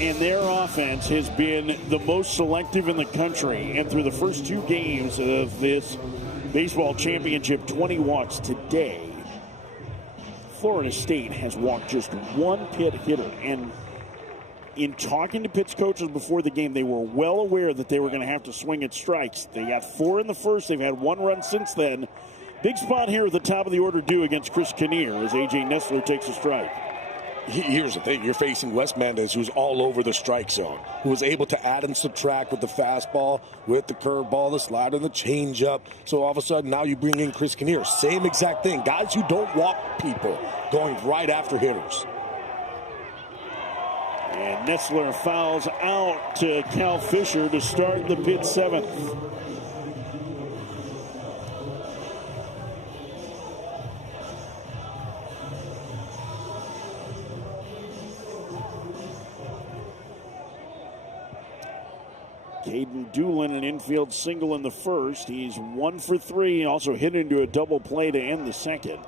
and their offense has been the most selective in the country. And through the first 2 games of this baseball championship, 20 walks today, Florida State has walked just 1 Pitt hitter. And in talking to Pitt's coaches before the game, they were well aware that they were going to have to swing at strikes. They got 4 in the first. They've had 1 run since then. Big spot here at the top of the order due against Chris Kinnear as A.J. Nessler takes a strike. Here's the thing. You're facing Wes Mendez, who's all over the strike zone, who was able to add and subtract with the fastball, with the curveball, the slider, the changeup. So all of a sudden, now you bring in Chris Kinnear. Same exact thing. Guys who don't walk people, going right after hitters. And Nessler fouls out to Cal Fisher to start the Pitt 7th. Caden Doolin, an infield single in the first. He's 1 for 3. He also hit into a double play to end the second.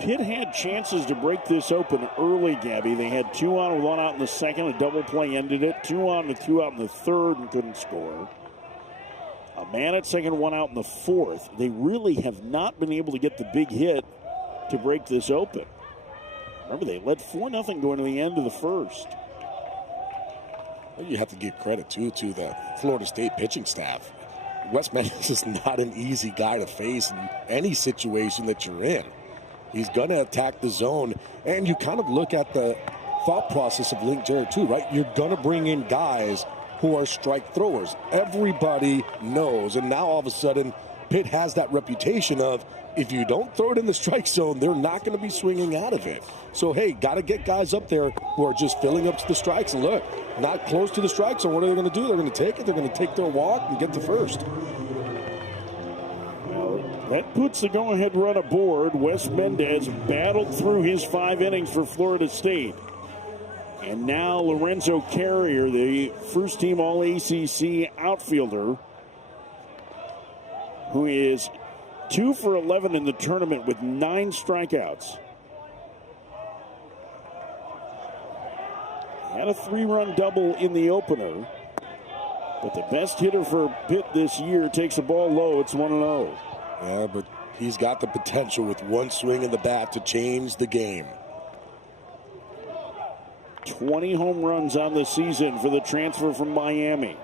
Pitt had chances to break this open early, Gabby. They had 2 on with 1 out in the second. A double play ended it. 2 on with 2 out in the third and couldn't score. A man at second, 1 out in the fourth. They really have not been able to get the big hit to break this open. Remember, they led 4-0 going to the end of the first. You have to give credit, too, to the Florida State pitching staff. Wes Mendez is not an easy guy to face in any situation that you're in. He's going to attack the zone. And you kind of look at the thought process of Link Jarrett, too, right? You're going to bring in guys who are strike throwers. Everybody knows. And now, all of a sudden, Pitt has that reputation of, if you don't throw it in the strike zone, they're not going to be swinging out of it. So, hey, got to get guys up there who are just filling up to the strikes. And look, not close to the strike zone. What are they going to do? They're going to take it. They're going to take their walk and get to first. Well, that puts the go-ahead run aboard. Wes Mendez battled through his 5 innings for Florida State. And now Lorenzo Carrier, the first-team All-ACC outfielder, who is 2 for 11 in the tournament with 9 strikeouts. Had a 3-run double in the opener. But the best hitter for Pitt this year takes the ball low. It's 1-0. Yeah, but he's got the potential with one swing of the bat to change the game. 20 home runs on the season for the transfer from Miami.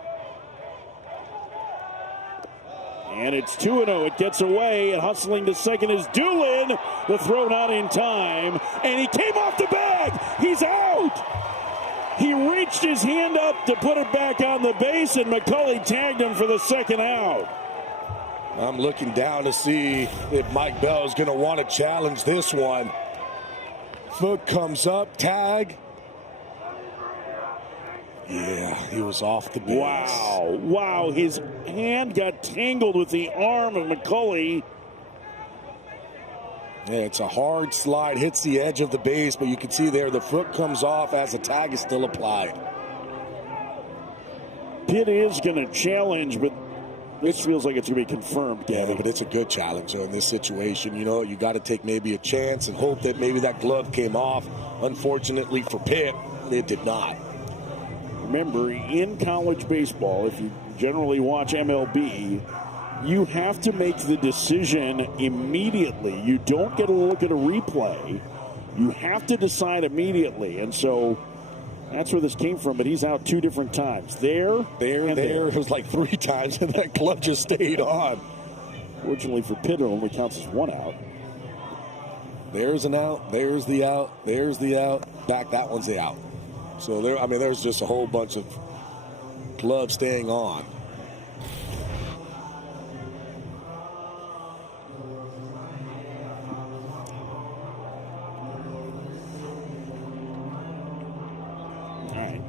And it's 2-0. It gets away, and hustling to second is Doolin. The throw not in time, and he came off the bag. He's out. He reached his hand up to put it back on the base, and McCulley tagged him for the second out. I'm looking down to see if Mike Bell is going to want to challenge this one. Foot comes up, tag. Yeah, he was off the base. Wow. His hand got tangled with the arm of McCulley. Yeah, it's a hard slide, hits the edge of the base, but you can see there the foot comes off as the tag is still applied. Pitt is going to challenge, but this feels like it's going to be confirmed, Gabby. Yeah, but it's a good challenge in this situation. You know, you got to take maybe a chance and hope that maybe that glove came off. Unfortunately for Pitt, it did not. Remember, in college baseball, if you generally watch MLB, you have to make the decision immediately. You don't get a look at a replay. You have to decide immediately. And so that's where this came from, but he's out 2 different times. There. It was like 3 times, and that glove just stayed on. Fortunately for Pitt, it only counts as 1 out. There's an out. There's the out. There's the out. Back, that one's the out. So there's just a whole bunch of gloves staying on. All right.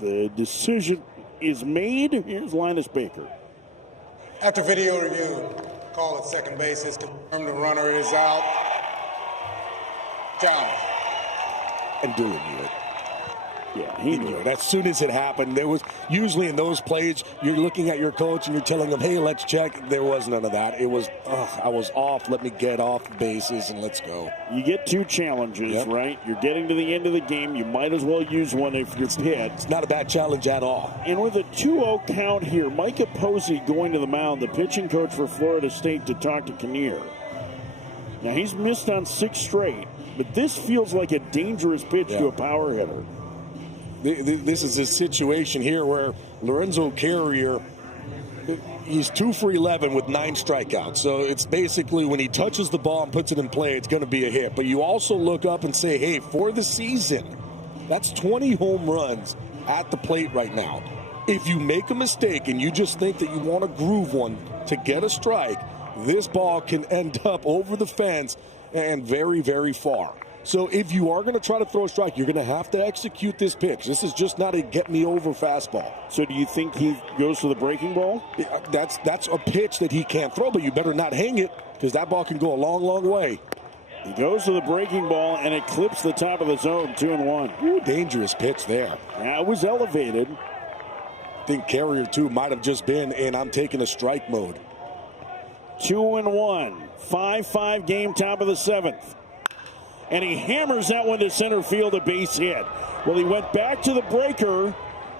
The decision is made. Here's Linus Baker. After video review, call at second base is confirmed. The runner is out. John. And Doolin knew it. Yeah, he knew it. As soon as it happened, there was usually in those plays, you're looking at your coach and you're telling him, hey, let's check. There was none of that. It was, I was off. Let me get off the bases and let's go. You get 2 challenges, right? You're getting to the end of the game. You might as well use one if you're Pitt. It's not a bad challenge at all. And with a 2-0 count here, Micah Posey going to the mound, the pitching coach for Florida State, to talk to Kinnear. Now, he's missed on 6 straight, but this feels like a dangerous pitch to a power hitter. This is a situation here where Lorenzo Carrier, he's 2 for 11 with 9 strikeouts. So it's basically when he touches the ball and puts it in play, it's going to be a hit. But you also look up and say, hey, for the season, that's 20 home runs at the plate right now. If you make a mistake and you just think that you want to groove one to get a strike, this ball can end up over the fence and very, very far. So if you are going to try to throw a strike, you're going to have to execute this pitch. This is just not a get-me-over fastball. So do you think he goes to the breaking ball? That's a pitch that he can't throw, but you better not hang it because that ball can go a long, long way. He goes to the breaking ball, and it clips the top of the zone, 2-1. Ooh, dangerous pitch there. That was elevated. I think Carrier, too, might have just been in I'm taking a strike mode. 2-1. 5-5 game, top of the 7th. And he hammers that one to center field, a base hit. Well, he went back to the breaker,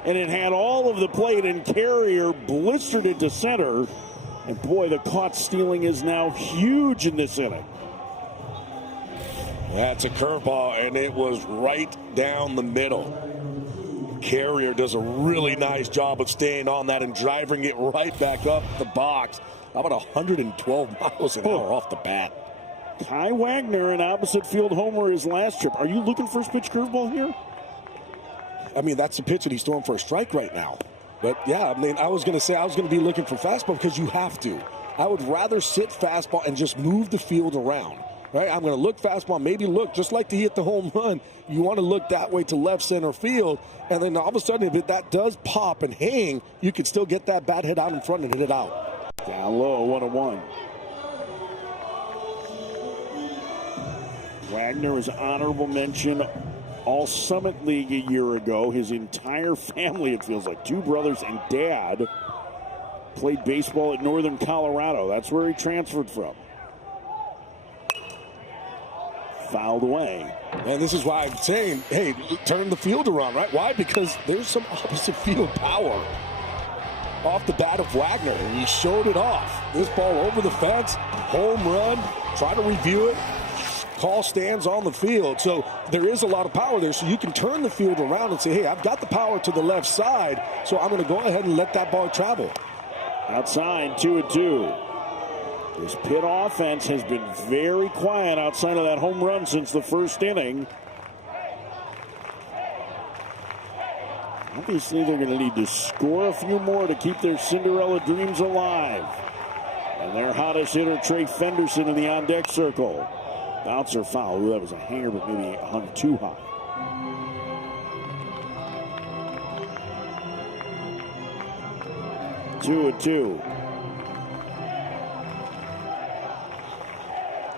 and it had all of the plate, and Carrier blistered it to center. And boy, the caught stealing is now huge in this inning. That's a curveball, and it was right down the middle. Carrier does a really nice job of staying on that and driving it right back up the box. How about 112 miles an hour off the bat? Kai Wagner, an opposite field homer his last trip. Are you looking for first pitch curveball here? I mean, that's the pitch that he's throwing for a strike right now. But, yeah, I mean, I was going to be looking for fastball because you have to. I would rather sit fastball and just move the field around. Right? I'm going to look fastball, maybe look, just like to hit the home run. You want to look that way to left center field. And then all of a sudden, if that does pop and hang, you can still get that bat hit out in front and hit it out. Down low, 1-1. Wagner was honorable mention All Summit League a year ago. His entire family, it feels like, 2 brothers and dad, played baseball at Northern Colorado. That's where he transferred from. fouled away. And this is why I'm saying, hey, turn the field around, right? Why? Because there's some opposite field power off the bat of Wagner, and he showed it off. This ball over the fence, home run, try to review it. Call stands on the field. So there is a lot of power there. So you can turn the field around and say, hey, I've got the power to the left side, so I'm going to go ahead and let that ball travel. Outside, 2-2. This Pitt offense has been very quiet outside of that home run since the first inning. Obviously, they're going to need to score a few more to keep their Cinderella dreams alive. And their hottest hitter, Trey Fenderson, in the on-deck circle. Bouncer foul. Ooh, that was a hanger, but maybe hung too high. 2-2.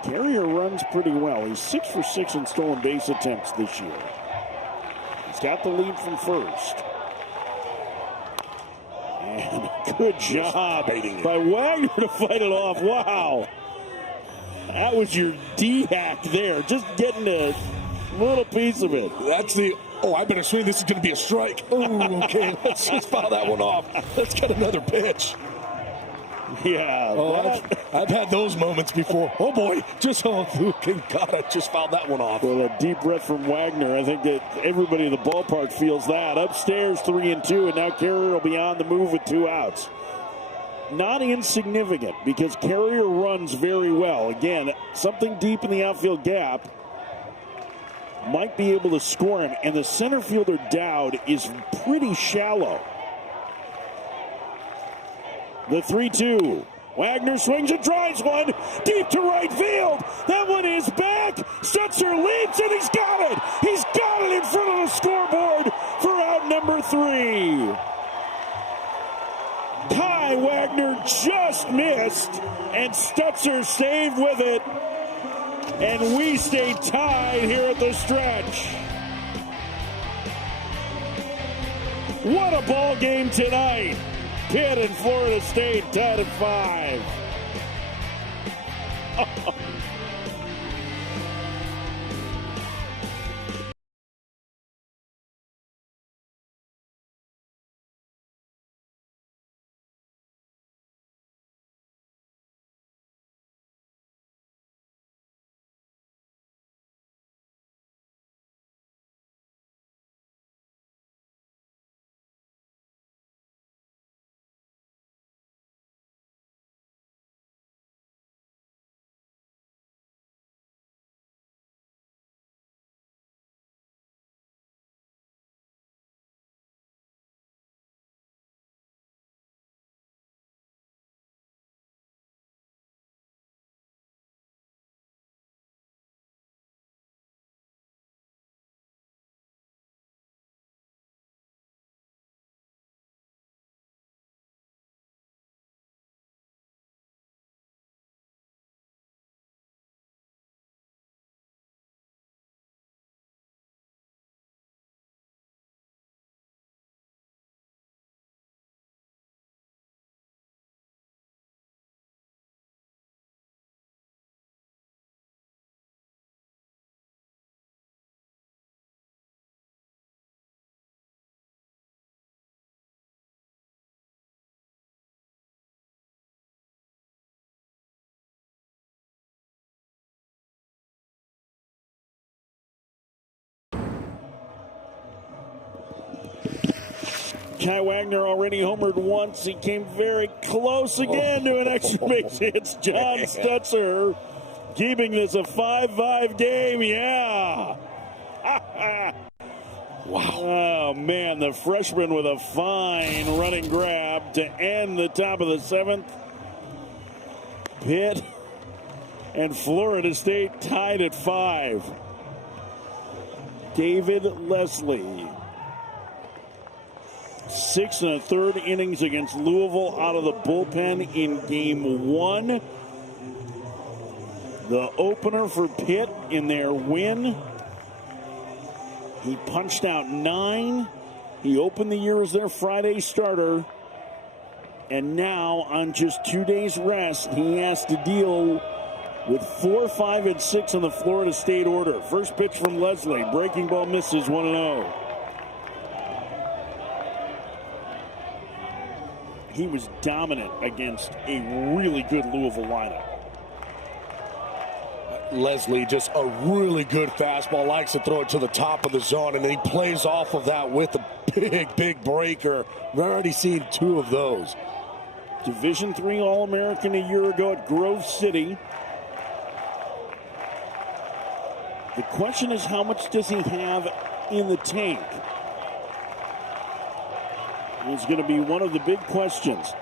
Carrier runs pretty well. He's 6 for 6 in stolen base attempts this year. He's got the lead from first. And good job by Wagner to fight it off. Wow. That was your D-hack there. Just getting a little piece of it. That's the, oh, I better swing. This is going to be a strike. Oh, okay. Let's just foul that one off. Let's get another pitch. Yeah. Oh, I've had those moments before. Oh, boy. Just, oh, God, I just fouled that one off. Well, a deep breath from Wagner. I think that everybody in the ballpark feels that. Upstairs, 3-2, and now Carrier will be on the move with 2 outs. Not insignificant because Carrier runs very well. Again, something deep in the outfield gap might be able to score him. And the center fielder, Dowd, is pretty shallow. The 3-2. Wagner swings and drives one deep to right field. That one is back. Stutzer leaps and he's got it. He's got it in front of the scoreboard for out number 3. Ty Wagner just missed, and Stutzer saved with it. And we stay tied here at the stretch. What a ball game tonight. Pitt and Florida State tied at 5. Ty Wagner already homered once. He came very close again to an extra base hit. It's John Stutzer keeping this a 5-5 game. Yeah. Wow. Oh, man, the freshman with a fine running grab to end the top of the 7th. Pitt and Florida State tied at 5. David Leslie. 6 1/3 innings against Louisville out of the bullpen in game 1. The opener for Pitt in their win. He punched out 9. He opened the year as their Friday starter. And now, on just 2 days rest, he has to deal with 4, 5, and 6 on the Florida State order. First pitch from Leslie. Breaking ball misses 1-0. He was dominant against a really good Louisville lineup. Leslie, just a really good fastball, likes to throw it to the top of the zone, and then he plays off of that with a big breaker. We've already seen 2 of those. Division III All-American a year ago at Grove City. The question is, how much does he have in the tank? It's going to be one of the big questions.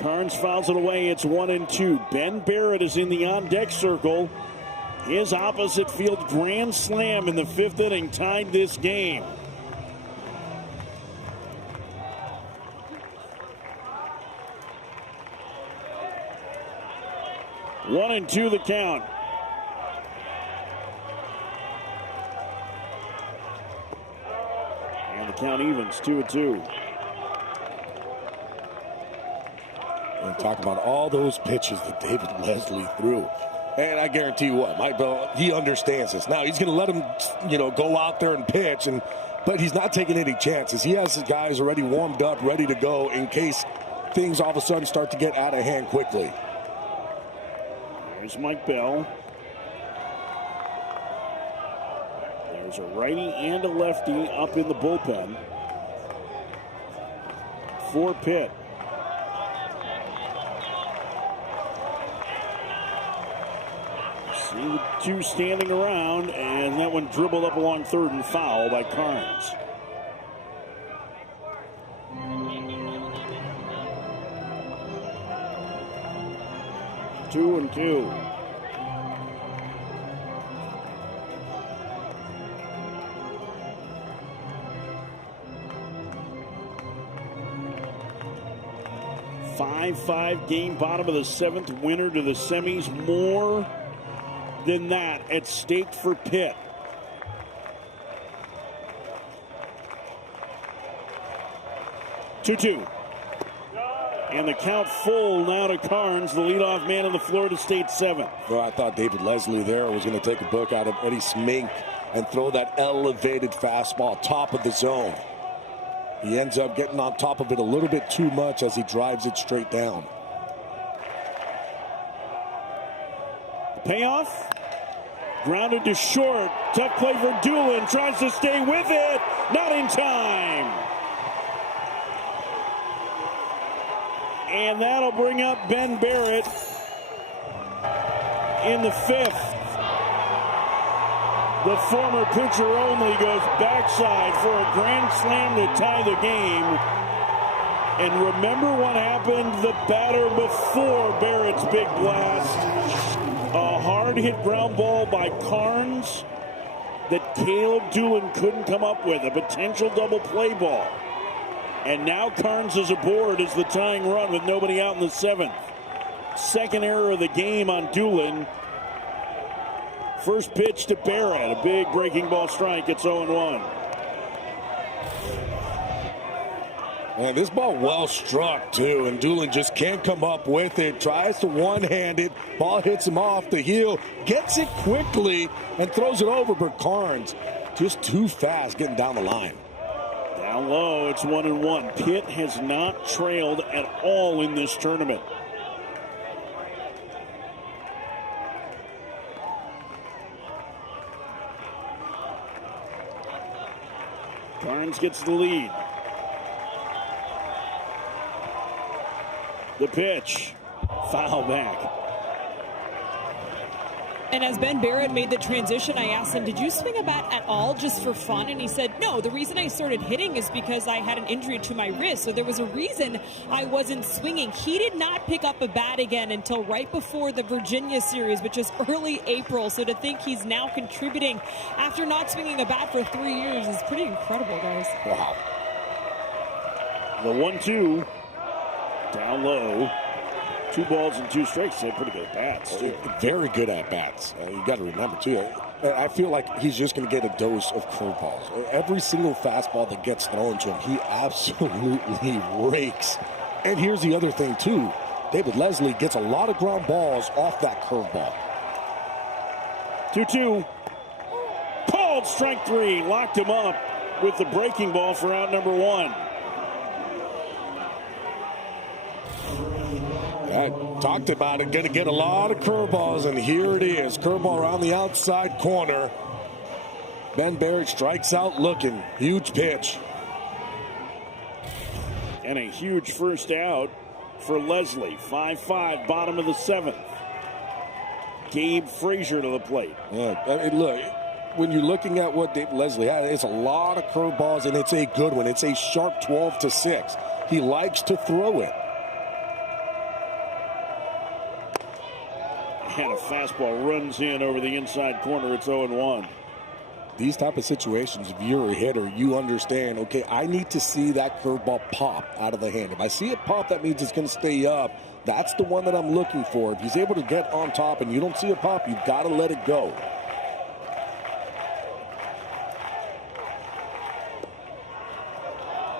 Carnes fouls it away. It's 1-2. Ben Barrett is in the on-deck circle. His opposite field grand slam in the 5th inning tied this game. One and two the count. And the count evens, 2-2. And talk about all those pitches that David Leslie threw. And I guarantee you what, Mike Bell, he understands this. Now, he's going to let him, go out there and pitch, but he's not taking any chances. He has his guys already warmed up, ready to go in case things all of a sudden start to get out of hand quickly. There's Mike Bell. There's a righty and a lefty up in the bullpen. For Pitt. See the 2 standing around, and that one dribbled up along third and foul by Carnes. Two and two. Five game, bottom of the 7th, winner to the semis. More than that at stake for Pitt. Two. And the count full now to Carnes, the leadoff man of the Florida State 7th. Well, I thought David Leslie there was going to take a book out of Eddie Smink and throw that elevated fastball top of the zone. He ends up getting on top of it a little bit too much as he drives it straight down. Payoff. Grounded to short. Tough play for Doolin. Tries to stay with it. Not in time. And that'll bring up Ben Barrett in the 5th. The former pitcher only goes backside for a grand slam to tie the game. And remember what happened the batter before Barrett's big blast. A hard-hit ground ball by Carnes that Caleb Doolin couldn't come up with. A potential double play ball. And now Carnes is aboard as the tying run with nobody out in the 7th. Second error of the game on Doolin. First pitch to Barrett. A big breaking ball strike. It's 0-1. Man, this ball well struck, too, and Doolin just can't come up with it. Tries to one-hand it. Ball hits him off the heel. Gets it quickly and throws it over, but Carnes just too fast getting down the line. Down low, it's 1-1. Pitt has not trailed at all in this tournament. Carnes gets the lead. The pitch. Foul back. And as Ben Barrett made the transition, I asked him, did you swing a bat at all just for fun? And he said, no, the reason I started hitting is because I had an injury to my wrist. So there was a reason I wasn't swinging. He did not pick up a bat again until right before the Virginia series, which is early April. So to think he's now contributing after not swinging a bat for 3 years is pretty incredible, guys. Wow. The 1-2. Down low. 2 balls and 2 strikes. They're pretty good at bats, too. Very good at bats. You got to remember, too. I feel like he's just going to get a dose of curveballs. Every single fastball that gets thrown to him, he absolutely rakes. And here's the other thing, too. David Leslie gets a lot of ground balls off that curveball. 2-2. Called strike 3. Locked him up with the breaking ball for out number 1. I talked about it. Going to get a lot of curveballs, and here it is. Curveball around the outside corner. Ben Barrett strikes out looking. Huge pitch. And a huge first out for Leslie. 5-5, bottom of the 7th. Gabe Frazier to the plate. Yeah, I mean, look, when you're looking at what Leslie had, it's a lot of curveballs, and it's a good one. It's a sharp 12-6. He likes to throw it. And a fastball runs in over the inside corner. It's 0-1. These type of situations, if you're a hitter, you understand, okay, I need to see that curveball pop out of the hand. If I see it pop, that means it's going to stay up. That's the one that I'm looking for. If he's able to get on top and you don't see it pop, you've got to let it go.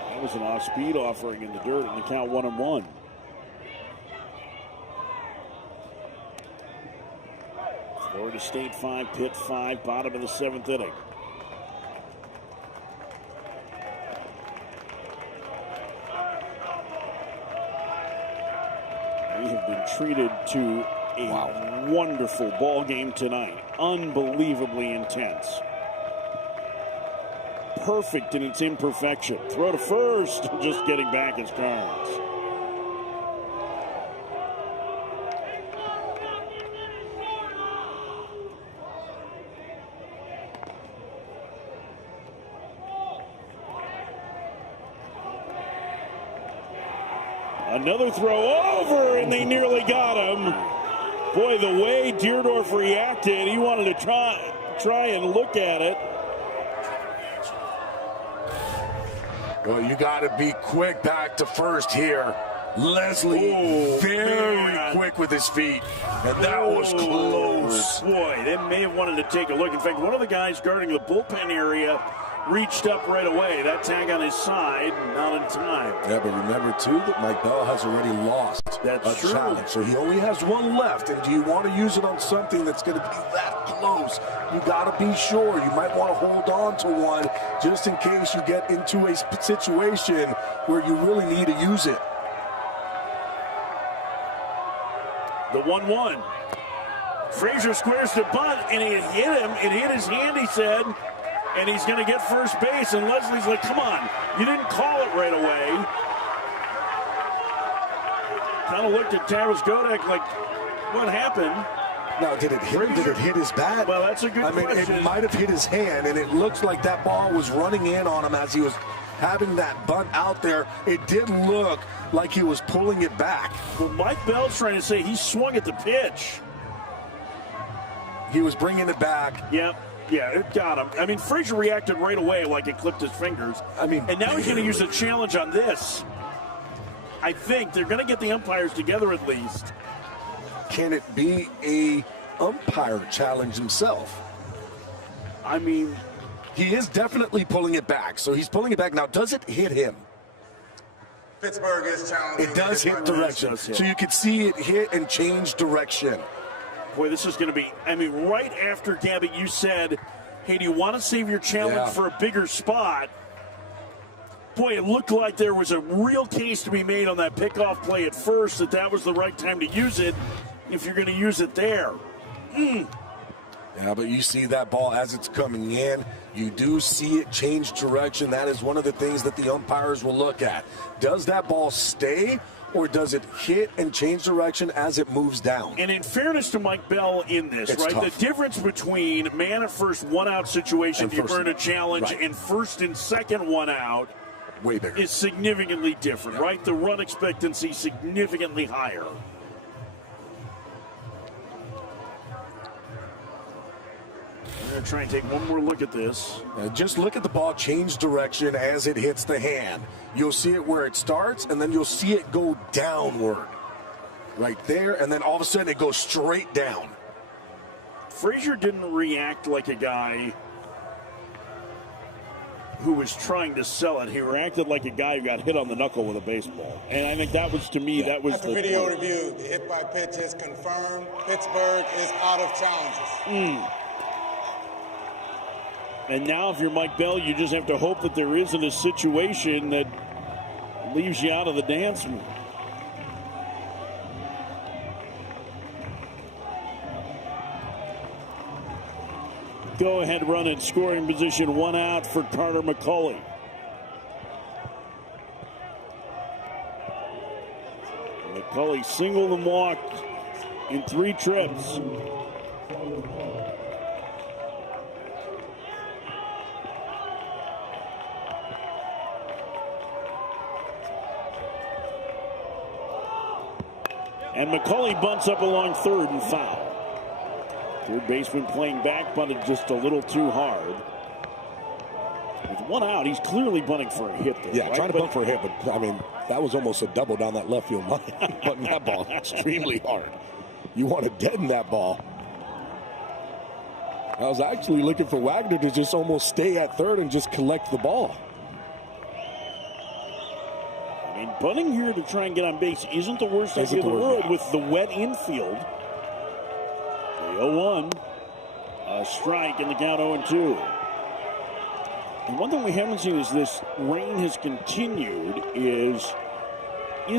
That was an off-speed offering in the dirt, and the count 1-1. Florida State 5, Pitt 5, bottom of the 7th inning. We have been treated to a wonderful ball game tonight. Unbelievably intense. Perfect in its imperfection. Throw to first, just getting back his cards. Another throw over, and they nearly got him. Boy, the way Deerdorf reacted, he wanted to try and look at it. Well, you got to be quick back to first here. Leslie, very quick with his feet, and that was close. Boy, they may have wanted to take a look. In fact, one of the guys guarding the bullpen area reached up right away. That tag on his side, not in time. Yeah, but remember, too, that Mike Bell has already lost That's true. challenge. So he only has one left. And do you want to use it on something that's going to be that close? You got to be sure. You might want to hold on to one just in case you get into a situation where you really need to use it. The 1-1. Frazier squares to bunt, and it hit him. It hit his hand, he said. And he's going to get first base, and Leslie's like, come on, you didn't call it right away. Kind of looked at Taras Godek like, what happened? Now, did it hit his bat? Well, that's a good question. It might have hit his hand, and it looks like that ball was running in on him as he was having that bunt out there. It did look like he was pulling it back. Well, Mike Bell's trying to say he swung at the pitch. He was bringing it back. Yep. Yeah, it got him. I mean, Frazier reacted right away like it clipped his fingers. I mean, and now he's going to use a challenge on this. I think they're going to get the umpires together at least. Can it be a umpire challenge himself? I mean, he is definitely pulling it back. So he's pulling it back. Now, does it hit him? Pittsburgh is challenging. It does hit direction. So you can see it hit and change direction. Boy, this is going to be, I mean, right after, Gabby, you said, hey, do you want to save your challenge for a bigger spot? Boy, it looked like there was a real case to be made on that pickoff play at first, that was the right time to use it if you're going to use it there. Yeah, but you see that ball as it's coming in. You do see it change direction. That is one of the things that the umpires will look at. Does that ball stay, or does it hit and change direction as it moves down? And in fairness to Mike Bell in this, it's right, tough. the difference between man at first, one out situation, if you burn a challenge, and first and second one out, way bigger, is significantly different, right? The run expectancy significantly higher. We're going to try and take one more look at this. Just look at the ball change direction as it hits the hand. You'll see it where it starts, and then you'll see it go downward. Right there, and then all of a sudden it goes straight down. Frazier didn't react like a guy who was trying to sell it. He acted like a guy who got hit on the knuckle with a baseball. And I think that was, to me, that was After the video point. review, the hit by pitch is confirmed. Pittsburgh is out of challenges. And now if you're Mike Bell, you just have to hope that there isn't a situation that leaves you out of the dance. Go-ahead run in scoring position, 1 out for Carter McCulley. McCulley singled and walked in 3 trips. And McCulley bunts up along third and foul. Third baseman playing back, bunted just a little too hard. With 1 out, he's clearly bunting for a hit there. Yeah, right? trying to bunt for a hit, but I mean, that was almost a double down that left field line. Butting that ball extremely hard. You want to deaden that ball. I was actually looking for Wagner to just almost stay at third and just collect the ball. I mean, bunting here to try and get on base isn't the worst idea in the world with the wet infield. The 0-1, a strike in the count 0-2. And one thing we haven't seen is this rain has continued is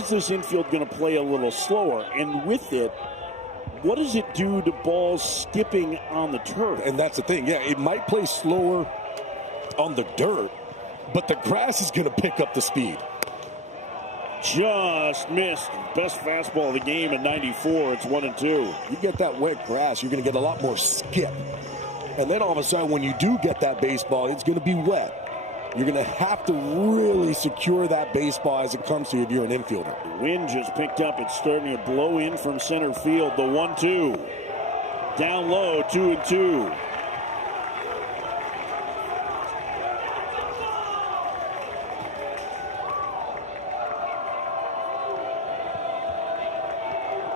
this infield going to play a little slower? And with it, what does it do to balls skipping on the turf? And that's the thing. Yeah, it might play slower on the dirt, but the grass is going to pick up the speed. Just missed. Best fastball of the game at 94. It's 1-2. You get that wet grass, you're going to get a lot more skip. And then all of a sudden, when you do get that baseball, it's going to be wet. You're going to have to really secure that baseball as it comes to you if you're an infielder. The wind just picked up. It's starting to blow in from center field. The 1-2. Down low, 2-2.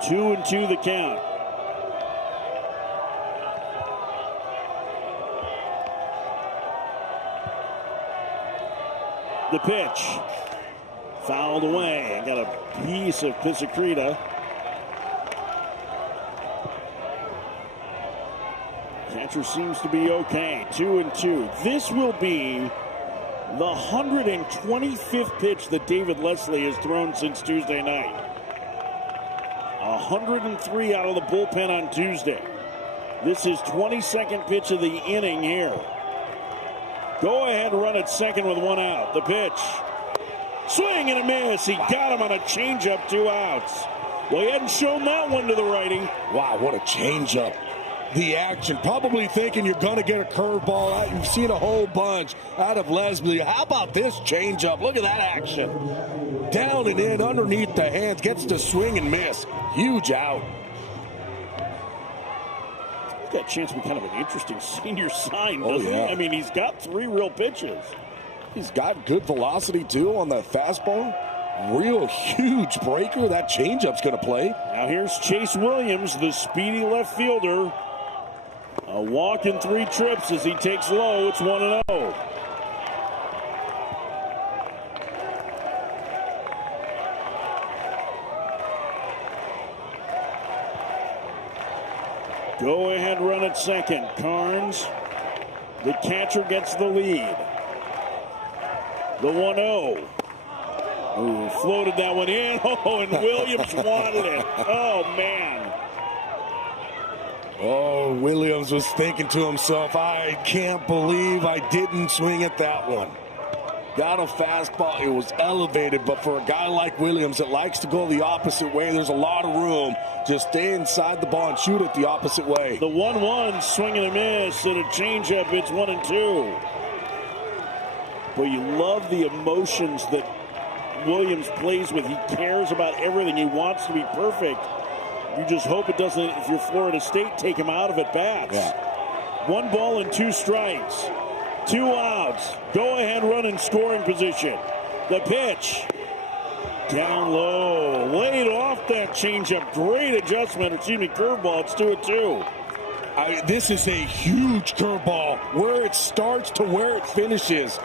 Two and two the count. The pitch. Fouled away. Got a piece of Pisacreta. Catcher seems to be okay. 2-2. This will be the 125th pitch that David Leslie has thrown since Tuesday night. 103 out of the bullpen on Tuesday. This is 22nd pitch of the inning here. Go ahead run at second with 1 out. The pitch. Swing and a miss. He got him on a changeup, 2 outs. Well, he hadn't shown that one to the righty. Wow, what a changeup. The action. Probably thinking you're going to get a curveball out. You've seen a whole bunch out of Leslie. How about this changeup? Look at that action. Down and in, underneath the hands. Gets to swing and miss. Huge out. He's got a chance to be kind of an interesting senior sign, doesn't yeah. he? I mean, he's got 3 real pitches. He's got good velocity, too, on that fastball. Real huge breaker. That changeup's going to play. Now here's Chase Williams, the speedy left fielder. A walk in 3 trips as he takes low. It's 1-0. Go ahead run at second. Carnes, the catcher, gets the lead. The 1-0. Ooh, floated that one in. Oh, and Williams wanted it. Oh, man. Oh, Williams was thinking to himself, I can't believe I didn't swing at that one. Got a fastball. It was elevated, but for a guy like Williams that likes to go the opposite way, there's a lot of room. Just stay inside the ball and shoot it the opposite way. The 1-1, swing and a miss, and a changeup. It's 1-2. But you love the emotions that Williams plays with. He cares about everything. He wants to be perfect. You just hope it doesn't, if you're Florida State, take him out of at bats. Yeah. 1 ball and 2 strikes. 2 outs. Go ahead run in scoring position. The pitch. Down low. Laid off that changeup. Great adjustment. Curveball. It's 2-2. This is a huge curveball. Where it starts to where it finishes.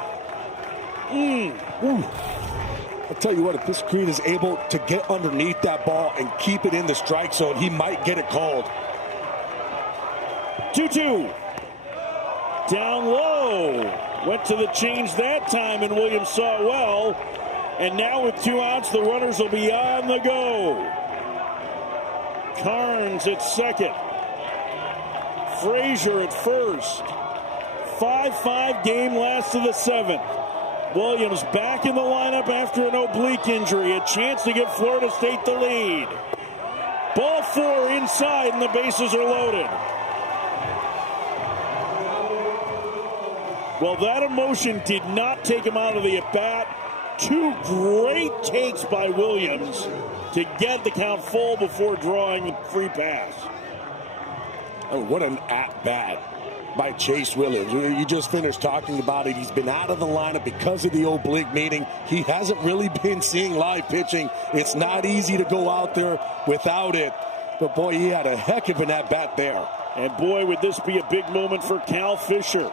I'll tell you what, if this Creed is able to get underneath that ball and keep it in the strike zone, he might get it called. 2-2. Down low. Went to the change that time, and Williams saw it well. And now with 2 outs, the runners will be on the go. Carnes at second. Frazier at first. 5-5 game, last of the 7th. Williams back in the lineup after an oblique injury. A chance to give Florida State the lead. Ball 4 inside, and the bases are loaded. Well, that emotion did not take him out of the at-bat. 2 great takes by Williams to get the count full before drawing the free pass. Oh, what an at-bat by Chase Williams. You just finished talking about it. He's been out of the lineup because of the oblique, meaning he hasn't really been seeing live pitching. It's not easy to go out there without it. But, boy, he had a heck of an at-bat there. And, boy, would this be a big moment for Cal Fisher.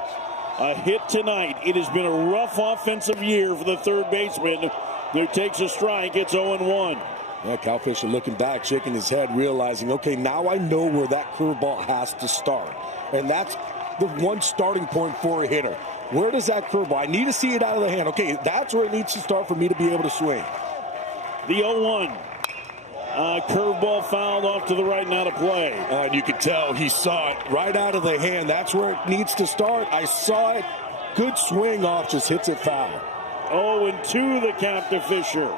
A hit tonight. It has been a rough offensive year for the third baseman who takes a strike. It's 0-1. Yeah, Cal Fisher looking back, shaking his head, realizing, okay, now I know where that curveball has to start. And that's the one starting point for a hitter. Where does that curveball? I need to see it out of the hand. Okay, that's where it needs to start for me to be able to swing. The 0-1. Curveball fouled off to the right, now to play. And you could tell he saw it right out of the hand. That's where it needs to start. I saw it. Good swing off, just hits it foul. 0-2 the count to Fisher.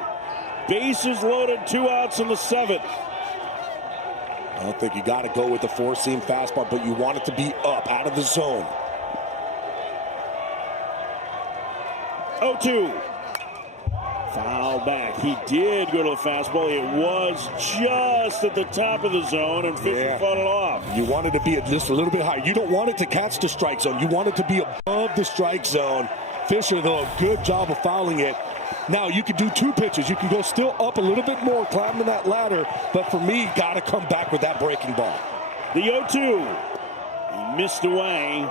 Bases loaded, 2 outs in the 7th. I don't think you got to go with the 4-seam fastball, but you want it to be up, out of the zone. 0-2. Foul back. He did go to the fastball. It was just at the top of the zone, and Fisher fought it off. You want it to be just a little bit higher. You don't want it to catch the strike zone. You want it to be above the strike zone. Fisher, though, a good job of fouling it. Now, you can do 2 pitches. You can go still up a little bit more, climbing that ladder. But for me, got to come back with that breaking ball. The 0-2. He missed away.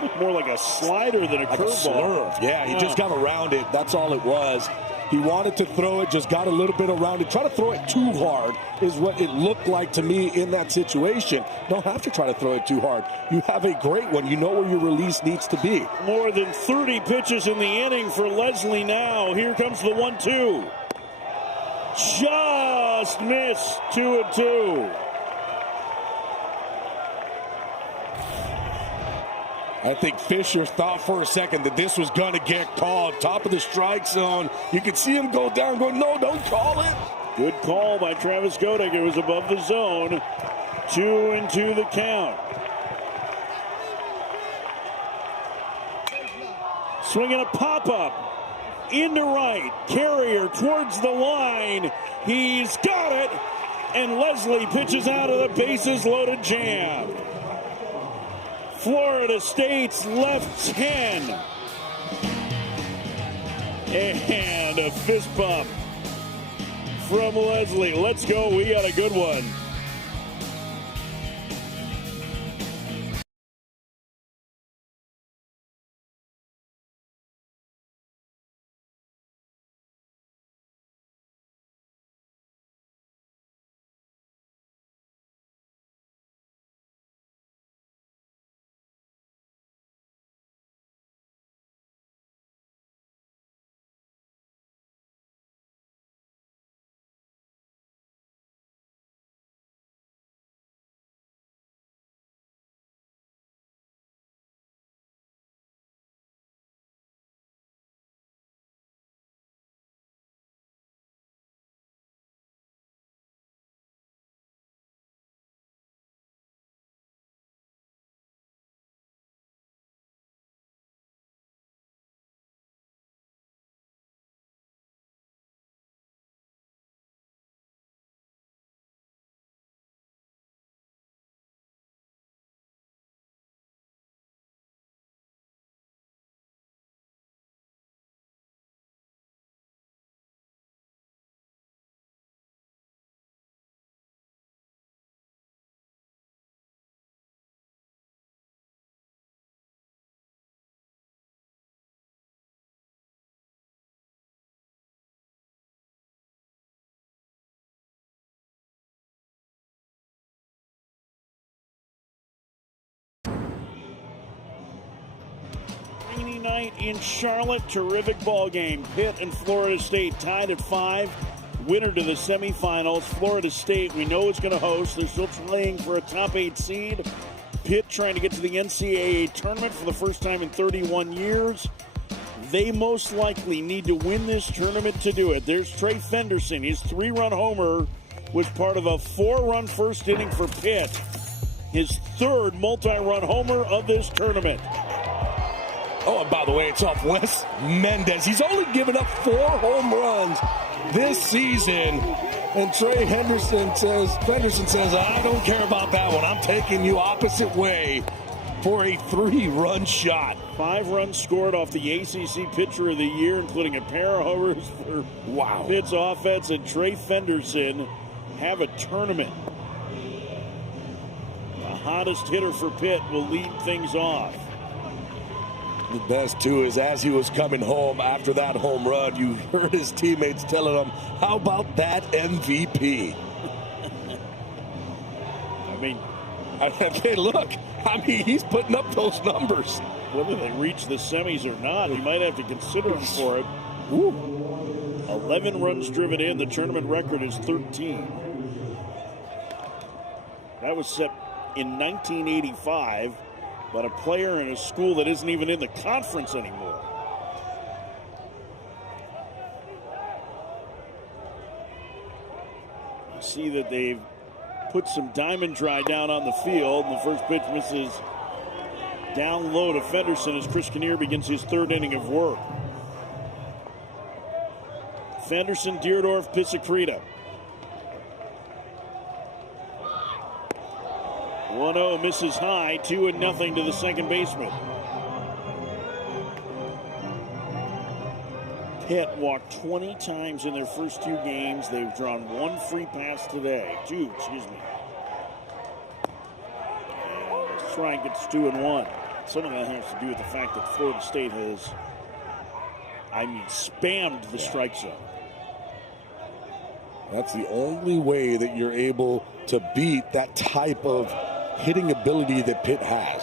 Looked more like a slider than a curveball. Yeah, he just got around it. That's all it was. He wanted to throw it, just got a little bit around it. Try to throw it too hard is what it looked like to me in that situation. Don't have to try to throw it too hard. You have a great one. You know where your release needs to be. More than 30 pitches in the inning for Leslie now. Here comes the 1-2. Just missed. 2-2. I think Fisher thought for a second that this was going to get called. Top of the strike zone. You could see him go down, go, no, don't call it. Good call by Travis Kodak. It was above the zone. 2-2 the count. Swinging a pop-up. Into right. Carrier towards the line. He's got it. And Leslie pitches out of the bases loaded jam. Florida State's left 10. And a fist bump from Leslie. Let's go. We got a good one. night in Charlotte. Terrific ball game. Pitt and Florida State tied at 5. Winner to the semifinals. Florida State, we know, is going to host. They're still playing for a top 8 seed. Pitt trying to get to the NCAA tournament for the first time in 31 years. They most likely need to win this tournament to do it. There's Trey Fenderson. His 3-run homer was part of a 4-run first inning for Pitt. His 3rd multi-run homer of this tournament. Oh, and by the way, it's off Wes Mendez. He's only given up 4 home runs this season. And Trey Fenderson says, I don't care about that one. I'm taking you opposite way for a 3-run shot. 5 runs scored off the ACC Pitcher of the Year, including a pair of homers for Pitt's offense. And Trey Fenderson have a tournament. The hottest hitter for Pitt will lead things off. The best, too, is as he was coming home after that home run, you heard his teammates telling him, how about that MVP? Look, he's putting up those numbers. Whether they reach the semis or not, you might have to consider him for it. Ooh. 11 runs driven in. The tournament record is 13. That was set in 1985. But a player in a school that isn't even in the conference anymore. You see that they've put some diamond dry down on the field. And the first pitch misses down low to Fenderson as Chris Kinnear begins his 3rd inning of work. Fenderson, Deerdorf, Pisacreta. 1-0 misses high, 2-0 to the second baseman. Pitt walked 20 times in their first 2 games. They've drawn 1 free pass today. 2, excuse me. And the strike gets 2-1. Some of that has to do with the fact that Florida State has, spammed the strike zone. That's the only way that you're able to beat that type of hitting ability that Pitt has,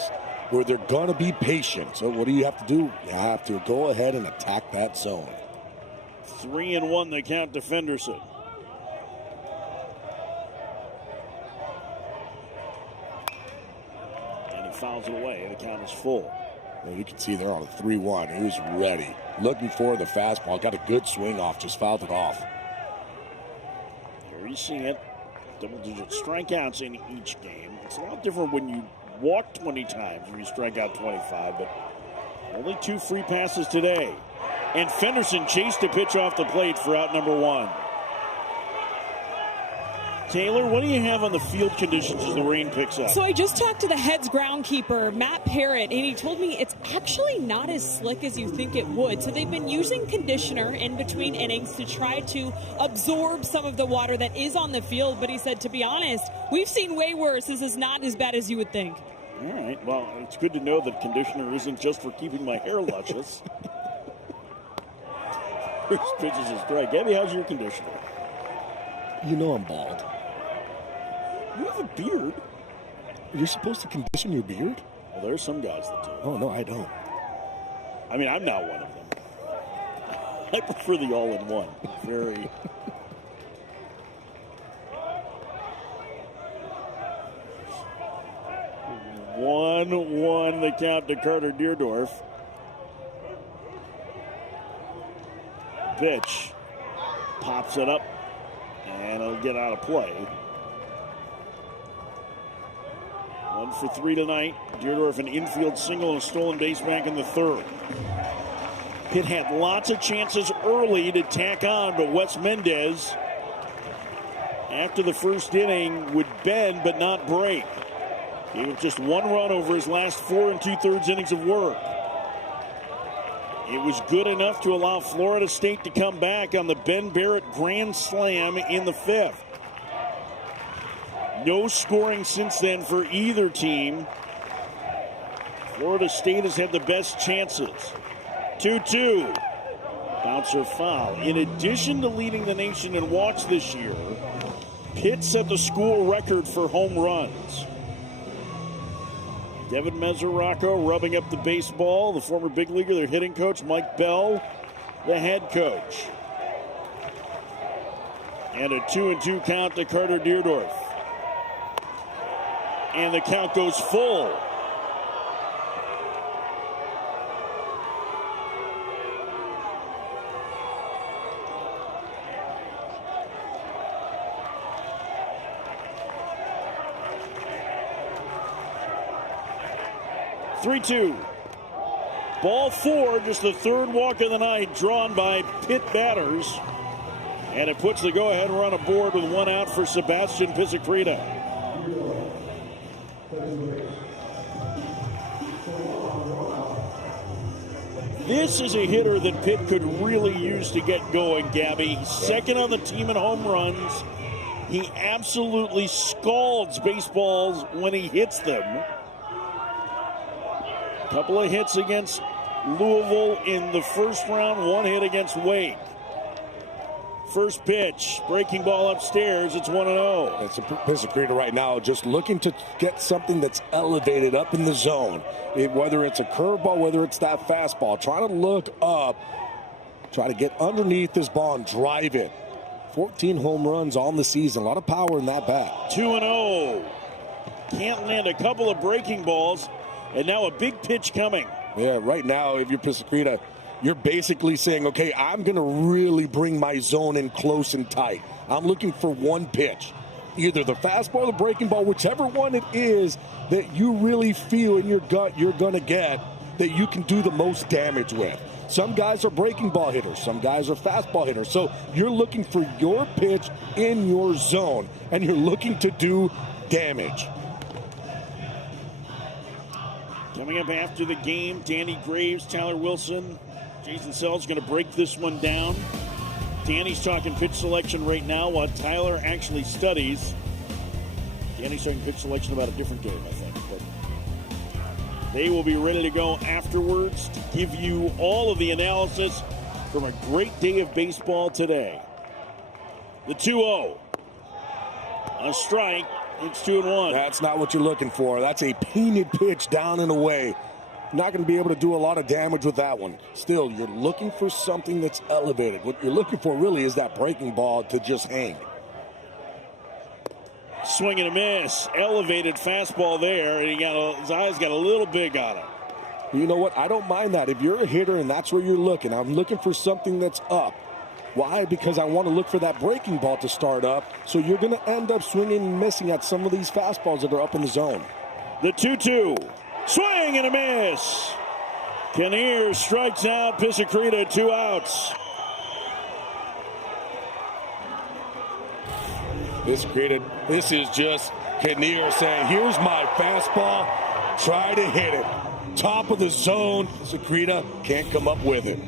where they're going to be patient. So what do you have to do? You have to go ahead and attack that zone. 3-1 the count to Fenderson. And he fouls it away. The count is full. Well, you can see they're on a 3-1. He was ready. Looking for the fastball. Got a good swing off. Just fouled it off. Here you see it. Double-digit strikeouts in each game. It's a lot different when you walk 20 times and you strike out 25, but only 2 free passes today. And Fenderson chased a pitch off the plate for out number 1. Taylor, what do you have on the field conditions as the rain picks up? So I just talked to the Heads groundkeeper, Matt Parrott, and he told me it's actually not as slick as you think it would. So they've been using conditioner in between innings to try to absorb some of the water that is on the field. But he said, to be honest, we've seen way worse. This is not as bad as you would think. All right. Well, it's good to know that conditioner isn't just for keeping my hair luscious. First pitch is a strike. Gabby, how's your conditioner? You know I'm bald. You have a beard. You're supposed to condition your beard? Well, there's some guys that do. Oh, no, I don't. I'm not one of them. I prefer the all-in-one. Very... 1-1 the count to Carter Deerdorf. Pitch. Pops it up. And it'll get out of play. 1 for 3 tonight. Deerdorf an infield single and a stolen base back in the 3rd. Pitt had lots of chances early to tack on, but Wes Mendez, after the first inning, would bend but not break. Gave up just 1 run over his last 4 2/3 innings of work. It was good enough to allow Florida State to come back on the Ben Barrett grand slam in the 5th. No scoring since then for either team. Florida State has had the best chances. 2-2. Bouncer foul. In addition to leading the nation in walks this year, Pitt set the school record for home runs. Devin Mesoraco rubbing up the baseball. The former big leaguer, their hitting coach, Mike Bell, the head coach. And a 2-2 count to Carter Deerdorf. And the count goes full. Three-two. Ball four, just the third walk of the night, drawn by Pitt batters. And it puts the go-ahead run aboard with one out for Sebastian Pisacreta. This is a hitter that Pitt could really use to get going, Gabby. Second on the team in home runs. He absolutely scalds baseballs when he hits them. Couple of hits against Louisville in the first round, one hit against Wake. First pitch, breaking ball upstairs, it's 1-0. It's a Pisacreta right now just looking to get something that's elevated up in the zone. Whether it's a curveball, whether it's that fastball, trying to look up, try to get underneath this ball and drive it. 14 home runs on the season, a lot of power in that bat. 2-0. Can't land a couple of breaking balls. And now a big pitch coming. Yeah, right now, if you're Pisacreta, you're basically saying, okay, I'm going to really bring my zone in close and tight. I'm looking for one pitch. Either the fastball or the breaking ball, whichever one it is that you really feel in your gut you're going to get that you can do the most damage with. Some guys are breaking ball hitters. Some guys are fastball hitters. So you're looking for your pitch in your zone, and you're looking to do damage. Coming up after the game, Danny Graves, Tyler Wilson, Jason Sells going to break this one down. Danny's talking pitch selection right now while Tyler actually studies. Danny's talking pitch selection about a different game, I think. But they will be ready to go afterwards to give you all of the analysis from a great day of baseball today. The 2-0. A strike. It's 2-1. That's not what you're looking for. That's a painted pitch down and away. Not going to be able to do a lot of damage with that one. Still, you're looking for something that's elevated. What you're looking for really is that breaking ball to just hang. Swing and a miss. Elevated fastball there, and his eyes got a little big on it. You know what? I don't mind that. If you're a hitter and that's where you're looking, I'm looking for something that's up. Why? Because I want to look for that breaking ball to start up. So you're going to end up swinging and missing at some of these fastballs that are up in the zone. The 2-2. Swing and a miss. Kinnear strikes out Pisacreta, 2 outs. Pisacreta, this is just Kinnear saying, here's my fastball. Try to hit it. Top of the zone. Pisacreta can't come up with it.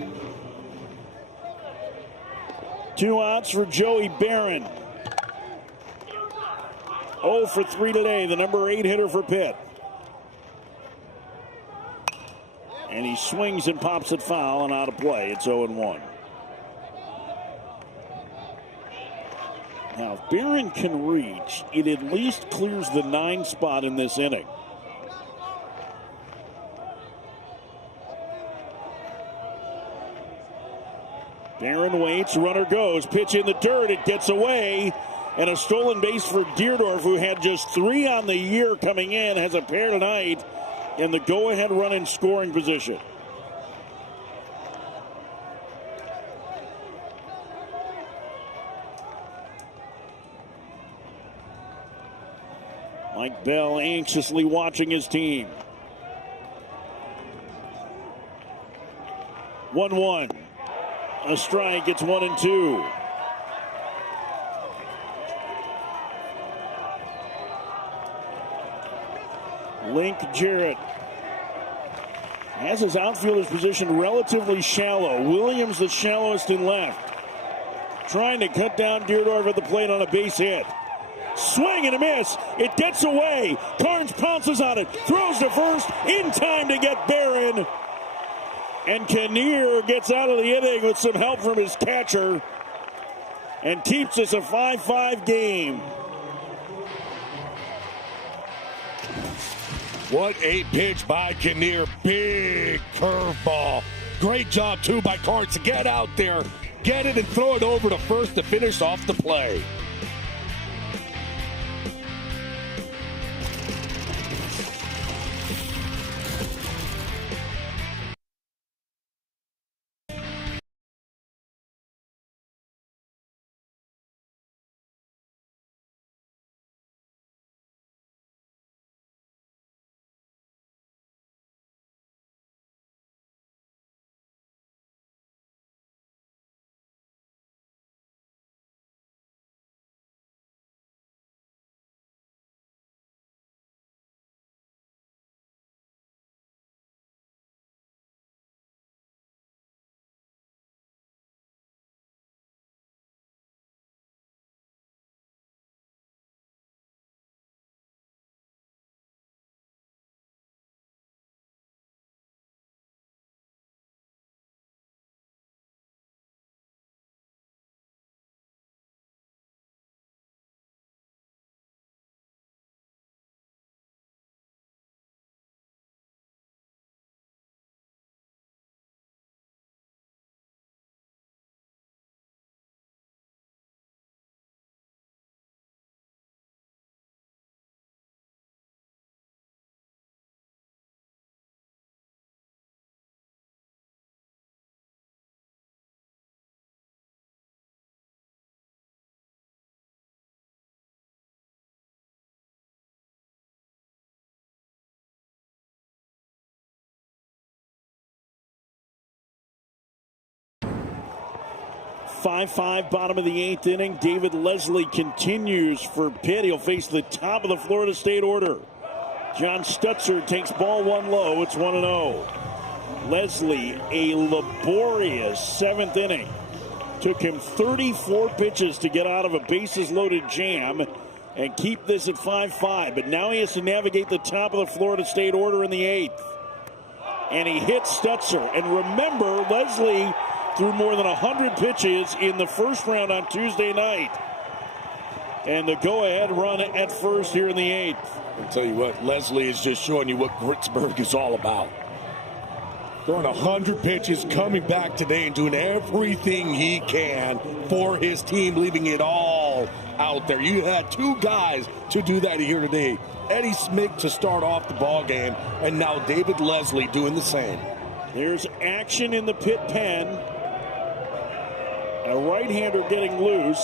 2 outs for Joey Barron. 0 for 3 today, the number 8 hitter for Pitt. And he swings and pops it foul and out of play. It's 0-1. Now, if Barron can reach, it at least clears the 9 spot in this inning. Barron waits, runner goes, pitch in the dirt, it gets away, and a stolen base for Deerdorf, who had just 3 on the year coming in, has a pair tonight, and the go-ahead run in scoring position. Mike Bell anxiously watching his team. 1-1. A strike, it's 1-2. Link Jarrett has his outfielder's position relatively shallow. Williams the shallowest in left. Trying to cut down Deerdorf at the plate on a base hit. Swing and a miss. It gets away. Carnes pounces on it. Throws to first in time to get Barron. And Kinnear gets out of the inning with some help from his catcher and keeps us a 5-5 game. What a pitch by Kinnear. Big curveball. Great job, too, by Carnes to get out there, get it, and throw it over to first to finish off the play. Five, bottom of the 8th inning. David Leslie continues for Pitt. He'll face the top of the Florida State order. John Stutzer takes ball 1 low. It's 1-0. Leslie, a laborious 7th inning. Took him 34 pitches to get out of a bases-loaded jam and keep this at 5-5. But now he has to navigate the top of the Florida State order in the 8th. And he hits Stutzer. And remember, Leslie threw more than 100 pitches in the first round on Tuesday night. And the go-ahead run at first here in the 8th. I'll tell you what, Leslie is just showing you what Pittsburgh is all about. Throwing 100 pitches, coming back today and doing everything he can for his team, leaving it all out there. You had 2 guys to do that here today. Eddie Smith to start off the ball game, and now David Leslie doing the same. There's action in the Pitt pen. A right-hander getting loose.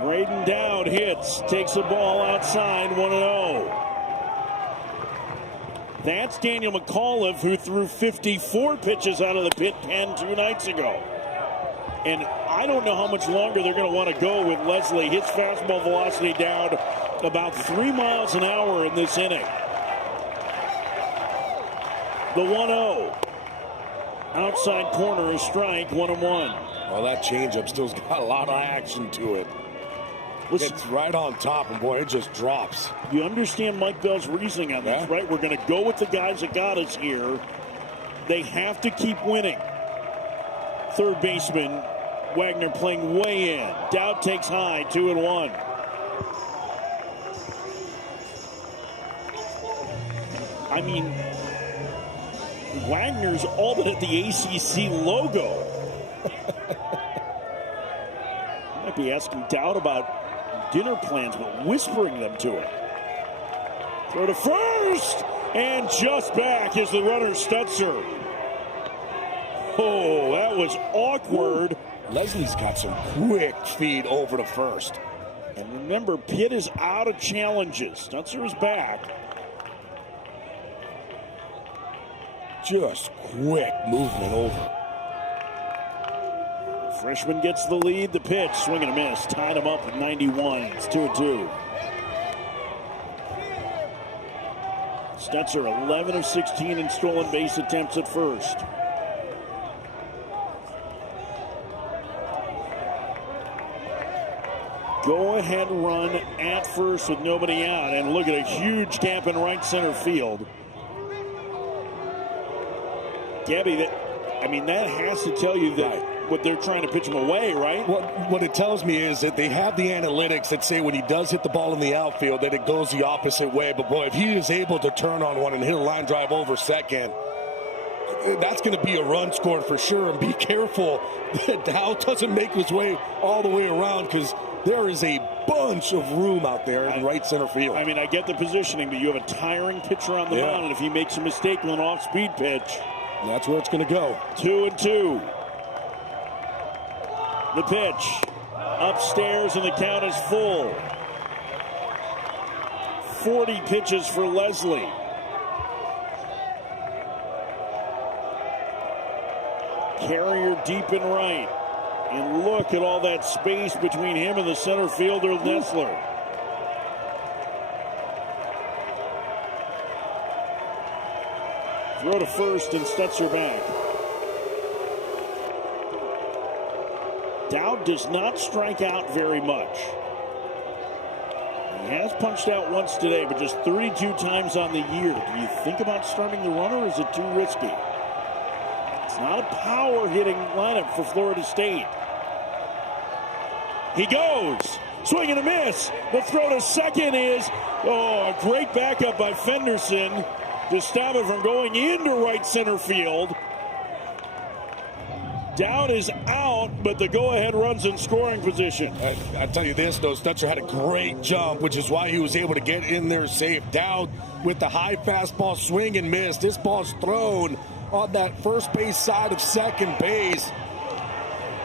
Braden Dowd hits, takes the ball outside, 1-0. That's Daniel McAuliffe, who threw 54 pitches out of the Pitt pen 2 nights ago. And I don't know how much longer they're going to want to go with Leslie. His fastball velocity down about 3 miles an hour in this inning. The 1-0. Outside corner, a strike, 1-1. Well, that changeup still's got a lot of action to it. Listen, it's right on top, and boy, it just drops. You understand Mike Bell's reasoning on this, right? We're going to go with the guys that got us here. They have to keep winning. Third baseman Wagner playing way in. Dowd takes high, 2-1. I mean, Wagner's all but at the ACC logo. Might be asking Dowd about dinner plans, but whispering them to him. Throw to first, and just back is the runner, Stutzer. Oh, that was awkward. Leslie's got some quick feed over to first. And remember, Pitt is out of challenges. Stutzer is back. Just quick movement over. Freshman gets the lead. The pitch, swing and a miss. Tied him up at 91. It's 2-2. Stutzer, 11 of 16 in stolen base attempts at first. Go-ahead run at first with nobody out. And look at a huge gap in right center field. Gabby, that has to tell you that what they're trying to pitch him away, right? What it tells me is that they have the analytics that say when he does hit the ball in the outfield that it goes the opposite way. But, boy, if he is able to turn on one and hit a line drive over second, that's going to be a run scored for sure. And be careful that Dow doesn't make his way all the way around because there is a bunch of room out there in right center field. I mean, I get the positioning, but you have a tiring pitcher on the mound, and if he makes a mistake with an off-speed pitch, that's where it's going to go. 2-2. The pitch upstairs, and the count is full. 40 pitches for Leslie. Carrier deep and right. And look at all that space between him and the center fielder, Nessler. Throw to first, and Stutzer back. Dowd does not strike out very much. He has punched out once today, but just 32 times on the year. Do you think about starting the runner, or is it too risky? It's not a power hitting lineup for Florida State. He goes. Swing and a miss. The throw to second is, a great backup by Fenderson to stop it from going into right center field. Dowd is out, but the go-ahead run's in scoring position. I tell you this, though, Stutzer had a great jump, which is why he was able to get in there safe. Dowd with the high fastball swing and miss. This ball's thrown on that first base side of second base.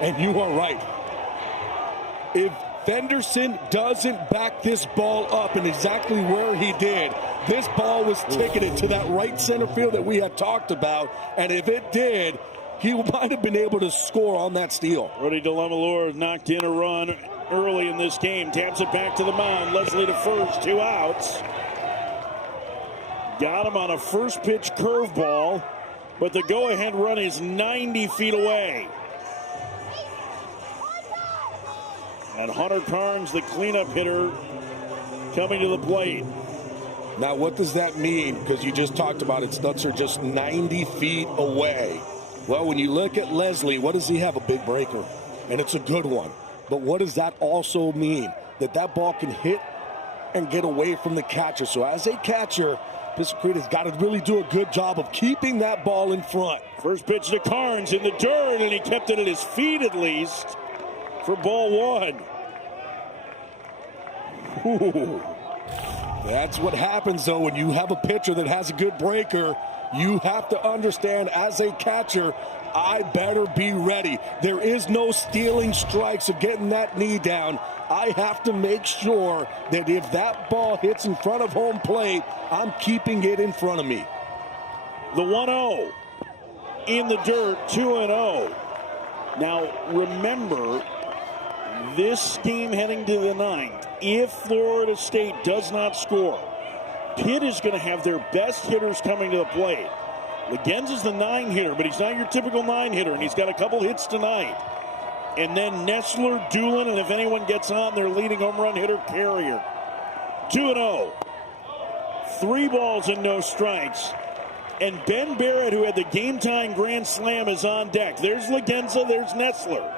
And you are right. If Fenderson doesn't back this ball up in exactly where he did, this ball was ticketed to that right center field that we had talked about. And if it did, he might have been able to score on that steal. Rudy DeLamelore knocked in a run early in this game. Taps it back to the mound. Leslie to first. 2 outs. Got him on a first pitch curveball, but the go-ahead run is 90 feet away. And Hunter Carnes, the cleanup hitter, coming to the plate. Now, what does that mean? Because you just talked about it, Stutzer just 90 feet away. Well, when you look at Leslie, what does he have? A big breaker, and it's a good one. But what does that also mean? That ball can hit and get away from the catcher. So as a catcher, Pittsburgh has got to really do a good job of keeping that ball in front. First pitch to Carnes in the dirt, and he kept it at his feet at least for ball 1. Ooh. That's what happens, though, when you have a pitcher that has a good breaker. You have to understand, as a catcher, I better be ready. There is no stealing strikes or getting that knee down. I have to make sure that if that ball hits in front of home plate, I'm keeping it in front of me. The 1-0 in the dirt, 2-0. Now, remember, this game heading to the 9th, if Florida State does not score, Pitt is going to have their best hitters coming to the plate. Legends is the 9 hitter, but he's not your typical 9 hitter, and he's got a couple hits tonight. And then Nessler, Doolin, and if anyone gets on, their leading home run hitter, Carrier. 2-0. 3 balls and no strikes. And Ben Barrett, who had the game-time grand slam, is on deck. There's Legenza, there's Nessler.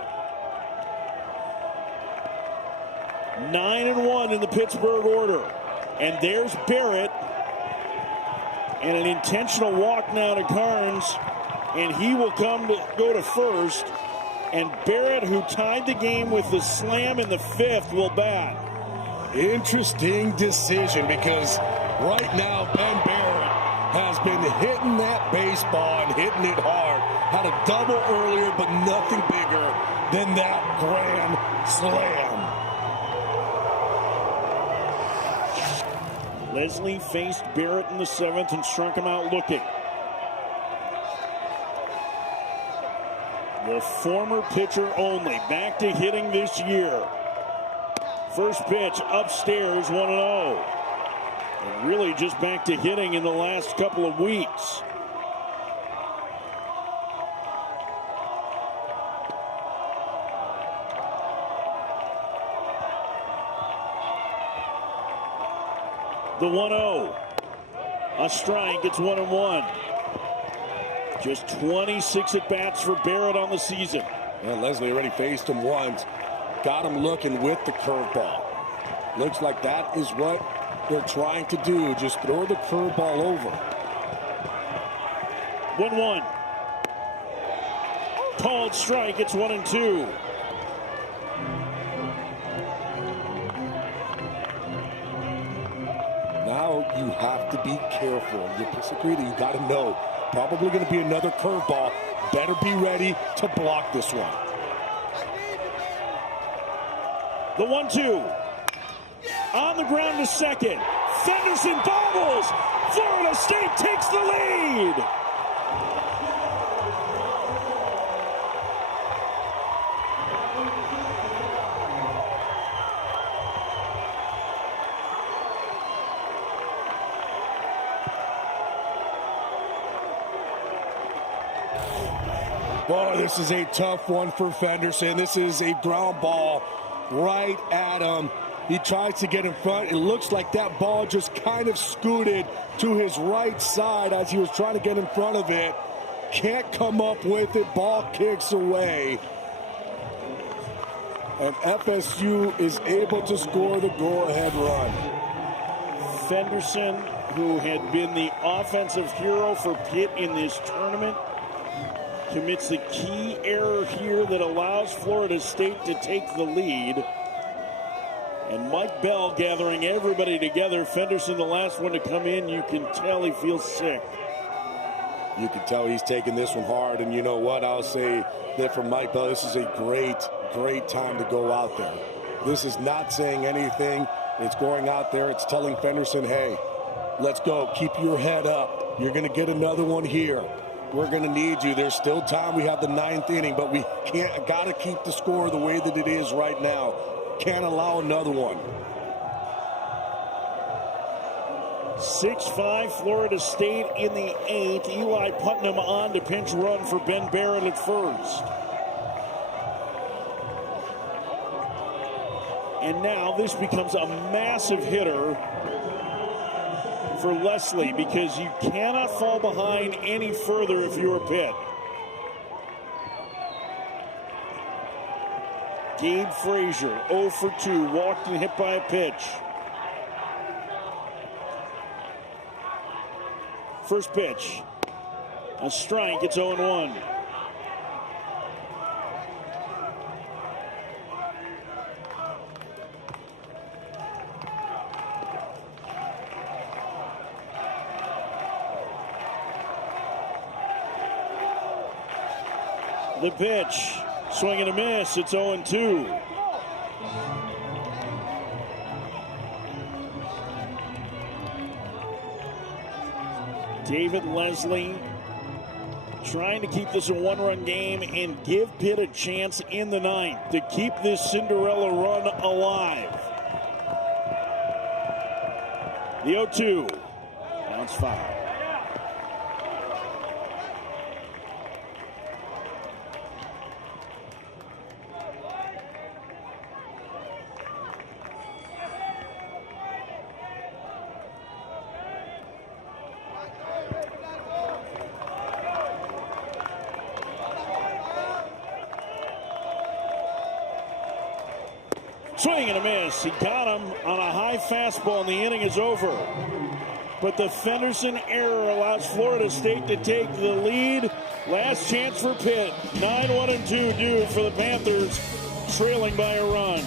9-1 in the Pittsburgh order. And there's Barrett. And an intentional walk now to Carnes. And he will go to first. And Barrett, who tied the game with the slam in the 5th, will bat. Interesting decision, because right now Ben Barrett has been hitting that baseball and hitting it hard. Had a double earlier, but nothing bigger than that grand slam. Leslie faced Barrett in the 7th and struck him out looking. The former pitcher only, back to hitting this year. First pitch upstairs, 1-0. And really just back to hitting in the last couple of weeks. The 1-0. A strike, it's 1-1. Just 26 at-bats for Barrett on the season. And Leslie already faced him once. Got him looking with the curveball. Looks like that is what they're trying to do. Just throw the curveball over. 1-1. Called strike. It's 1-2. Now you have to be careful. You disagree that you got to know. Probably going to be another curveball. Better be ready to block this one. The 1-2. On the ground to second. Fenderson bobbles. Florida State takes the lead. Boy, this is a tough one for Fenderson. This is a ground ball right at him. He tries to get in front. It looks like that ball just kind of scooted to his right side as he was trying to get in front of it. Can't come up with it. Ball kicks away. And FSU is able to score the go-ahead run. Fenderson, who had been the offensive hero for Pitt in this tournament, commits the key error here that allows Florida State to take the lead. And Mike Bell gathering everybody together. Fenderson, the last one to come in. You can tell he feels sick. You can tell he's taking this one hard. And you know what? I'll say that for Mike Bell, this is a great time to go out there. This is not saying anything. It's going out there. It's telling Fenderson, hey, let's go. Keep your head up. You're going to get another one here. We're going to need you. There's still time. We have the 9th inning, but we got to keep the score the way that it is right now. Can't allow another one. 6-5 Florida State in the 8th. Eli Putnam on to pinch run for Ben Barrett at first. And now this becomes a massive hitter for Leslie because you cannot fall behind any further if you're Pitt. Gabe Frazier, 0 for 2, walked and hit by a pitch. First pitch, a strike, it's 0-1. The pitch, swing and a miss, it's 0-2. David Leslie trying to keep this a one-run game and give Pitt a chance in the 9th to keep this Cinderella run alive. The 0-2, bounce foul. Swing and a miss. He got him on a high fastball, and the inning is over. But the Fenderson error allows Florida State to take the lead. Last chance for Pitt. 9-1-2 due for the Panthers, trailing by a run.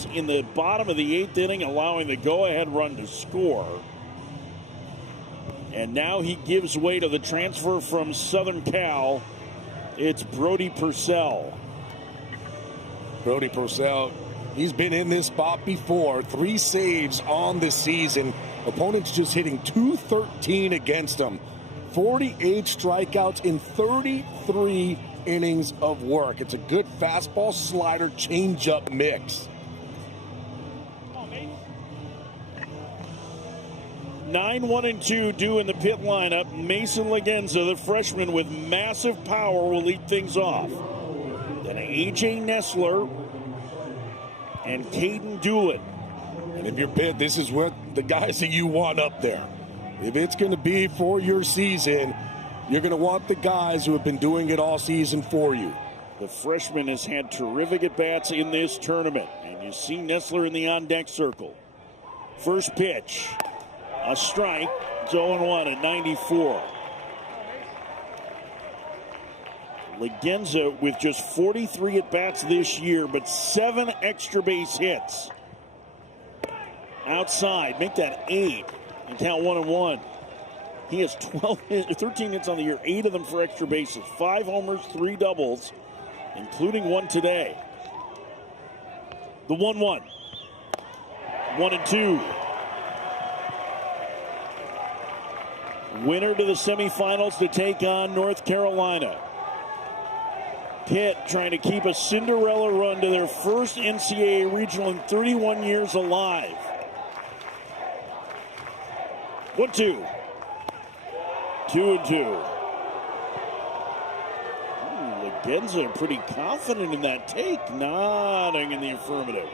strikeouts in the bottom of the 8th inning, allowing the go-ahead run to score. And now he gives way to the transfer from Southern Cal. It's Brody Purcell. Brody Purcell, he's been in this spot before. 3 saves on the season. Opponents just hitting .213 against him. 48 strikeouts in 33 innings of work. It's a good fastball, slider, changeup mix. 9-1-2 due in the pit lineup. Mason Legenza, the freshman with massive power, will lead things off. Then A.J. Nessler and Caden Doolin. And if you're Pitt, this is what the guys that you want up there. If it's going to be for your season, you're going to want the guys who have been doing it all season for you. The freshman has had terrific at-bats in this tournament. And you see Nessler in the on-deck circle. First pitch. A strike. It's 0-1 at 94. Legenza with just 43 at-bats this year, but 7 extra base hits. Outside, make that 8 and count 1-1. He has 13 hits on the year, 8 of them for extra bases, 5 homers, 3 doubles, including 1 today. The 1-1. 1-2. Winner to the semifinals to take on North Carolina. Pitt trying to keep a Cinderella run to their first NCAA regional in 31 years alive. 1-2. 2-2. Legenza pretty confident in that take. Nodding in the affirmative.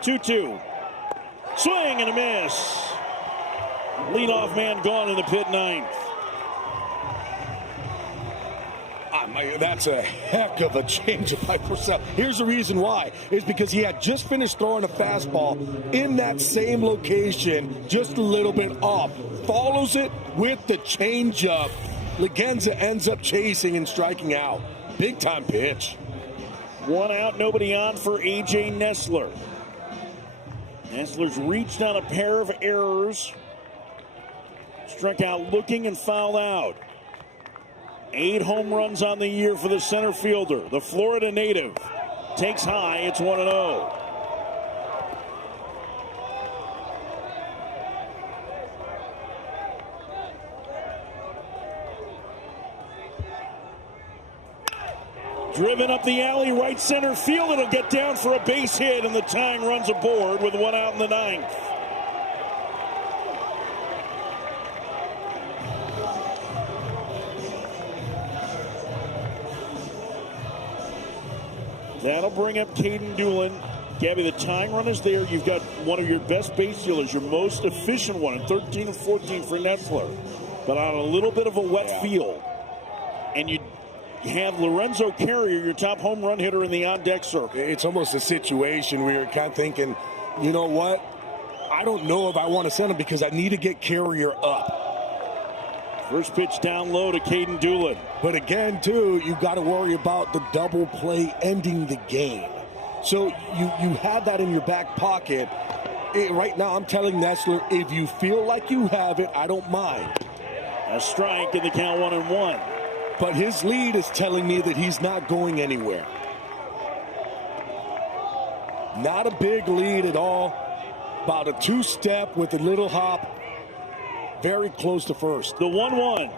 2-2. Swing and a miss. Leadoff man gone in the Pitt ninth. That's a heck of a change by Purcell. Here's the reason why. Is because he had just finished throwing a fastball in that same location, just a little bit off. Follows it with the changeup. Legenza ends up chasing and striking out. Big time pitch. 1 out, nobody on for A.J. Nessler. Nessler's reached on a pair of errors. Struck out looking and fouled out. 8 home runs on the year for the center fielder. The Florida native takes high. It's 1-0. Driven up the alley, right center field. It'll get down for a base hit, and the tying runs aboard with 1 out in the 9th. That'll bring up Caden Doolin. Gabby, the tying run is there. You've got one of your best base stealers, your most efficient one, 13 and 14 for Nessler. But on a little bit of a wet field. And you have Lorenzo Carrier, your top home run hitter in the on-deck circle. It's almost a situation where you're kind of thinking, you know what? I don't know if I want to send him because I need to get Carrier up. First pitch down low to Caden Doolin. But again, too, you got to worry about the double play ending the game. So you have that in your back pocket. Right now, I'm telling Nessler, if you feel like you have it, I don't mind. A strike in the count, 1-1. But his lead is telling me that he's not going anywhere. Not a big lead at all. About a 2-step with a little hop. Very close to first. The 1-1.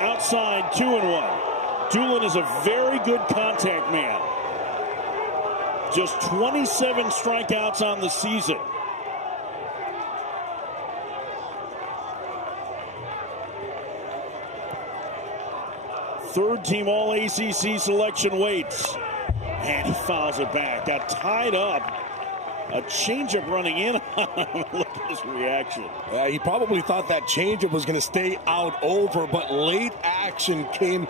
Outside, 2-1. Doolin is a very good contact man. Just 27 strikeouts on the season. Third team All-ACC selection waits. And he fouls it back. Got tied up. A changeup running in on him. Look at his reaction. He probably thought that changeup was going to stay out over, but late action came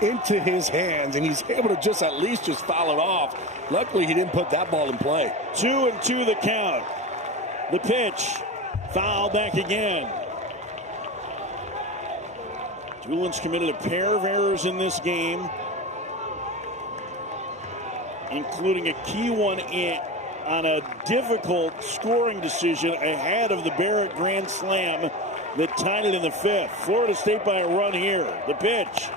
into his hands, and he's able to just at least just foul it off. Luckily, he didn't put that ball in play. 2-2 the count. The pitch. Foul back again. Doolin's committed a pair of errors in this game. including a key one on a difficult scoring decision ahead of the Barrett grand slam that tied it in the 5th. Florida State by a run here. The pitch.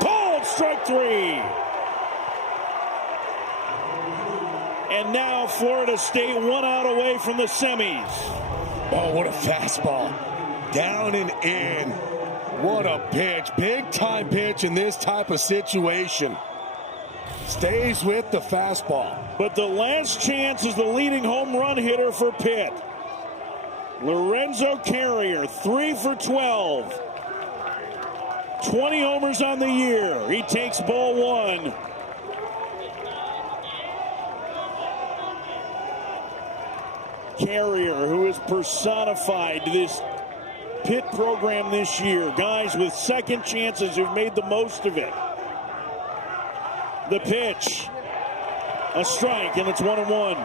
Called strike 3. And now Florida State 1 out away from the semis. Oh, what a fastball. Down and in. What a pitch. Big time pitch in this type of situation. Stays with the fastball. But the last chance is the leading home run hitter for Pitt. Lorenzo Carrier, 3 for 12. 20 homers on the year. He takes ball 1. Carrier, who has personified this Pitt program this year. Guys with second chances who've made the most of it. The pitch. A strike, and it's 1-1.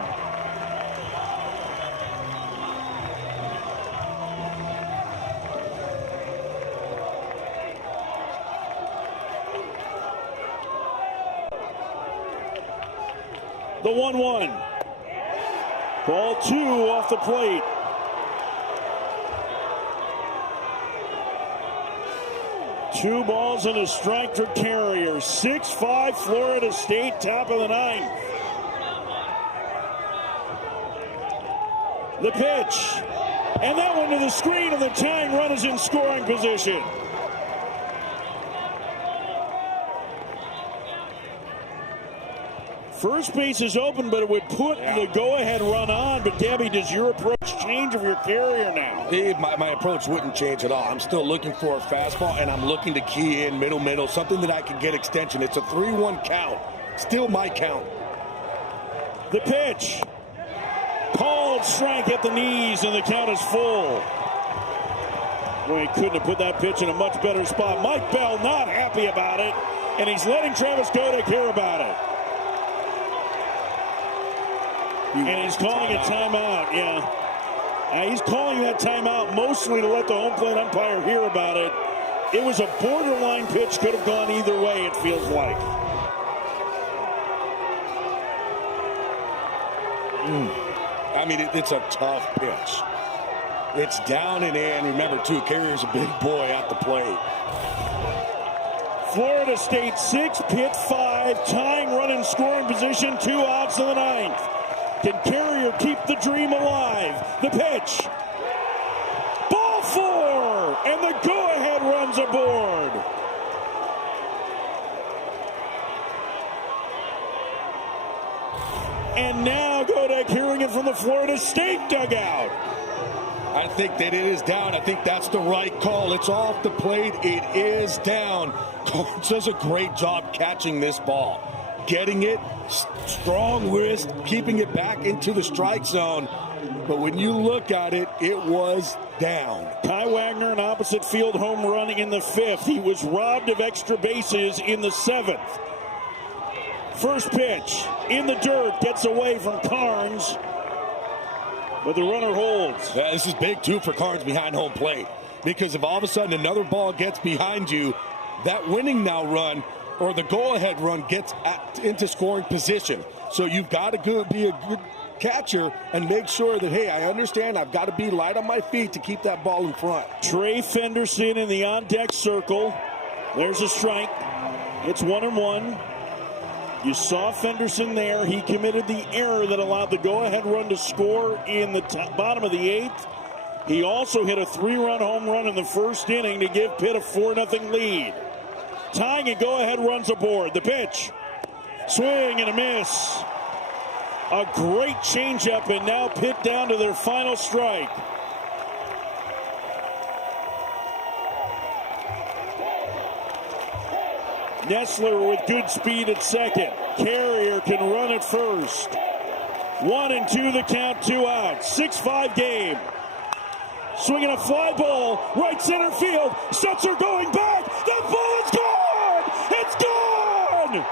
The 1-1. Ball 2 off the plate. Two balls and a strike for Carrier. 6-5 Florida State, top of the 9th. The pitch. And that one to the screen, and the tying run is in scoring position. First base is open, but it would put the go-ahead run on. But, Debbie, does your approach change of your Carrier now? My approach wouldn't change at all. I'm still looking for a fastball, and I'm looking to key in middle, something that I can get extension. It's a 3-1 count. Still my count. The pitch. Called strike at the knees, and the count is full. Boy, he couldn't have put that pitch in a much better spot. Mike Bell not happy about it, and he's letting Travis Kodak hear about it. And he's calling a timeout, yeah. He's calling that timeout mostly to let the home plate umpire hear about it. It was a borderline pitch, could have gone either way, it feels like. I mean, it's a tough pitch. It's down and in. Remember, too, Carrier's a big boy at the plate. Florida State 6, Pitt 5, tying run in scoring position, 2 outs in the 9th. Can Carrier keep the dream alive? The pitch. Ball 4, and the go-ahead runs aboard. And now Kodak hearing it from the Florida State dugout. I think that it is down. I think that's the right call. It's off the plate. It is down. Carnes does a great job catching this ball. Getting it, strong wrist, keeping it back into the strike zone. But when you look at it, it was down. Kai Wagner, an opposite field home run in the 5th. He was robbed of extra bases in the 7th. First pitch in the dirt, gets away from Carnes, but the runner holds. Yeah, this is big, too, for Carnes behind home plate. Because if all of a sudden another ball gets behind you, that winning now run or the go-ahead run gets into scoring position. So you've got to be a good catcher and make sure that, hey, I understand I've got to be light on my feet to keep that ball in front. Trey Fenderson in the on-deck circle. There's a strike. It's 1-1. You saw Fenderson there. He committed the error that allowed the go-ahead run to score in the bottom of the 8th. He also hit a 3-run home run in the first inning to give Pitt a 4-0 lead. Tying and go-ahead runs aboard. The pitch. Swing and a miss. A great changeup, and now Pitt down to their final strike. Nestler with good speed at second. Carrier can run at first. 1-2 the count, 2 outs. 6-5 game. Swinging a fly ball, right center field. Setzer going back. The ball is gone! It's gone!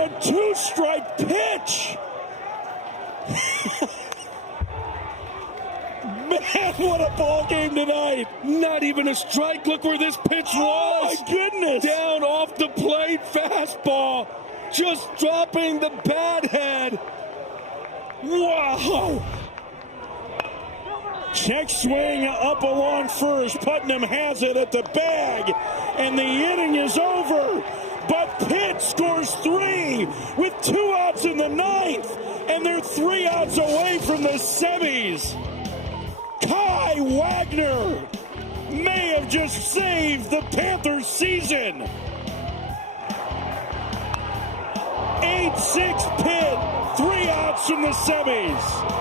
a two-strike pitch. Man, what a ball game tonight. Not even a strike. Look where this pitch was. Oh, my goodness. Down off the plate, fastball. Just dropping the bat head. Wow. Check swing up along first. Putnam has it at the bag, and the inning is over. But Pitt scores 3 with 2 outs in the 9th, and they're 3 outs away from the semis. Kai Wagner may have just saved the Panthers' season. 8-6 Pitt, 3 outs from the semis.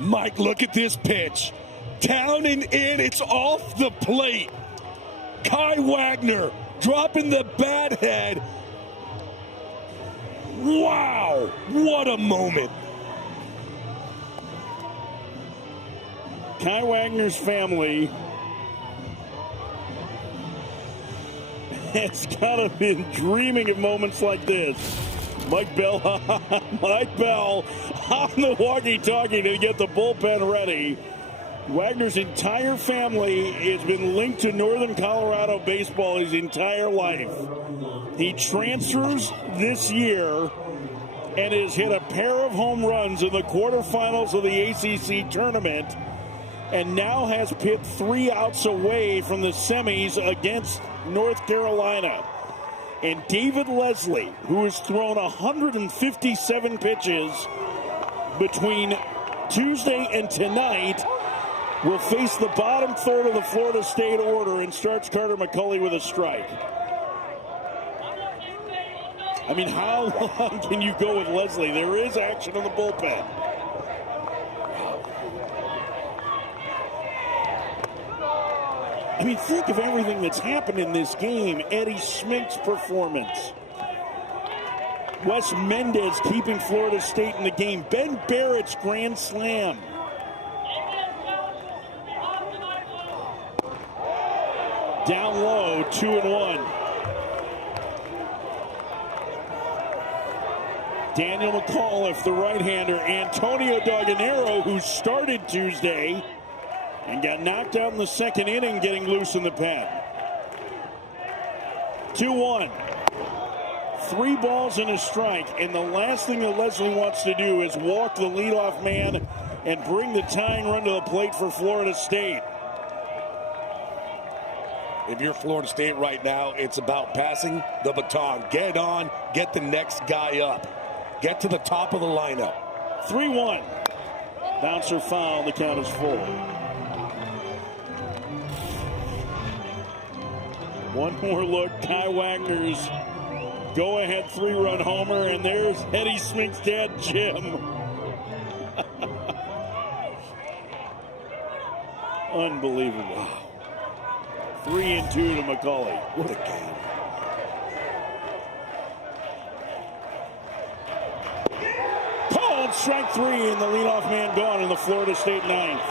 Mike, look at this pitch. Down and in, it's off the plate. Kai Wagner dropping the bat head. Wow, what a moment. Kai Wagner's family has got to been dreaming of moments like this. Mike Bell on the walkie-talkie to get the bullpen ready. Wagner's entire family has been linked to Northern Colorado baseball his entire life. He transfers this year and has hit a pair of home runs in the quarterfinals of the ACC tournament, and now has Pitt 3 outs away from the semis against North Carolina. And David Leslie, who has thrown 157 pitches between Tuesday and tonight, will face the bottom third of the Florida State order and starts Carter McCulley with a strike. I mean, how long can you go with Leslie? There is action in the bullpen. I mean, think of everything that's happened in this game. Eddie Schmink's performance. Wes Mendez keeping Florida State in the game. Ben Barrett's grand slam. Down low, 2-1. Daniel McAuliffe, the right-hander. Antonio Daganero, who started Tuesday and got knocked out in the second inning, getting loose in the pen. 2-1. 3 balls and a strike. And the last thing that Leslie wants to do is walk the leadoff man and bring the tying run to the plate for Florida State. If you're Florida State right now, it's about passing the baton. Get on, get the next guy up. Get to the top of the lineup. 3-1. Bouncer foul, the count is full. One more look, Kai Wagner's go-ahead 3-run homer, and there's Eddie Smink's dad, Jim. Unbelievable. 3-2 to McCulley. What a game. Called strike 3, and the leadoff man gone in the Florida State 9th.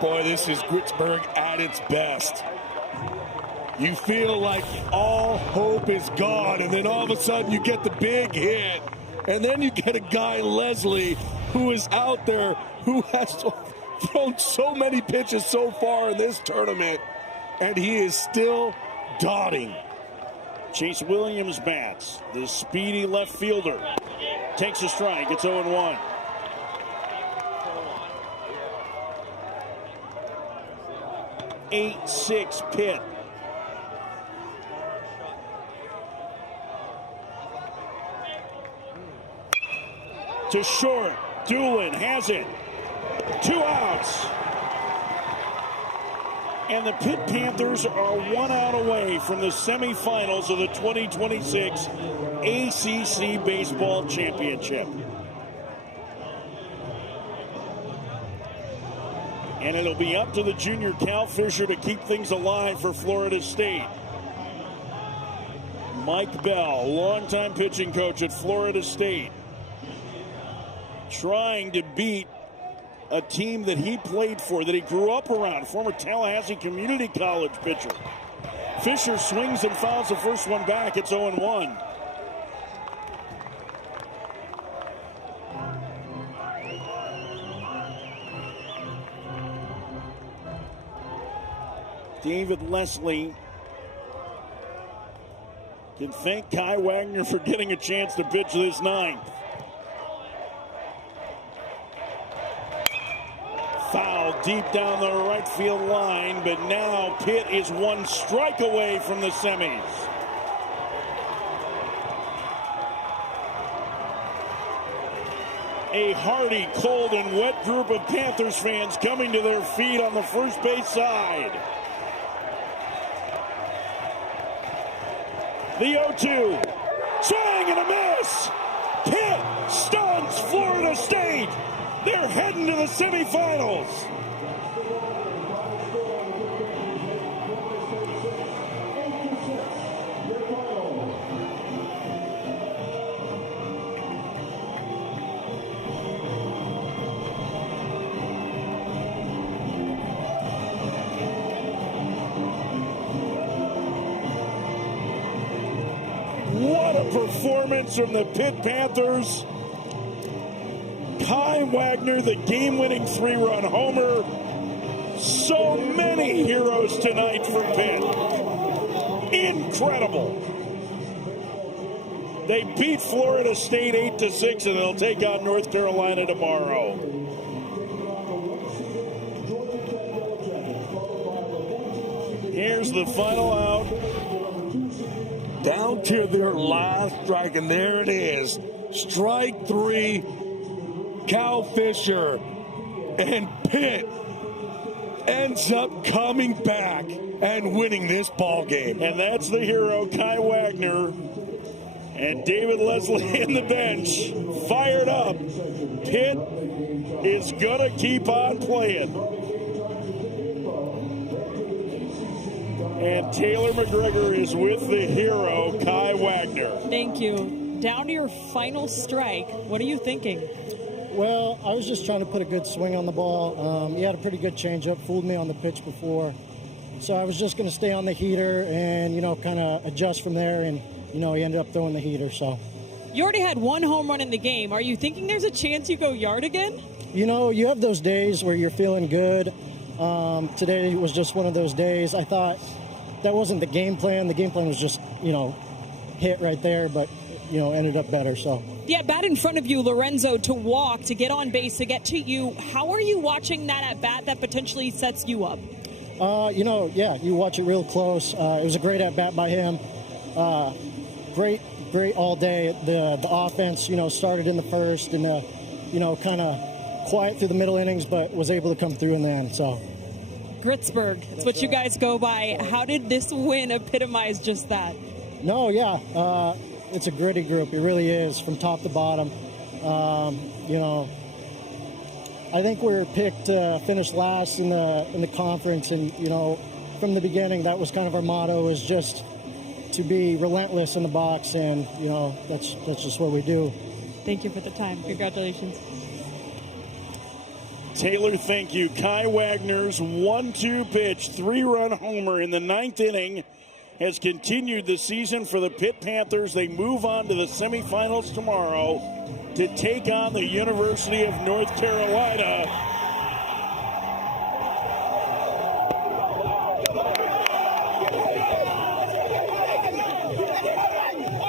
Boy, this is Pittsburgh at its best. You feel like all hope is gone, and then all of a sudden you get the big hit, and then you get a guy, Leslie, who is out there, who has thrown so many pitches so far in this tournament, and he is still dotting. Chase Williams bats. The speedy left fielder takes a strike. It's 0-1. Eight-six Pitt. To short. Doolin has it. 2 outs. And the Pitt Panthers are 1 out away from the semifinals of the 2026 ACC Baseball Championship. And it'll be up to the junior Cal Fisher to keep things alive for Florida State. Mike Bell, longtime pitching coach at Florida State, trying to beat a team that he played for, that he grew up around, former Tallahassee Community College pitcher. Fisher swings and fouls the first one back. It's 0-1. David Leslie can thank Kai Wagner for getting a chance to pitch this ninth. Foul deep down the right field line, but now Pitt is 1 strike away from the semis. A hearty, cold, and wet group of Panthers fans coming to their feet on the first base side. The 0-2. Swing and a miss. Pitt stuns Florida State. They're heading to the semifinals. What a performance from the Pitt Panthers. Kai Wagner, the game-winning 3-run homer. So many heroes tonight for Pitt. Incredible. They beat Florida State 8-6, and they'll take on North Carolina tomorrow. Here's the final out. Down to their last strike, and there it is. Strike 3, Cal Fisher, and Pitt ends up coming back and winning this ball game. And that's the hero, Kai Wagner. And David Leslie in the bench, fired up. Pitt is going to keep on playing. And Taylor McGregor is with the hero, Kai Wagner. Thank you. Down to your final strike. What are you thinking? Well, I was just trying to put a good swing on the ball. He had a pretty good changeup, fooled me on the pitch before. So I was just going to stay on the heater and, kind of adjust from there. And, he ended up throwing the heater. So you already had 1 home run in the game. Are you thinking there's a chance you go yard again? You have those days where you're feeling good. Today was just one of those days. I thought that wasn't the game plan. The game plan was just, hit right there, but, ended up better. So yeah, bat in front of you, Lorenzo, to walk, to get on base, to get to you. How are you watching that at bat that potentially sets you up? You watch it real close. It was a great at bat by him. Great all day. The offense, started in the first and, kind of quiet through the middle innings, but was able to come through in the end. So Pittsburgh, it's what you guys go by. How did this win epitomize just that? It's a gritty group. It really is, from top to bottom. I think we were picked to finish last in the conference, and from the beginning, that was kind of our motto, is just to be relentless in the box, and that's just what we do. Thank you for the time. Congratulations. Taylor, thank you. Kai Wagner's 1-2 pitch, 3-run homer in the 9th inning has continued the season for the Pitt Panthers. They move on to the semifinals tomorrow to take on the University of North Carolina.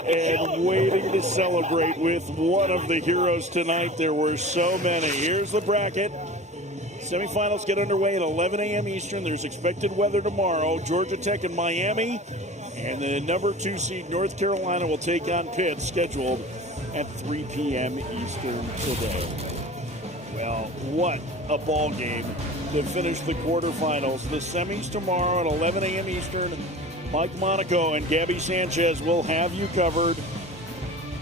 And waiting to celebrate with one of the heroes tonight. There were so many. Here's the bracket. Semifinals get underway at 11 a.m. Eastern. There's expected weather tomorrow. Georgia Tech and Miami. And the number 2 seed North Carolina will take on Pitt, scheduled at 3 p.m. Eastern today. Well, what a ball game to finish the quarterfinals. The semis tomorrow at 11 a.m. Eastern. Mike Monaco and Gabby Sanchez will have you covered.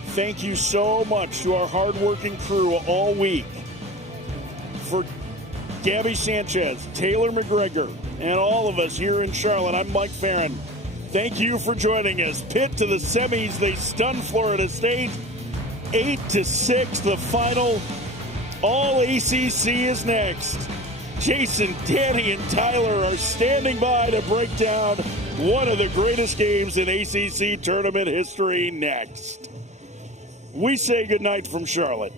Thank you so much to our hardworking crew all week. For Gabby Sanchez, Taylor McGregor, and all of us here in Charlotte, I'm Mike Farron. Thank you for joining us. Pitt to the semis. They stun Florida State 8-6. The final. All ACC is next. Jason, Danny, and Tyler are standing by to break down one of the greatest games in ACC tournament history next. We say goodnight from Charlotte.